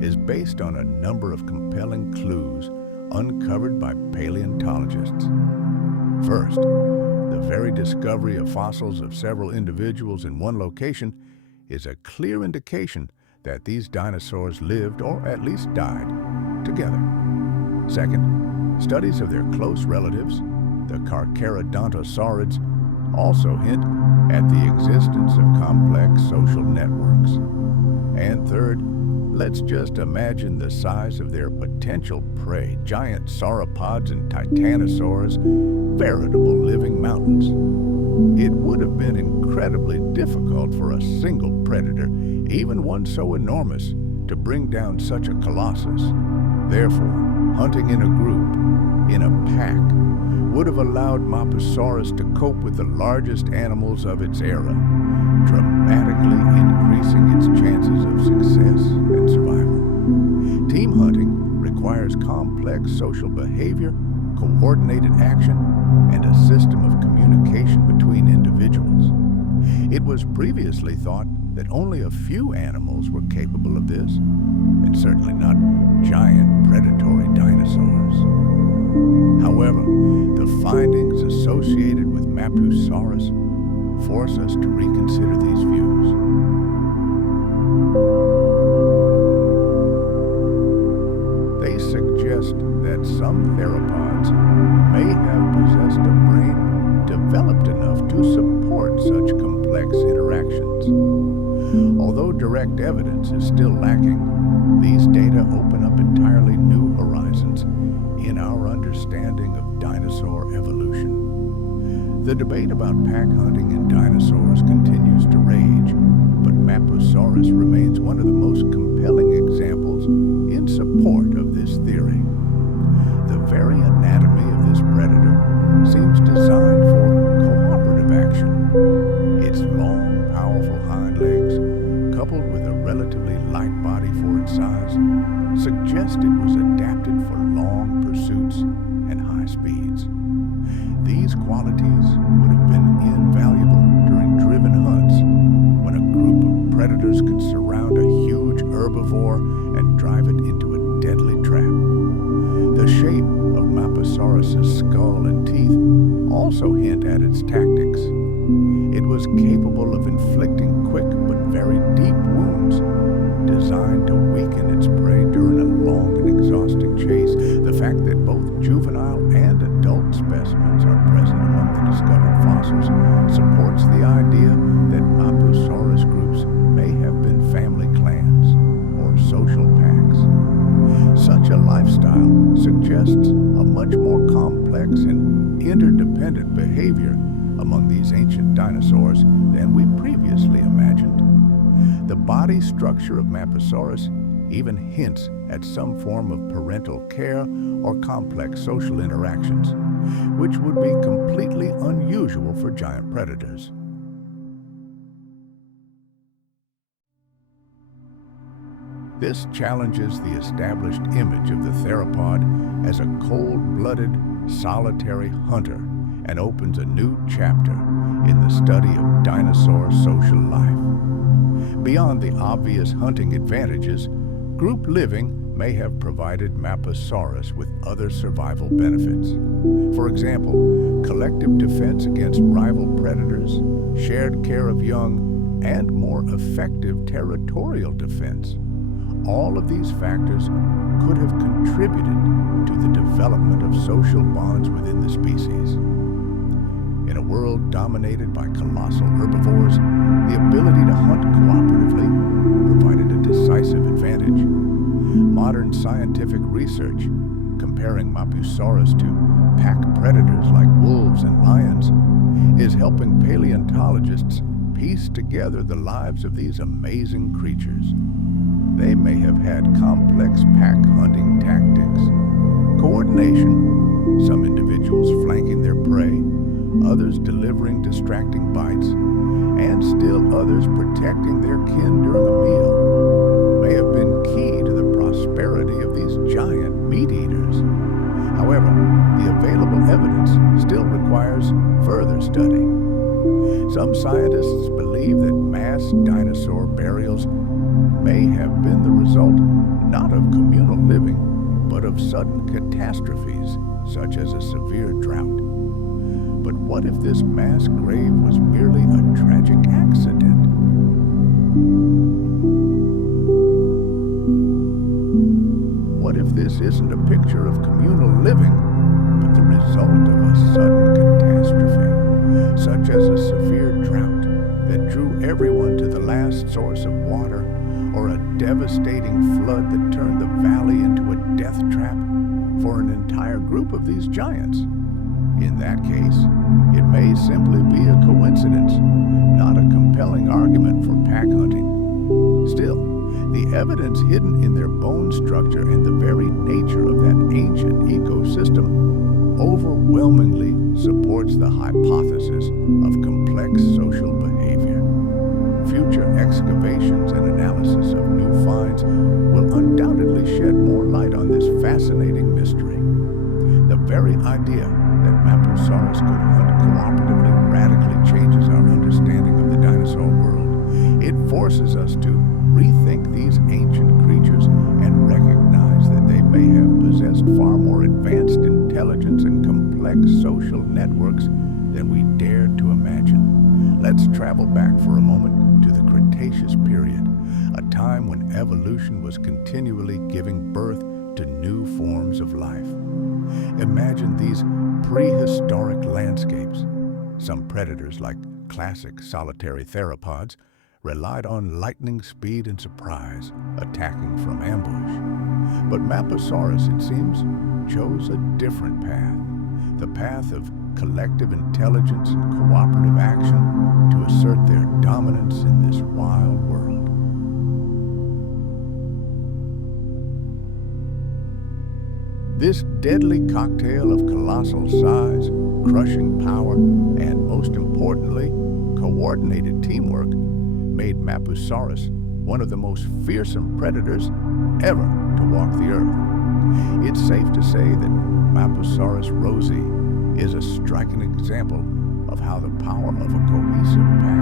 is based on a number of compelling clues uncovered by paleontologists. First, the very discovery of fossils of several individuals in one location is a clear indication that these dinosaurs lived, or at least died, together. Second, studies of their close relatives, the Carcharodontosaurids, also hint at the existence of complex social networks. And third, let's just imagine the size of their potential prey, giant sauropods and titanosaurs, veritable living mountains. It would have been incredibly difficult for a single predator, even one so enormous, to bring down such a colossus. Therefore, hunting in a group, in a pack, would have allowed Mosasaurus to cope with the largest animals of its era, dramatically increasing its chances of success and survival. Team hunting requires complex social behavior, coordinated action, and a system of communication between individuals. It was previously thought that only a few animals were capable of this, and certainly not giant predatory dinosaurs. However, the findings associated with Mosasaurus force us to reconsider these views. They suggest that some theropods may have possessed a brain developed enough to support such complex interactions. Although direct evidence is still lacking, these data open up entirely new horizons in our understanding of dinosaur evolution. The debate about pack hunting and dinosaurs continues to rage, but Mosasaurus remains one of the most compelling examples in support of this theory. The very anatomy of this predator seems designed for cooperative action. Its long, powerful hind legs, coupled with a relatively light body for its size, suggest it was adapted for long pursuits and high speeds. These qualities would have been invaluable during driven hunts, when a group of predators could surround a huge herbivore and drive it into a deadly trap. The shape of Mosasaurus's skull and teeth also hint at its tactics. It was capable of inflicting quick but very deep wounds, designed to weaken its prey during a long and exhausting chase. The fact that both juvenile and adult specimens are present among the discovered fossils supports the idea that Mosasaurus groups may have been family clans or social packs. Such a lifestyle suggests a much more complex and interdependent behavior among these ancient dinosaurs than we previously imagined. The body structure of Mosasaurus even hints at some form of parental care or complex social interactions, which would be completely unusual for giant predators. This challenges the established image of the theropod as a cold-blooded, solitary hunter and opens a new chapter in the study of dinosaur social life. Beyond the obvious hunting advantages, group living may have provided Mosasaurus with other survival benefits. For example, collective defense against rival predators, shared care of young, and more effective territorial defense. All of these factors could have contributed to the development of social bonds within the species. In a world dominated by colossal herbivores, the ability to hunt cooperatively provided a decisive advantage. Modern scientific research, comparing Mosasaurus to pack predators like wolves and lions, is helping paleontologists piece together the lives of these amazing creatures. They may have had complex pack hunting tactics. Coordination, some individuals flanking their prey, others delivering distracting bites, and still others protecting their kin during a meal, may have been key to the prosperity of these giant meat eaters. However, the available evidence still requires further study. Some scientists believe that mass dinosaur burials may have been the result not of communal living, but of sudden catastrophes, such as a severe drought. But what if this mass grave was merely a tragic accident? What if this isn't a picture of communal living, but the result of a sudden catastrophe, such as a severe drought that drew everyone to the last source of water, or a devastating flood that turned the valley into a death trap for an entire group of these giants? In that case, it may simply be a coincidence, not a compelling argument for pack hunting. Still, the evidence hidden in their bone structure and the very nature of that ancient ecosystem overwhelms overwhelmingly supports the hypothesis of complex social behavior. Future excavations and analysis of new finds will undoubtedly shed more light on this fascinating mystery. The very idea that Mapusaurus could hunt cooperatively radically changes our understanding of the dinosaur world. It forces us to rethink these ancient creatures and recognize that they may have possessed far more advanced intelligence and complex social networks than we dared to imagine. Let's travel back for a moment to the Cretaceous period, a time when evolution was continually giving birth to new forms of life. Imagine these prehistoric landscapes. Some predators, like classic solitary theropods, relied on lightning speed and surprise, attacking from ambush. But Mapusaurus, it seems, chose a different path, the path of collective intelligence and cooperative action to assert their dominance in this wild world. This deadly cocktail of colossal size, crushing power, and most importantly, coordinated teamwork made Mapusaurus one of the most fearsome predators ever to walk the earth. It's safe to say that Mapusaurus rosi is a striking example of how the power of a cohesive pack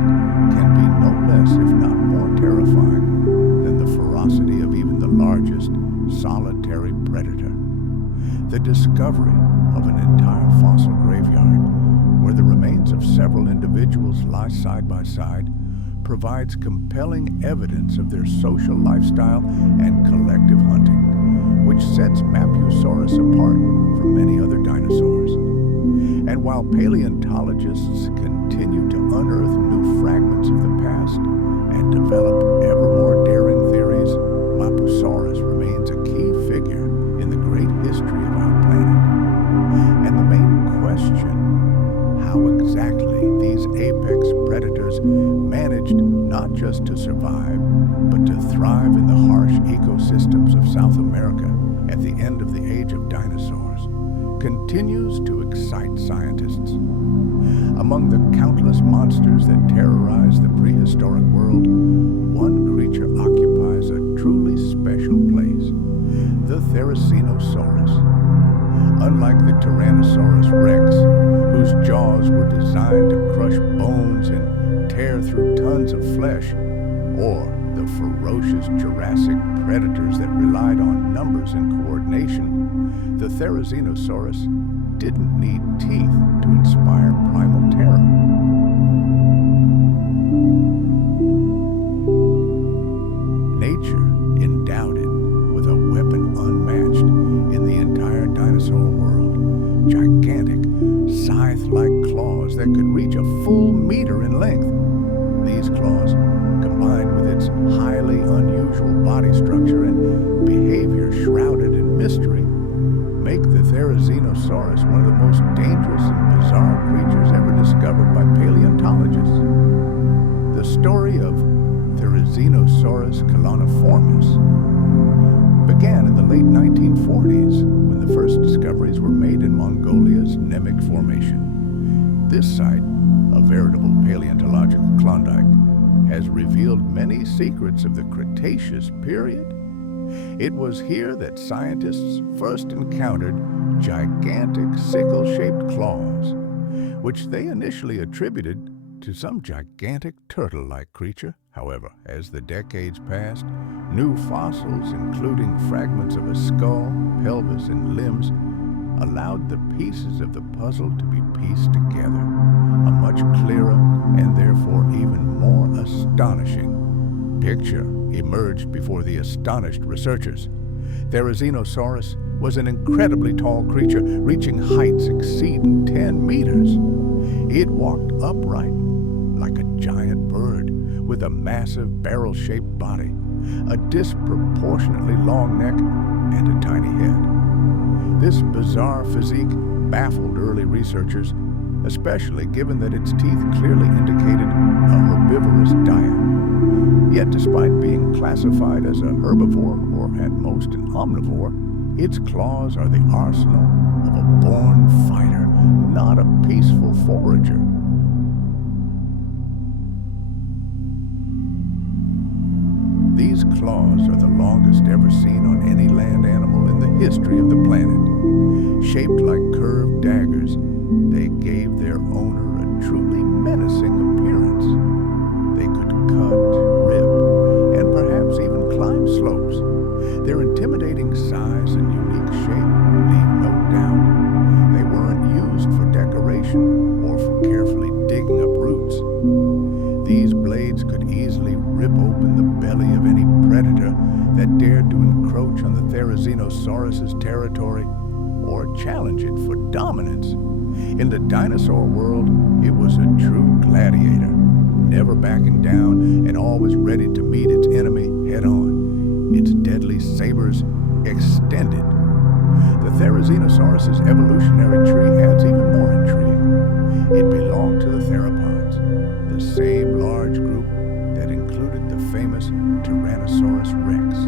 can be no less, if not more terrifying than the ferocity of even the largest solitary predator. The discovery of an entire fossil graveyard, where the remains of several individuals lie side by side, provides compelling evidence of their social lifestyle and collective hunting, which sets Mapusaurus apart from many other dinosaurs. And while paleontologists continue to unearth new fragments of the past and develop ever more daring theories, Mapusaurus remains a key figure in the great history of our planet. And the main question, how exactly these apex predators managed not just to survive, but to thrive in the harsh ecosystems of South America at the end of the age of dinosaurs, continues to excite scientists. Among the countless monsters that terrorize the prehistoric world, one creature occupies a truly special place: the Tyrannosaurus. Unlike the Tyrannosaurus Rex, whose jaws were designed to crush bones and tear through tons of flesh, or the ferocious Jurassic predators that relied on numbers and coordination, the Tyrannosaurus didn't need teeth to inspire primal terror. Nature endowed it with a weapon unmatched in the entire dinosaur world: gigantic, scythe-like claws that could reach a full meter in length. These claws, combined with its highly unusual body structure and behavior shrouded in mystery, make the Tyrannosaurus one of the most dangerous and bizarre creatures ever discovered by paleontologists. The story of Tyrannosaurus coloniformis began in the late 1940s when the first discoveries were made in Mongolia's Nemec Formation. This site, a veritable paleontological Klondike, has revealed many secrets of the Cretaceous period. It was here that scientists first encountered gigantic sickle-shaped claws, which they initially attributed to some gigantic turtle-like creature. However, as the decades passed, new fossils, including fragments of a skull, pelvis, and limbs, allowed the pieces of the puzzle to be pieced together. A much clearer and therefore even more astonishing picture emerged before the astonished researchers. Tyrannosaurus was an incredibly tall creature, reaching heights exceeding 10 meters. It walked upright like a giant bird, with a massive barrel-shaped body, a disproportionately long neck, and a tiny head. This bizarre physique baffled early researchers, especially given that its teeth clearly indicated a herbivorous diet. Yet despite being classified as a herbivore, or at most an omnivore, its claws are the arsenal of a born fighter, not a peaceful forager. These claws are the longest ever seen on any land animal in the history of the planet. Shaped like curved daggers, they gave their owner a truly menacing appearance. They could cut, rip, and perhaps even climb slopes. Their intimidating size and unique shape leave no doubt. They weren't used for decoration or for carefully digging up roots. These blades could easily rip open the belly of any predator that dared to encroach on the Tyrannosaurus's territory or challenge it for dominance. In the dinosaur world, it was a true gladiator, never backing down and always ready to meet its enemy head-on, its deadly sabers extended. The Tyrannosaurus's evolutionary tree adds even more intrigue. It belonged to the theropods, the same large group that included the famous Tyrannosaurus Rex.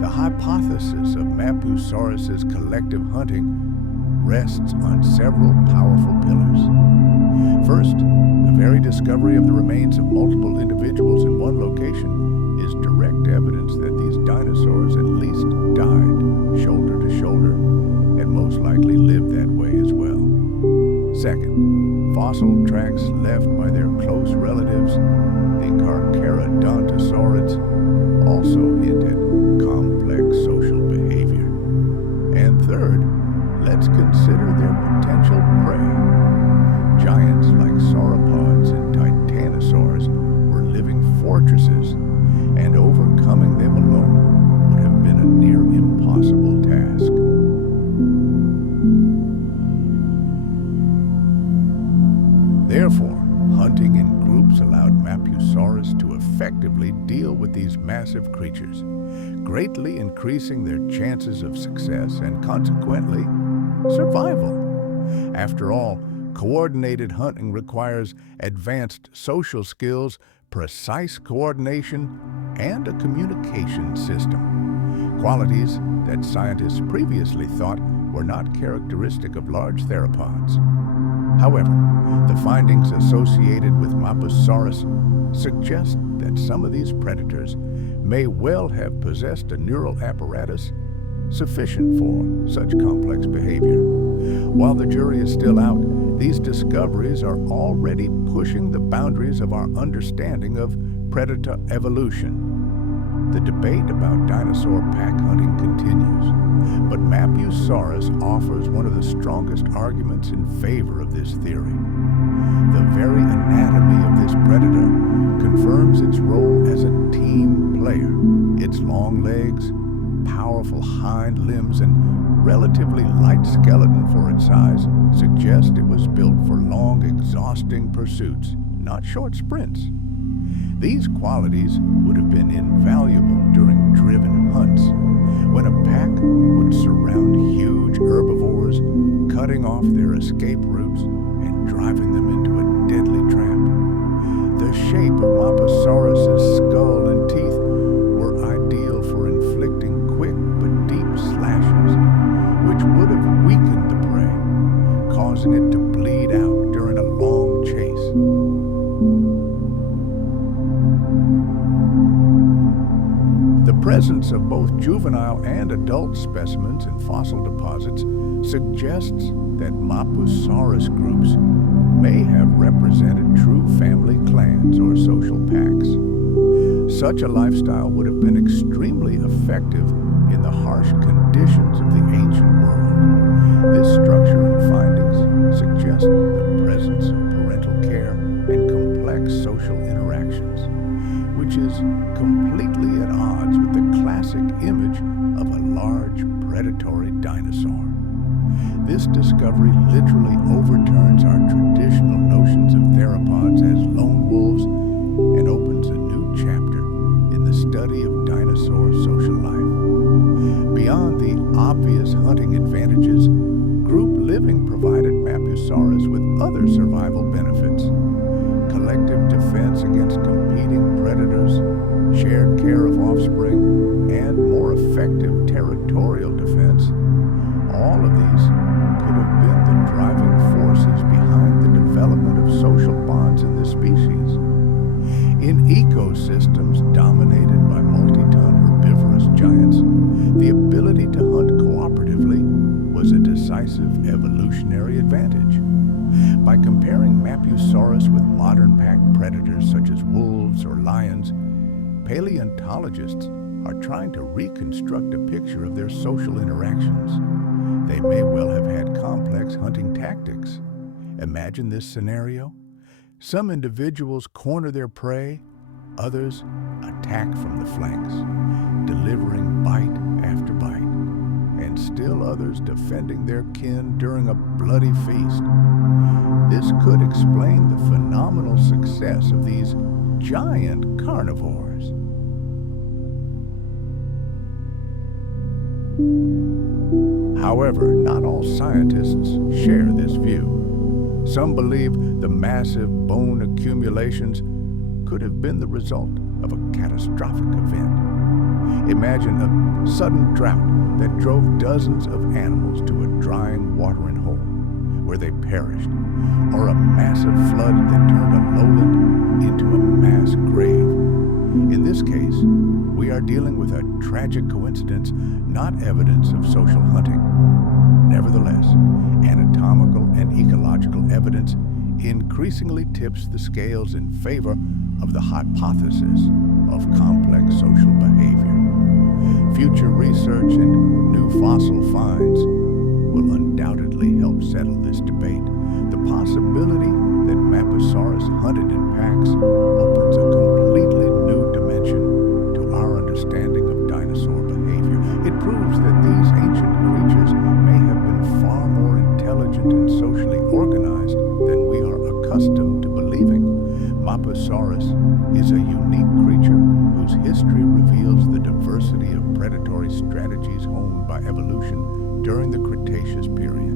The hypothesis of Mapusaurus's collective hunting rests on several powerful pillars. First, the very discovery of the remains of multiple individuals in one location is direct evidence that these dinosaurs at least died shoulder to shoulder and most likely lived that way as well. Second, fossil tracks left by their close relatives, the Giganotosaurus, also hint at complex social behavior. And third, let's consider their potential prey. Giants like sauropods and titanosaurs were living fortresses, and overcoming them alone would have been a near impossible task. Therefore, hunting in groups allowed Mapusaurus to effectively deal with these massive creatures, greatly increasing their chances of success and consequently survival. After all, coordinated hunting requires advanced social skills, precise coordination, and a communication system, qualities that scientists previously thought were not characteristic of large theropods. However, the findings associated with Mapusaurus suggest that some of these predators may well have possessed a neural apparatus sufficient for such complex behavior. While the jury is still out, these discoveries are already pushing the boundaries of our understanding of predator evolution. The debate about dinosaur pack hunting continues, but Mapusaurus offers one of the strongest arguments in favor of this theory. The very anatomy of this predator confirms its role as a team player. Its long legs, powerful hind limbs, and relatively light skeleton for its size suggest it was built for long, exhausting pursuits, not short sprints. These qualities would have been invaluable during driven hunts, when a pack would surround huge herbivores, cutting off their escape routes and driving them into a deadly trap. The shape of Mapusaurus's skull and teeth were ideal for inflicting quick but deep slashes, which would have weakened the prey, causing it to bleed out during a long chase. The presence of both juvenile and adult specimens in fossil deposits suggests that Mapusaurus groups may have represented true family clans or social packs. Such a lifestyle would have been extremely effective in the harsh conditions of the ancient world. This structure and findings suggest the presence of parental care and complex social interactions, which is completely at odds with the classic image of a large predatory dinosaur. This discovery literally overturns our traditional notions of theropods as lone wolves and opens a new chapter in the study of dinosaur social life. Beyond the obvious hunting advantages, group living provided Mapusaurus with other survival benefits. Collective defense against competing predators, shared care of offspring, and more effective territorial defense. All of these could have been the driving was a decisive evolutionary advantage. By comparing Mapusaurus with modern pack predators such as wolves or lions, paleontologists are trying to reconstruct a picture of their social interactions. They may well have had complex hunting tactics. Imagine this scenario. Some individuals corner their prey, others attack from the flanks, delivering bite after bite, and still others defending their kin during a bloody feast. This could explain the phenomenal success of these giant carnivores. However, not all scientists share this view. Some believe the massive bone accumulations could have been the result of a catastrophic event. Imagine a sudden drought that drove dozens of animals to a drying watering hole where they perished, or a massive flood that turned a lowland into a mass grave. In this case, we are dealing with a tragic coincidence, not evidence of social hunting. Nevertheless, anatomical and ecological evidence increasingly tips the scales in favor of the hypothesis of complex social behavior. Future research and new fossil finds will undoubtedly help settle this debate. The possibility that Mapusaurus hunted in packs opens a completely new dimension to our understanding of dinosaur behavior. It proves that these ancient creatures may have been far more intelligent and socially organized than we are accustomed to believing. Mapusaurus is a unique creature whose history reveals the diversity of predatory strategies honed by evolution during the Cretaceous period.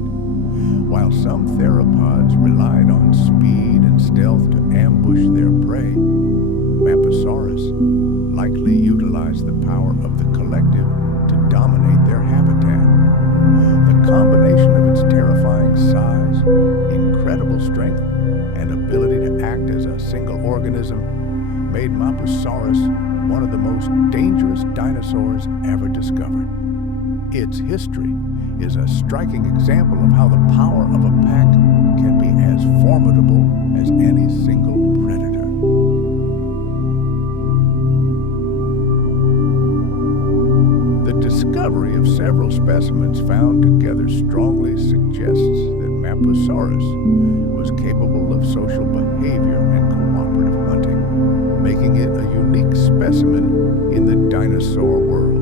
While some theropods relied on speed and stealth to ambush their prey, Mapusaurus likely utilized the power of the collective to dominate their habitat. The combination of its terrifying size, incredible strength, and ability to act as a single organism made Mapusaurus one of the most dangerous dinosaurs ever discovered. Its history is a striking example of how the power of a pack can be as formidable as any single predator. The discovery of several specimens found together strongly suggests that Mapusaurus was capable of social behavior and cooperative hunting, making it a unique specimen in the dinosaur world.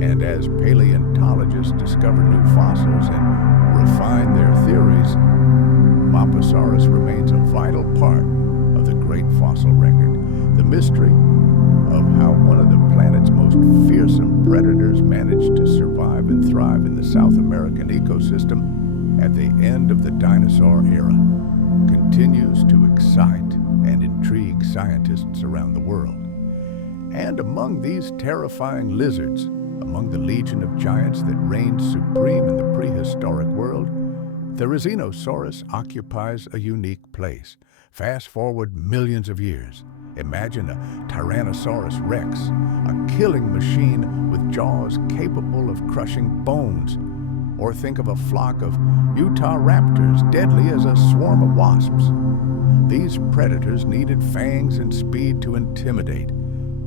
And as paleontologists discover new fossils and refine their theories, Mapusaurus remains a vital part of the great fossil record. The mystery of how one of the planet's most fearsome predators managed to survive and thrive in the South American ecosystem at the end of the dinosaur era continues to excite and intrigue scientists around the world. And among these terrifying lizards, among the legion of giants that reigned supreme in the prehistoric world, the Tyrannosaurus occupies a unique place. Fast forward millions of years. Imagine a Tyrannosaurus Rex, a killing machine with jaws capable of crushing bones. Or think of a flock of Utahraptors, deadly as a swarm of wasps. These predators needed fangs and speed to intimidate,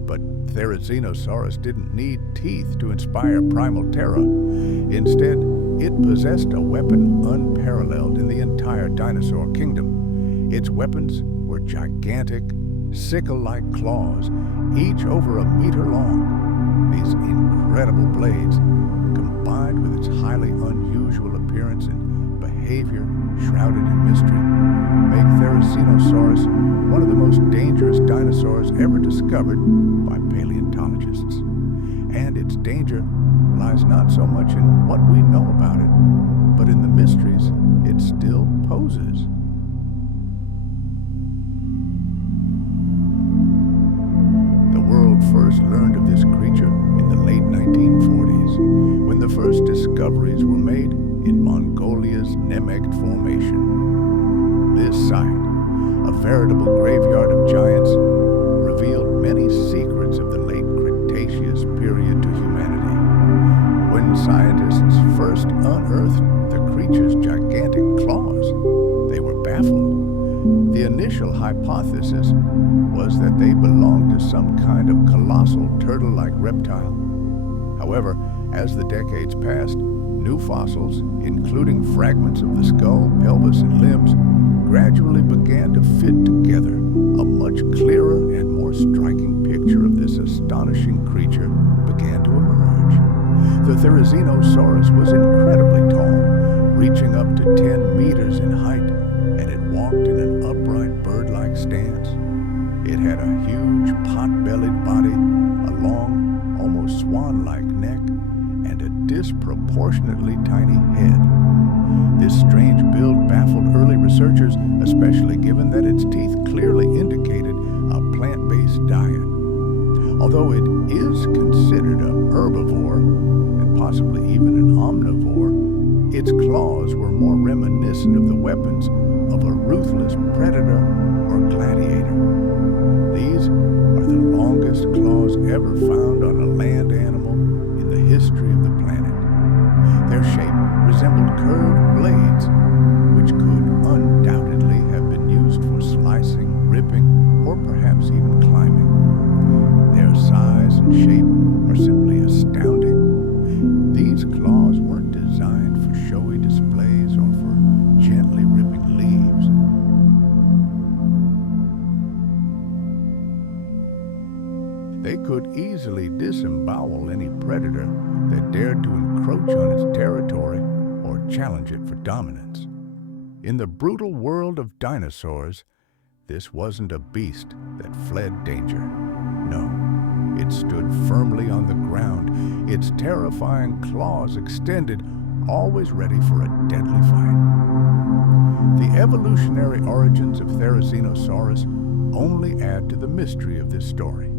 but Tyrannosaurus didn't need teeth to inspire primal terror. Instead, it possessed a weapon unparalleled in the entire dinosaur kingdom. Its weapons were gigantic, sickle-like claws, each over a meter long. These incredible blades, combined with its highly unusual appearance and behavior shrouded in mystery, make Tyrannosaurus one of the most dangerous dinosaurs ever discovered by paleontologists. And its danger lies not so much in what we know about it, but in the mysteries it still poses. The world first learned of this creature in the late 1940s, when the first discoveries were made in Mongolia's Nemegt Formation. This site, a veritable graveyard of giants, revealed many secrets of the late Cretaceous period to humanity. When scientists first unearthed the creature's gigantic claws, they were baffled. The initial hypothesis was that they belonged to some kind of colossal turtle-like reptile. However, as the decades passed, new fossils, including fragments of the skull, pelvis, and limbs, gradually began to fit together. A much clearer and more striking picture of this astonishing creature began to emerge. The Tyrannosaurus was incredibly tall, reaching up to 10 meters in height, and it walked in an upright bird-like stance. It had a huge pot-bellied body, a long, almost swan-like neck, and a disproportionately tiny head. This strange build baffled early researchers, especially given that its teeth clearly indicated a plant-based diet. Although it is considered a herbivore, and possibly even an omnivore, its claws were more reminiscent of the weapons of a ruthless predator or gladiator. These are the longest claws ever found on a land animal in the history of the planet. Their shape resembled curved blades, which could undoubtedly have been used for slicing, ripping, or perhaps even climbing. Their size and shape are simply astounding. These claws weren't designed for showy displays or for gently ripping leaves. They could easily disembowel any predator that dared to encroach on its territory or challenge it for dominance. In the brutal world of dinosaurs, this wasn't a beast that fled danger. No, it stood firmly on the ground, its terrifying claws extended, always ready for a deadly fight. The evolutionary origins of Tyrannosaurus only add to the mystery of this story.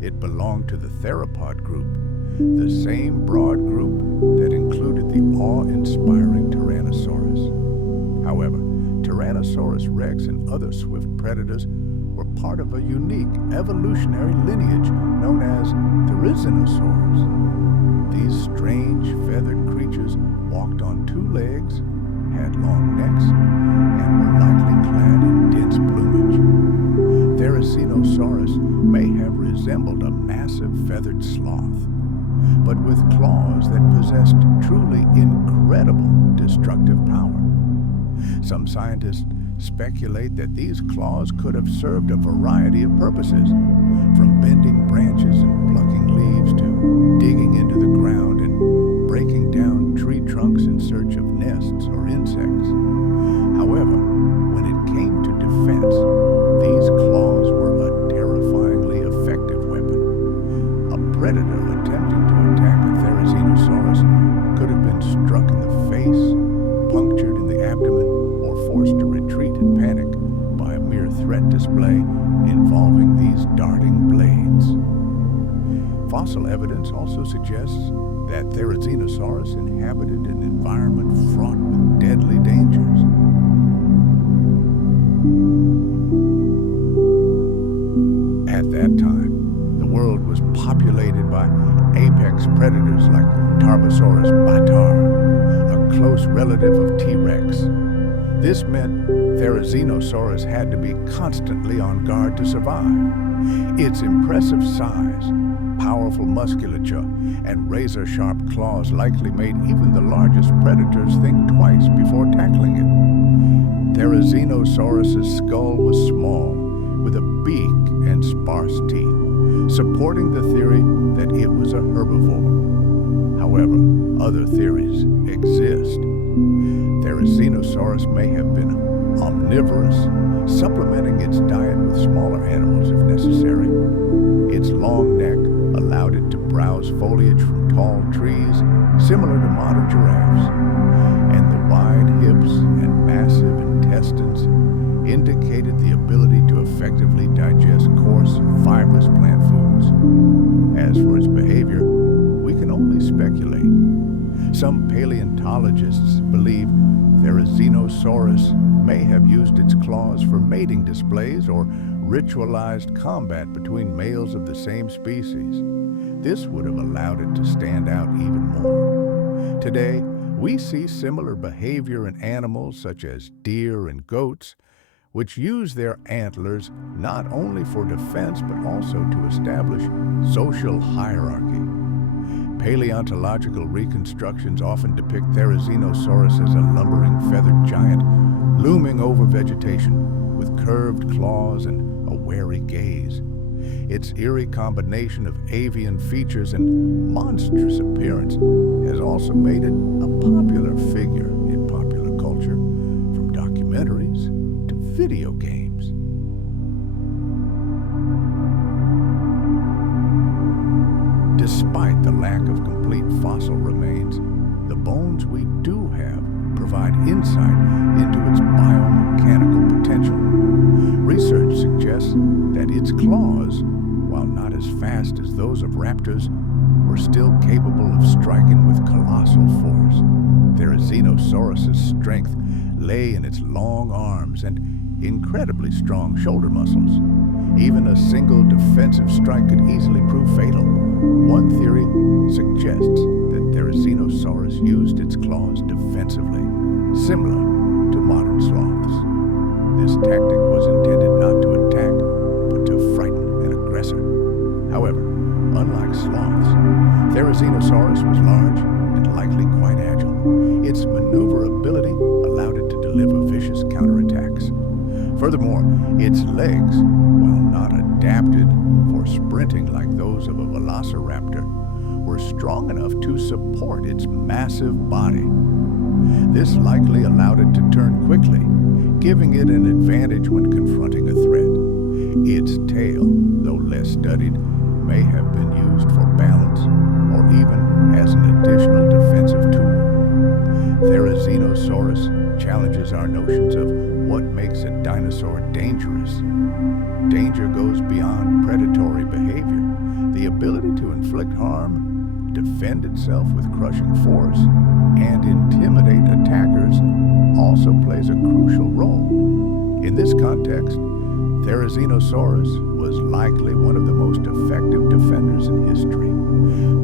It belonged to the theropod group, the same broad group that included the awe-inspiring Tyrannosaurus. However, Tyrannosaurus Rex and other swift predators were part of a unique evolutionary lineage known as Tyrannosaurs. These strange feathered creatures walked on two legs, had long necks, and were likely clad in dense plumage. Tyrannosaurus may have resembled a massive feathered sloth, but with claws that possessed truly incredible destructive power. Some scientists speculate that these claws could have served a variety of purposes, from bending branches and plucking leaves to digging into the ground and breaking down tree trunks in search of nests or insects. However, when it came to defense, these claws were a terrifyingly effective weapon. A predator attempting to attack a Tyrannosaurus could have been struck in the face, punctured in the abdomen, or forced to retreat in panic by a mere threat display involving these darting blades. Fossil evidence also suggests that Tyrannosaurus inhabited an environment fraught with deadly dangers. At that time, the world was populated by apex predators like Tarbosaurus bataar, a close relative of T-Rex. This meant Tyrannosaurus had to be constantly on guard to survive. Its impressive size, powerful musculature, and razor-sharp claws likely made even the largest predators think twice before tackling it. Tyrannosaurus's skull was small, with a beak and sparse teeth, supporting the theory that it was a herbivore. However, other theories exist. Tyrannosaurus may have been omnivorous, supplementing its diet with smaller animals if necessary. Its long neck allowed it to browse foliage from tall trees, similar to modern giraffes, and the wide hips and massive intestines indicated the ability to effectively digest coarse, fibrous plant foods. As for its behavior, we can only speculate. Some paleontologists believe Tyrannosaurus may have used its claws for mating displays or ritualized combat between males of the same species. This would have allowed it to stand out even more. Today, we see similar behavior in animals such as deer and goats, which use their antlers not only for defense but also to establish social hierarchy. Paleontological reconstructions often depict Therizinosaurus as a lumbering feathered giant looming over vegetation with curved claws and a wary gaze. Its eerie combination of avian features and monstrous appearance has also made it a popular figure in popular culture, from documentaries to video games. Despite the lack of complete fossil remains, the bones we do have provide insight into its biomechanical potential. Research suggests that its claws, while not as fast as those of raptors, were still capable of striking with colossal force. Therizinosaurus's strength lay in its long arms and incredibly strong shoulder muscles. Even a single defensive strike could easily prove fatal. One theory suggests that Therizinosaurus used its claws defensively, similar to modern sloths. This tactic was intended not to attack, but to frighten an aggressor. However, unlike sloths, Therizinosaurus was large and likely quite agile. Its maneuverability allowed it to deliver vicious counterattacks. Furthermore, its legs, while not adapted for sprinting like those of a velociraptor, were strong enough to support its massive body. This likely allowed it to turn quickly, giving it an advantage when confronting a threat. Its tail, though less studied, may have been used for balance or even as an additional defensive tool. Therizinosaurus challenges our notions of what makes a dinosaur dangerous. Danger goes beyond predatory behavior. The ability to inflict harm, defend itself with crushing force, and intimidate attackers also plays a crucial role. In this context, Therizinosaurus was likely one of the most effective defenders in history,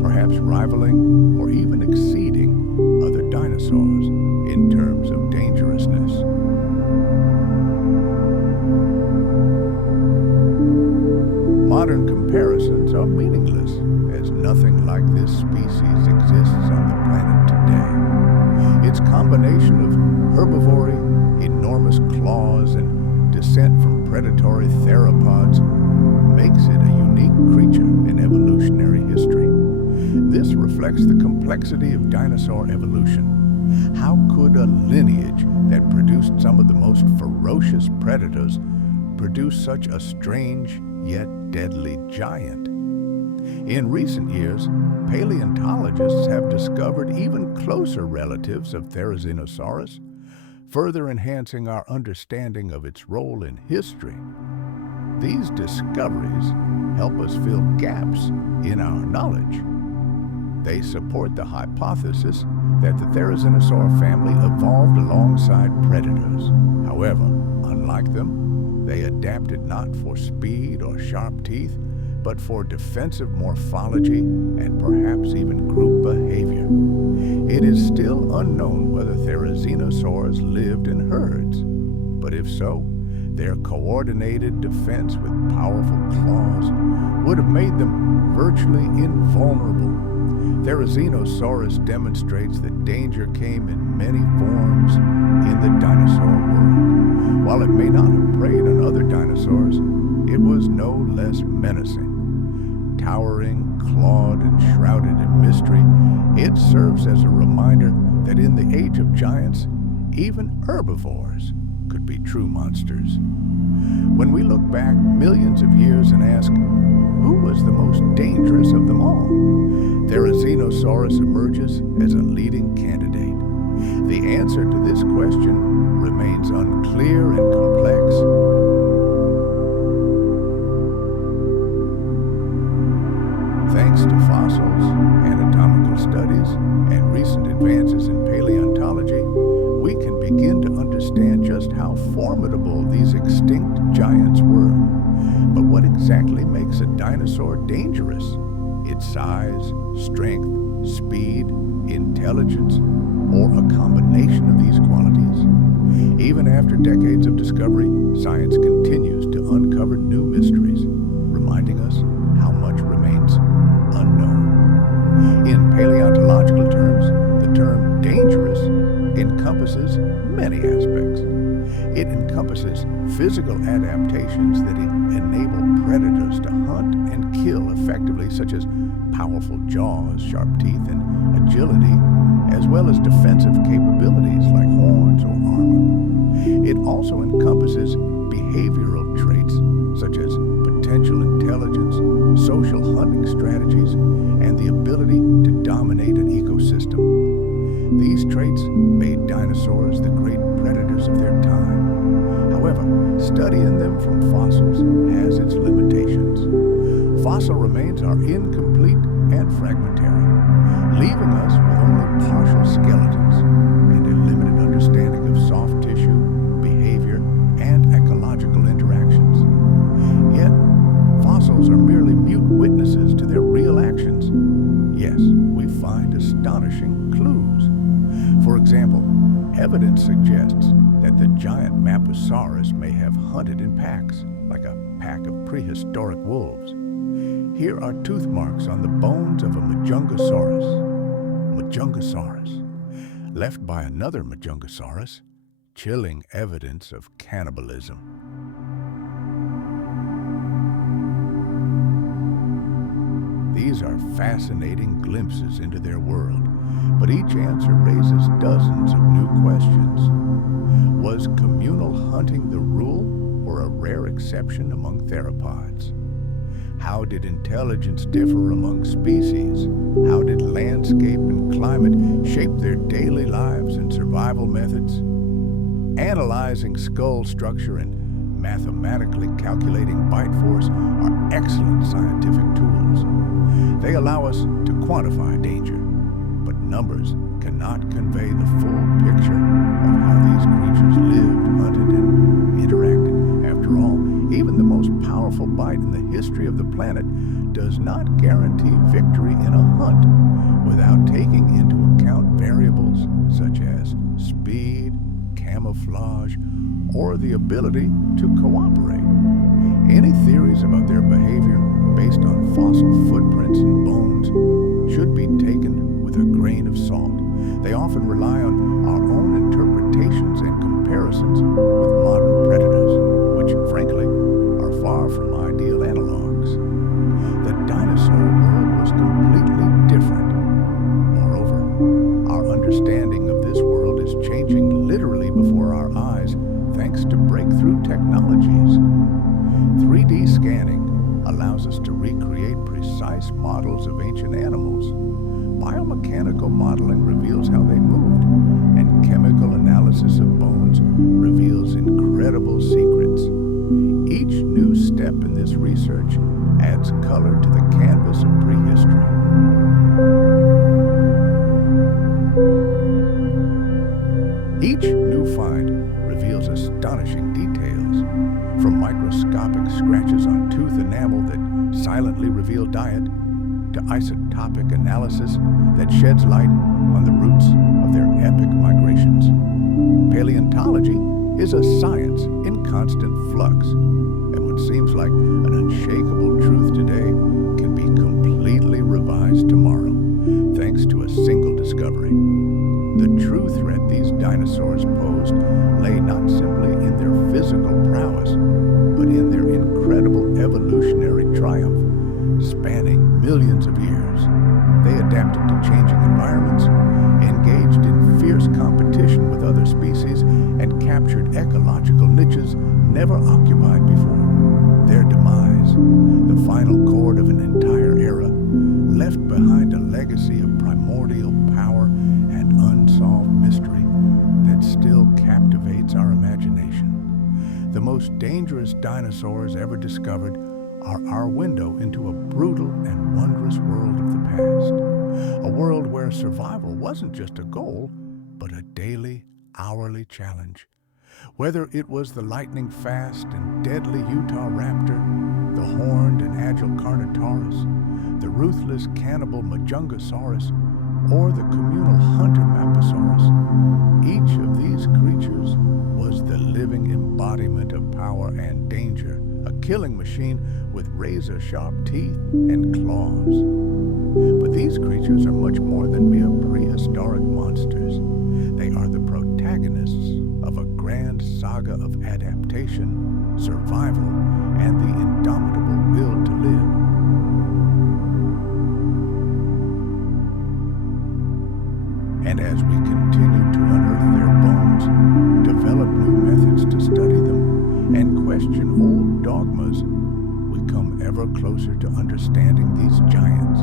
perhaps rivaling or even exceeding other dinosaurs in terms of dangerousness. Modern comparisons are meaningless, as nothing like this species exists on the planet today. Its combination of herbivory, enormous claws, and descent from predatory theropods makes it a unique creature in evolutionary history. This reflects the complexity of dinosaur evolution. How could a lineage that produced some of the most ferocious predators produce such a strange yet deadly giant? In recent years, paleontologists have discovered even closer relatives of Therizinosaurus, further enhancing our understanding of its role in history. These discoveries help us fill gaps in our knowledge. They support the hypothesis that the Therizinosaur family evolved alongside predators. However, unlike them, they adapted not for speed or sharp teeth, but for defensive morphology and perhaps even group behavior. It is still unknown whether Therizinosaurs lived in herds, but if so, their coordinated defense with powerful claws would have made them virtually invulnerable. Therizinosaurus demonstrates that danger came in many forms in the dinosaur world. While it may not have preyed on other dinosaurs, it was no less menacing. Towering, clawed, and shrouded in mystery, it serves as a reminder that in the age of giants, even herbivores could be true monsters. When we look back millions of years and ask, who was the most dangerous of them all? Therizinosaurus emerges as a leading candidate. The answer to this question remains unclear and complex. Thanks to fossils, anatomical studies, and recent advances in paleontology, we can begin to understand just how formidable these extinct giants were. But what exactly makes a dinosaur dangerous? Its size, strength, speed, intelligence, or a combination of these qualities? Even after decades of discovery, science continues to uncover new mysteries, reminding us how much remains unknown. In paleontological terms, the term dangerous encompasses many aspects. It encompasses physical adaptations that enable predators to hunt and kill effectively, such as powerful jaws, sharp teeth, and agility, as well as defensive capabilities like horns or armor. It also encompasses behavioral traits such as potential intelligence, social hunting strategies, and the ability to dominate an ecosystem. These traits made dinosaurs the great predators of their time. However, studying them from fossils has its limitations. Fossil remains are incomplete and fragmentary, leaving us with only partial skeletons and a limited understanding of soft tissue, behavior, and ecological interactions. Yet, fossils are merely mute witnesses to their real actions. Yes, we find astonishing clues. For example, evidence suggests that the giant Mapusaurus may have hunted in packs, like a pack of prehistoric wolves. Here are tooth marks on the bones of a Majungasaurus, left by another Majungasaurus, chilling evidence of cannibalism. These are fascinating glimpses into their world, but each answer raises dozens of new questions. Was communal hunting the rule or a rare exception among theropods? How did intelligence differ among species? How did landscape and climate shape their daily lives and survival methods? Analyzing skull structure and mathematically calculating bite force are excellent scientific tools. They allow us to quantify danger, but numbers cannot convey the full picture of how these creatures lived, hunted, and interacted. After all, even the most powerful bite in the history of the planet does not guarantee victory in a hunt without taking into account variables such as speed, camouflage, or the ability to cooperate. Any theories about their behavior based on fossil footprints and bones should be taken with a grain of salt. They often rely on our own interpretations and comparisons with modern predators, which, frankly, are far from ideal analogs. The dinosaur world was completely different. Moreover, our understanding of this world is changing literally before our eyes thanks to breakthrough technologies. 3D scanning allows us to recreate precise models of ancient animals. Biomechanical modeling reveals how they moved, and chemical analysis of bones reveals incredible secrets. Each new step in this research adds color to the canvas of prehistory. Each new find reveals astonishing details, from microscopic scratches on tooth enamel that silently reveal diet, to isotopic analysis that sheds light on the roots of their epic migrations. Paleontology is a science in constant flux, and what seems like an unshakable truth today can be completely revised tomorrow, thanks to a single discovery. The true threat these dinosaurs posed lay not simply in their physical prowess, but in their incredible evolutionary triumph, spanning millions of years. They adapted to changing environments, engaged in fierce competition with other species, and captured ecological niches never occupied before. Their demise, the final chord of an entire era, left behind a legacy of primordial power and unsolved mystery that still captivates our imagination. The most dangerous dinosaurs ever discovered are our window into a brutal and wondrous world of the past. A world where survival wasn't just a goal, but a daily, hourly challenge. Whether it was the lightning-fast and deadly Utahraptor, the horned and agile Carnotaurus, the ruthless cannibal Majungasaurus, or the communal hunter Maposaurus. Each of these creatures was the living embodiment of power and danger, a killing machine with razor-sharp teeth and claws. But these creatures are much more than mere prehistoric monsters. They are the protagonists of a grand saga of adaptation, survival, and the indomitable will to live. And as we continue to unearth their bones, develop new methods to study them, and question old dogmas, we come ever closer to understanding these giants.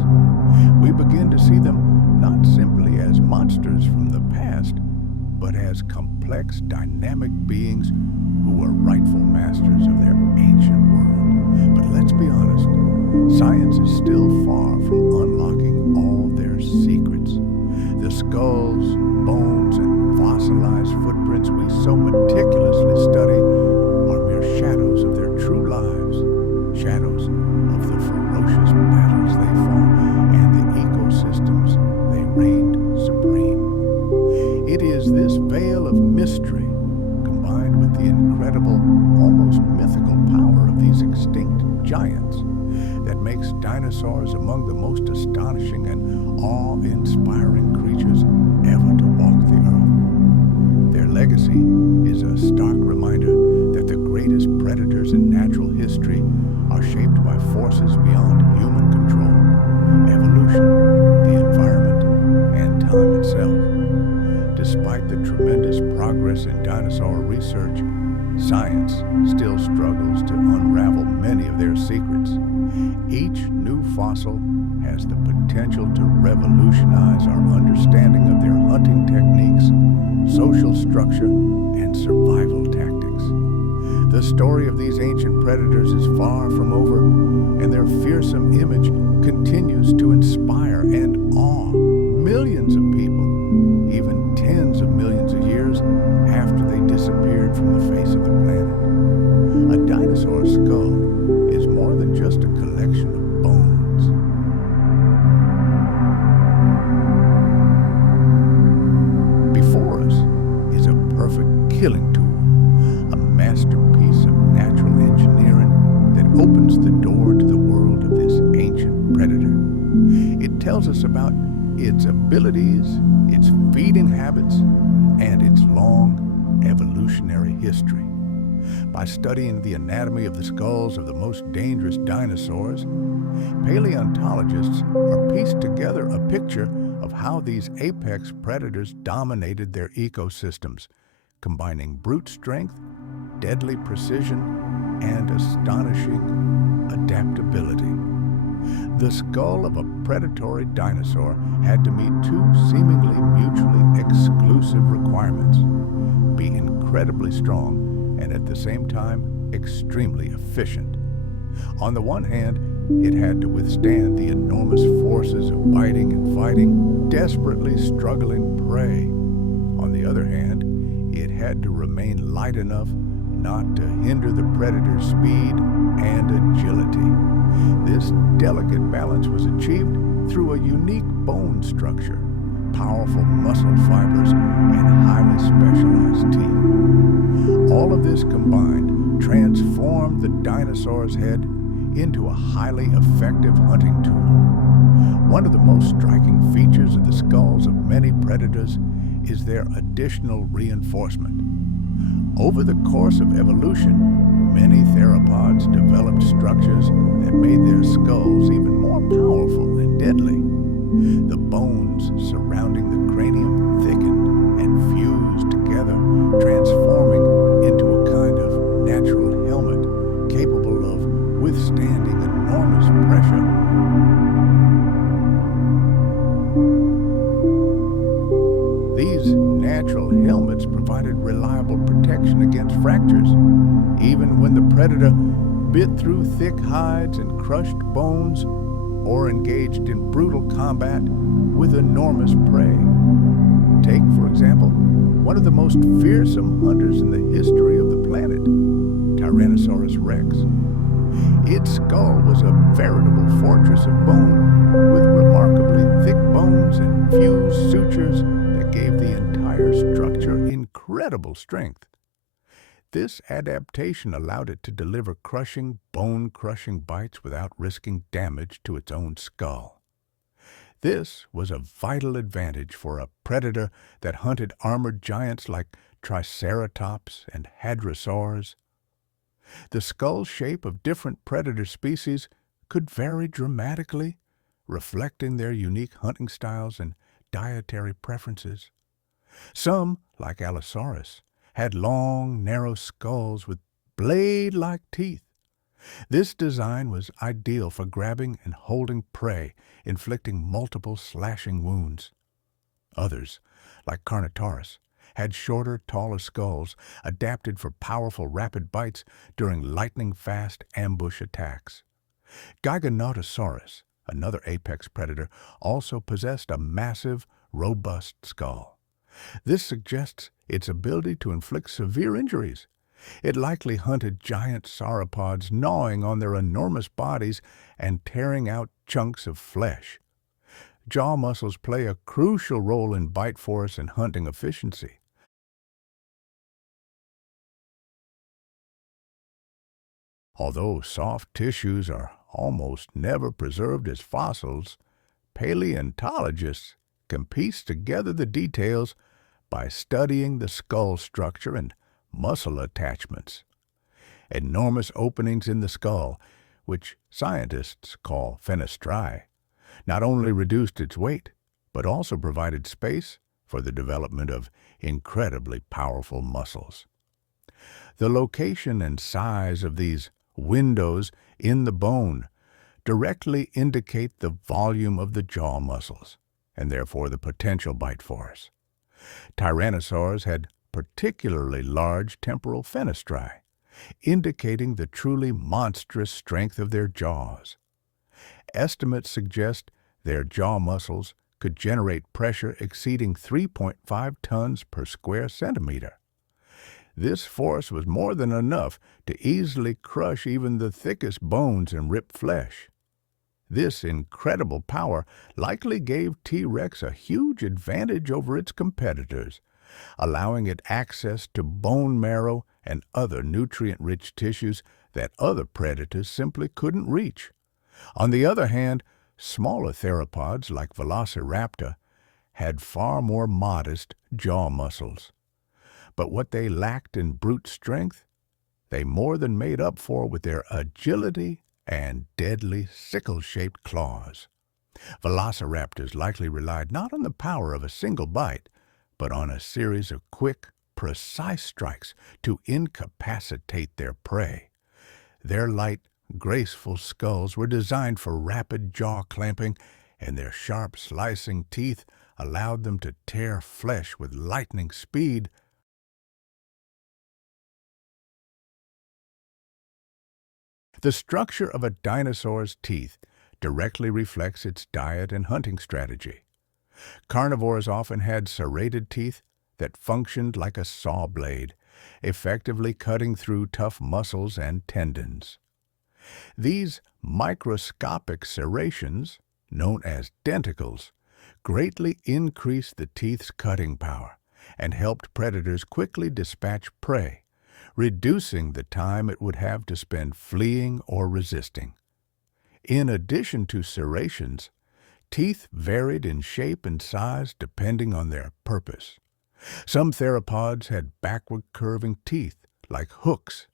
We begin to see them not simply as monsters from the past, but as complex, dynamic beings who were rightful masters of their ancient world. But let's be honest, science is still far from unlocking all their secrets. The skulls, bones, and fossilized footprints we so meticulously study are mere shadows of their true lives, shadows of the ferocious battles they fought and the ecosystems they reigned supreme. It is this veil of mystery, combined with the incredible, almost mythical power of these extinct giants, that makes dinosaurs among the most astonishing and awe-inspiring creatures ever to walk the earth. Their legacy is a stark reminder that the greatest predators in natural history are shaped by forces beyond human control: evolution, the environment, and time itself. Despite the tremendous progress in dinosaur research, science still struggles to unravel many of their secrets. Each new fossil has the potential to revolutionize our understanding of their hunting techniques, social structure, and survival tactics. The story of these ancient predators is far from over, and their fearsome image continues to inspire and awe millions of people, even tens of millions of years after they disappeared from the face of the planet. A dinosaur skull is more than just a collection of bones. Before us is a perfect killing tool, a masterpiece of natural engineering that opens the door to the world of this ancient predator. It tells us about its abilities, its feeding habits, and its long evolutionary history. By studying the anatomy of the skulls of the most dangerous dinosaurs, paleontologists are pieced together a picture of how these apex predators dominated their ecosystems, combining brute strength, deadly precision, and astonishing adaptability. The skull of a predatory dinosaur had to meet two seemingly mutually exclusive requirements: be incredibly strong and at the same time extremely efficient. On the one hand, it had to withstand the enormous forces of biting and fighting, desperately struggling prey. On the other hand, it had to remain light enough not to hinder the predator's speed and agility. This delicate balance was achieved through a unique bone structure, powerful muscle fibers, and highly specialized teeth. All of this combined transformed the dinosaur's head into a highly effective hunting tool. One of the most striking features of the skulls of many predators is their additional reinforcement. Over the course of evolution, many theropods developed structures that made their skulls even more powerful and deadly. The bones surrounding the cranium thickened and fused together, transforming into a kind of natural helmet capable of withstanding enormous pressure. These natural helmets provided reliable protection against fractures, even when the predator bit through thick hides and crushed bones, or engaged in brutal combat with enormous prey. Take, for example, one of the most fearsome hunters in the history of the planet, Tyrannosaurus Rex. Its skull was a veritable fortress of bone, with remarkably thick bones bones and fused sutures that gave the entire structure incredible strength. This adaptation allowed it to deliver crushing, bone-crushing bites without risking damage to its own skull. This was a vital advantage for a predator that hunted armored giants like Triceratops and Hadrosaurs. The skull shape of different predator species could vary dramatically, reflecting their unique hunting styles and dietary preferences. Some, like Allosaurus, had long, narrow skulls with blade-like teeth. This design was ideal for grabbing and holding prey, inflicting multiple slashing wounds. Others, like Carnotaurus, had shorter, taller skulls adapted for powerful, rapid bites during lightning-fast ambush attacks. Giganotosaurus, another apex predator, also possessed a massive, robust skull. This suggests its ability to inflict severe injuries. It likely hunted giant sauropods gnawing on their enormous bodies and tearing out chunks of flesh. Jaw muscles play a crucial role in bite force and hunting efficiency. Although soft tissues are almost never preserved as fossils, paleontologists can piece together the details by studying the skull structure and muscle attachments. Enormous openings in the skull, which scientists call fenestrae, not only reduced its weight, but also provided space for the development of incredibly powerful muscles. The location and size of these windows in the bone directly indicate the volume of the jaw muscles, and therefore the potential bite force. Tyrannosaurs had particularly large temporal fenestrae, indicating the truly monstrous strength of their jaws. Estimates suggest their jaw muscles could generate pressure exceeding 3.5 tons per square centimeter. This force was more than enough to easily crush even the thickest bones and rip flesh. This incredible power likely gave T-Rex a huge advantage over its competitors, allowing it access to bone marrow and other nutrient-rich tissues that other predators simply couldn't reach. On the other hand, smaller theropods like Velociraptor had far more modest jaw muscles. But what they lacked in brute strength, they more than made up for with their agility and deadly sickle-shaped claws. Velociraptors likely relied not on the power of a single bite, but on a series of quick, precise strikes to incapacitate their prey. Their light, graceful skulls were designed for rapid jaw clamping, and their sharp, slicing teeth allowed them to tear flesh with lightning speed. The structure of a dinosaur's teeth directly reflects its diet and hunting strategy. Carnivores often had serrated teeth that functioned like a saw blade, effectively cutting through tough muscles and tendons. These microscopic serrations, known as denticles, greatly increased the teeth's cutting power and helped predators quickly dispatch prey, reducing the time it would have to spend fleeing or resisting. In addition to serrations, teeth varied in shape and size depending on their purpose. Some theropods had backward-curving teeth, like hooks,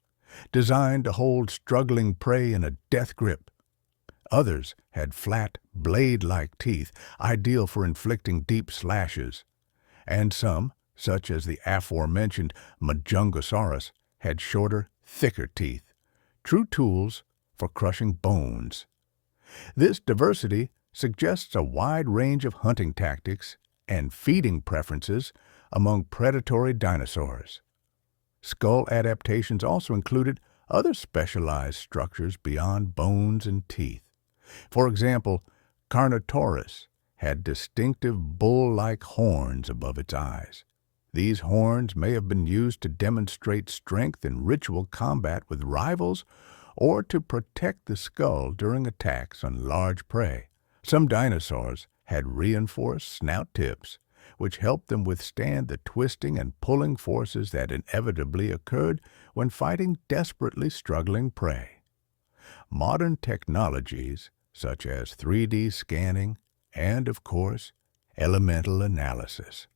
designed to hold struggling prey in a death grip. Others had flat, blade-like teeth, ideal for inflicting deep slashes. And some, such as the aforementioned Majungasaurus, had shorter, thicker teeth, true tools for crushing bones. This diversity suggests a wide range of hunting tactics and feeding preferences among predatory dinosaurs. Skull adaptations also included other specialized structures beyond bones and teeth. For example, Carnotaurus had distinctive bull-like horns above its eyes. These horns may have been used to demonstrate strength in ritual combat with rivals or to protect the skull during attacks on large prey. Some dinosaurs had reinforced snout tips, which helped them withstand the twisting and pulling forces that inevitably occurred when fighting desperately struggling prey. Modern technologies, such as 3D scanning and, of course, elemental analysis,